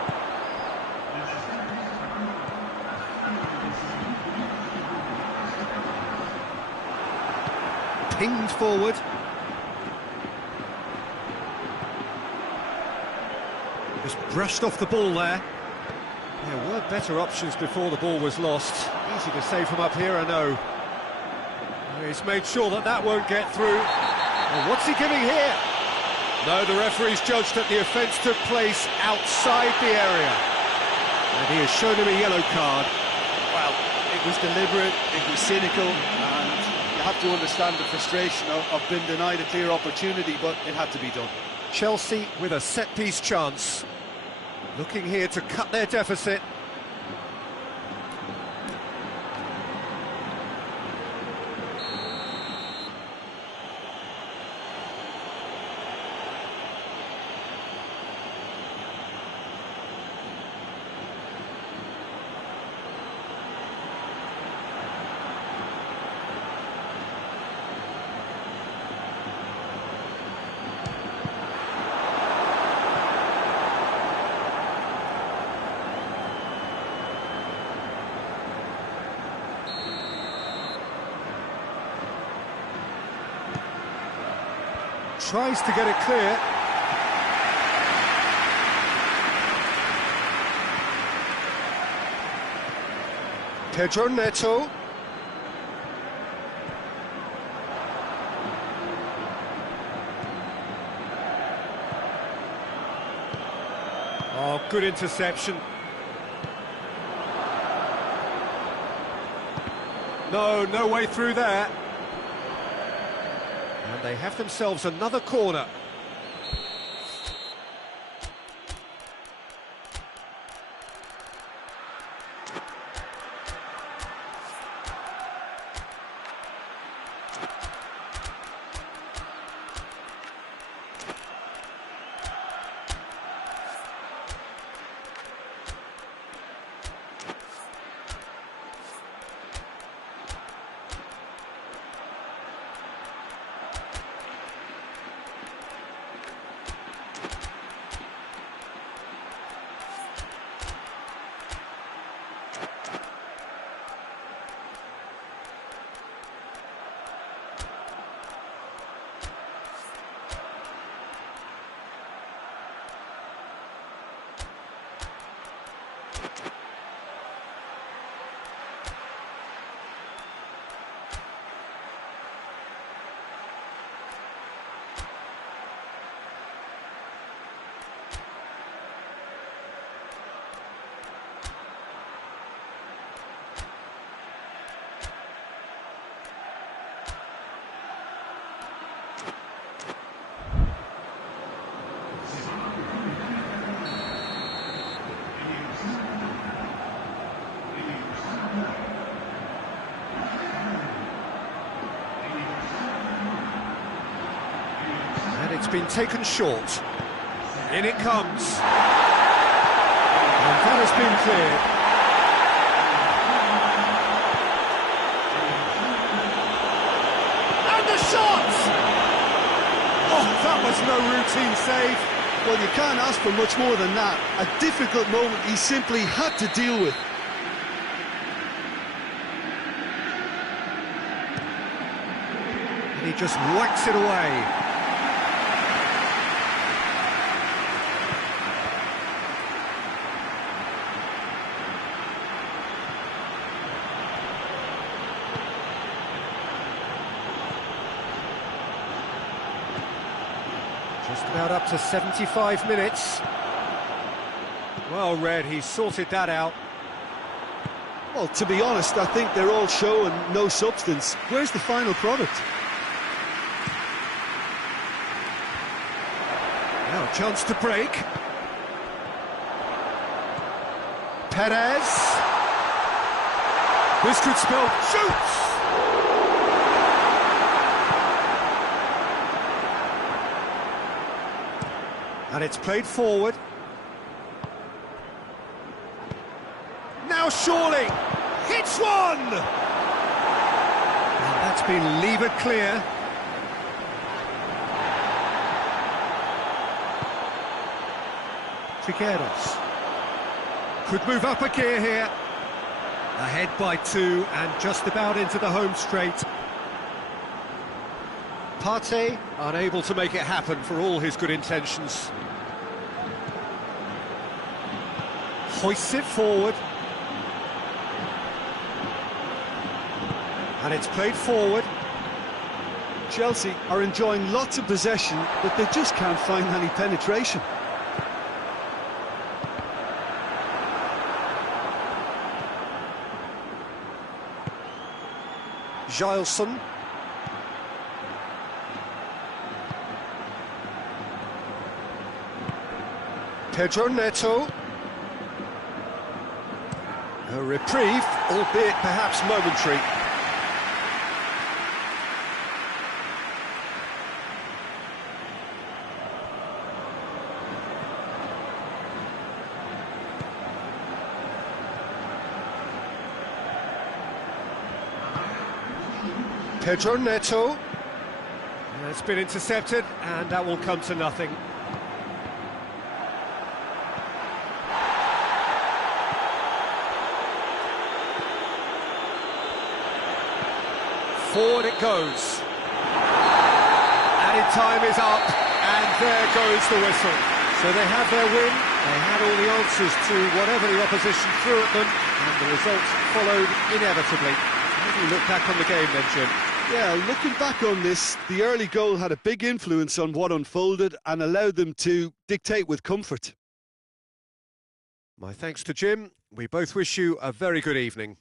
Pinged forward. Just brushed off the ball there. There were better options before the ball was lost. Easy to save from up here, I know. He's made sure that that won't get through. Well, what's he giving here? No, the referee's judged that the offence took place outside the area. And he has shown him a yellow card. Well, it was deliberate, it was cynical, and you have to understand the frustration of being denied a clear opportunity, but it had to be done. Chelsea with a set-piece chance. Looking here to cut their deficit. Tries to get it clear. Pedro Neto. Oh, good interception. No way through there. And they have themselves another corner. It's been taken short. In it comes. And that has been cleared. And the shot! Oh, that was no routine save. Well, you can't ask for much more than that. A difficult moment he simply had to deal with. And he just whacks it away. Just about up to 75 minutes. Well read, he sorted that out. Well, to be honest, I think they're all show and no substance. Where's the final product? Now, chance to break. Perez. This could spell shoots! And it's played forward. Now surely hits one! And that's been levered clear. Figueres. Could move up a gear here. Ahead by 2 and just about into the home straight. Partey unable to make it happen for all his good intentions. Hoists it forward. And it's played forward. Chelsea are enjoying lots of possession, but they just can't find any penetration. Gileson. Pedro Neto. A reprieve, albeit perhaps momentary. Pedro Neto. It's been intercepted, and that will come to nothing. Forward it goes. And time is up, and there goes the whistle. So they have their win, they had all the answers to whatever the opposition threw at them, and the results followed inevitably. How do you look back on the game then, Jim? Yeah, looking back on this, the early goal had a big influence on what unfolded and allowed them to dictate with comfort. My thanks to Jim. We both wish you a very good evening.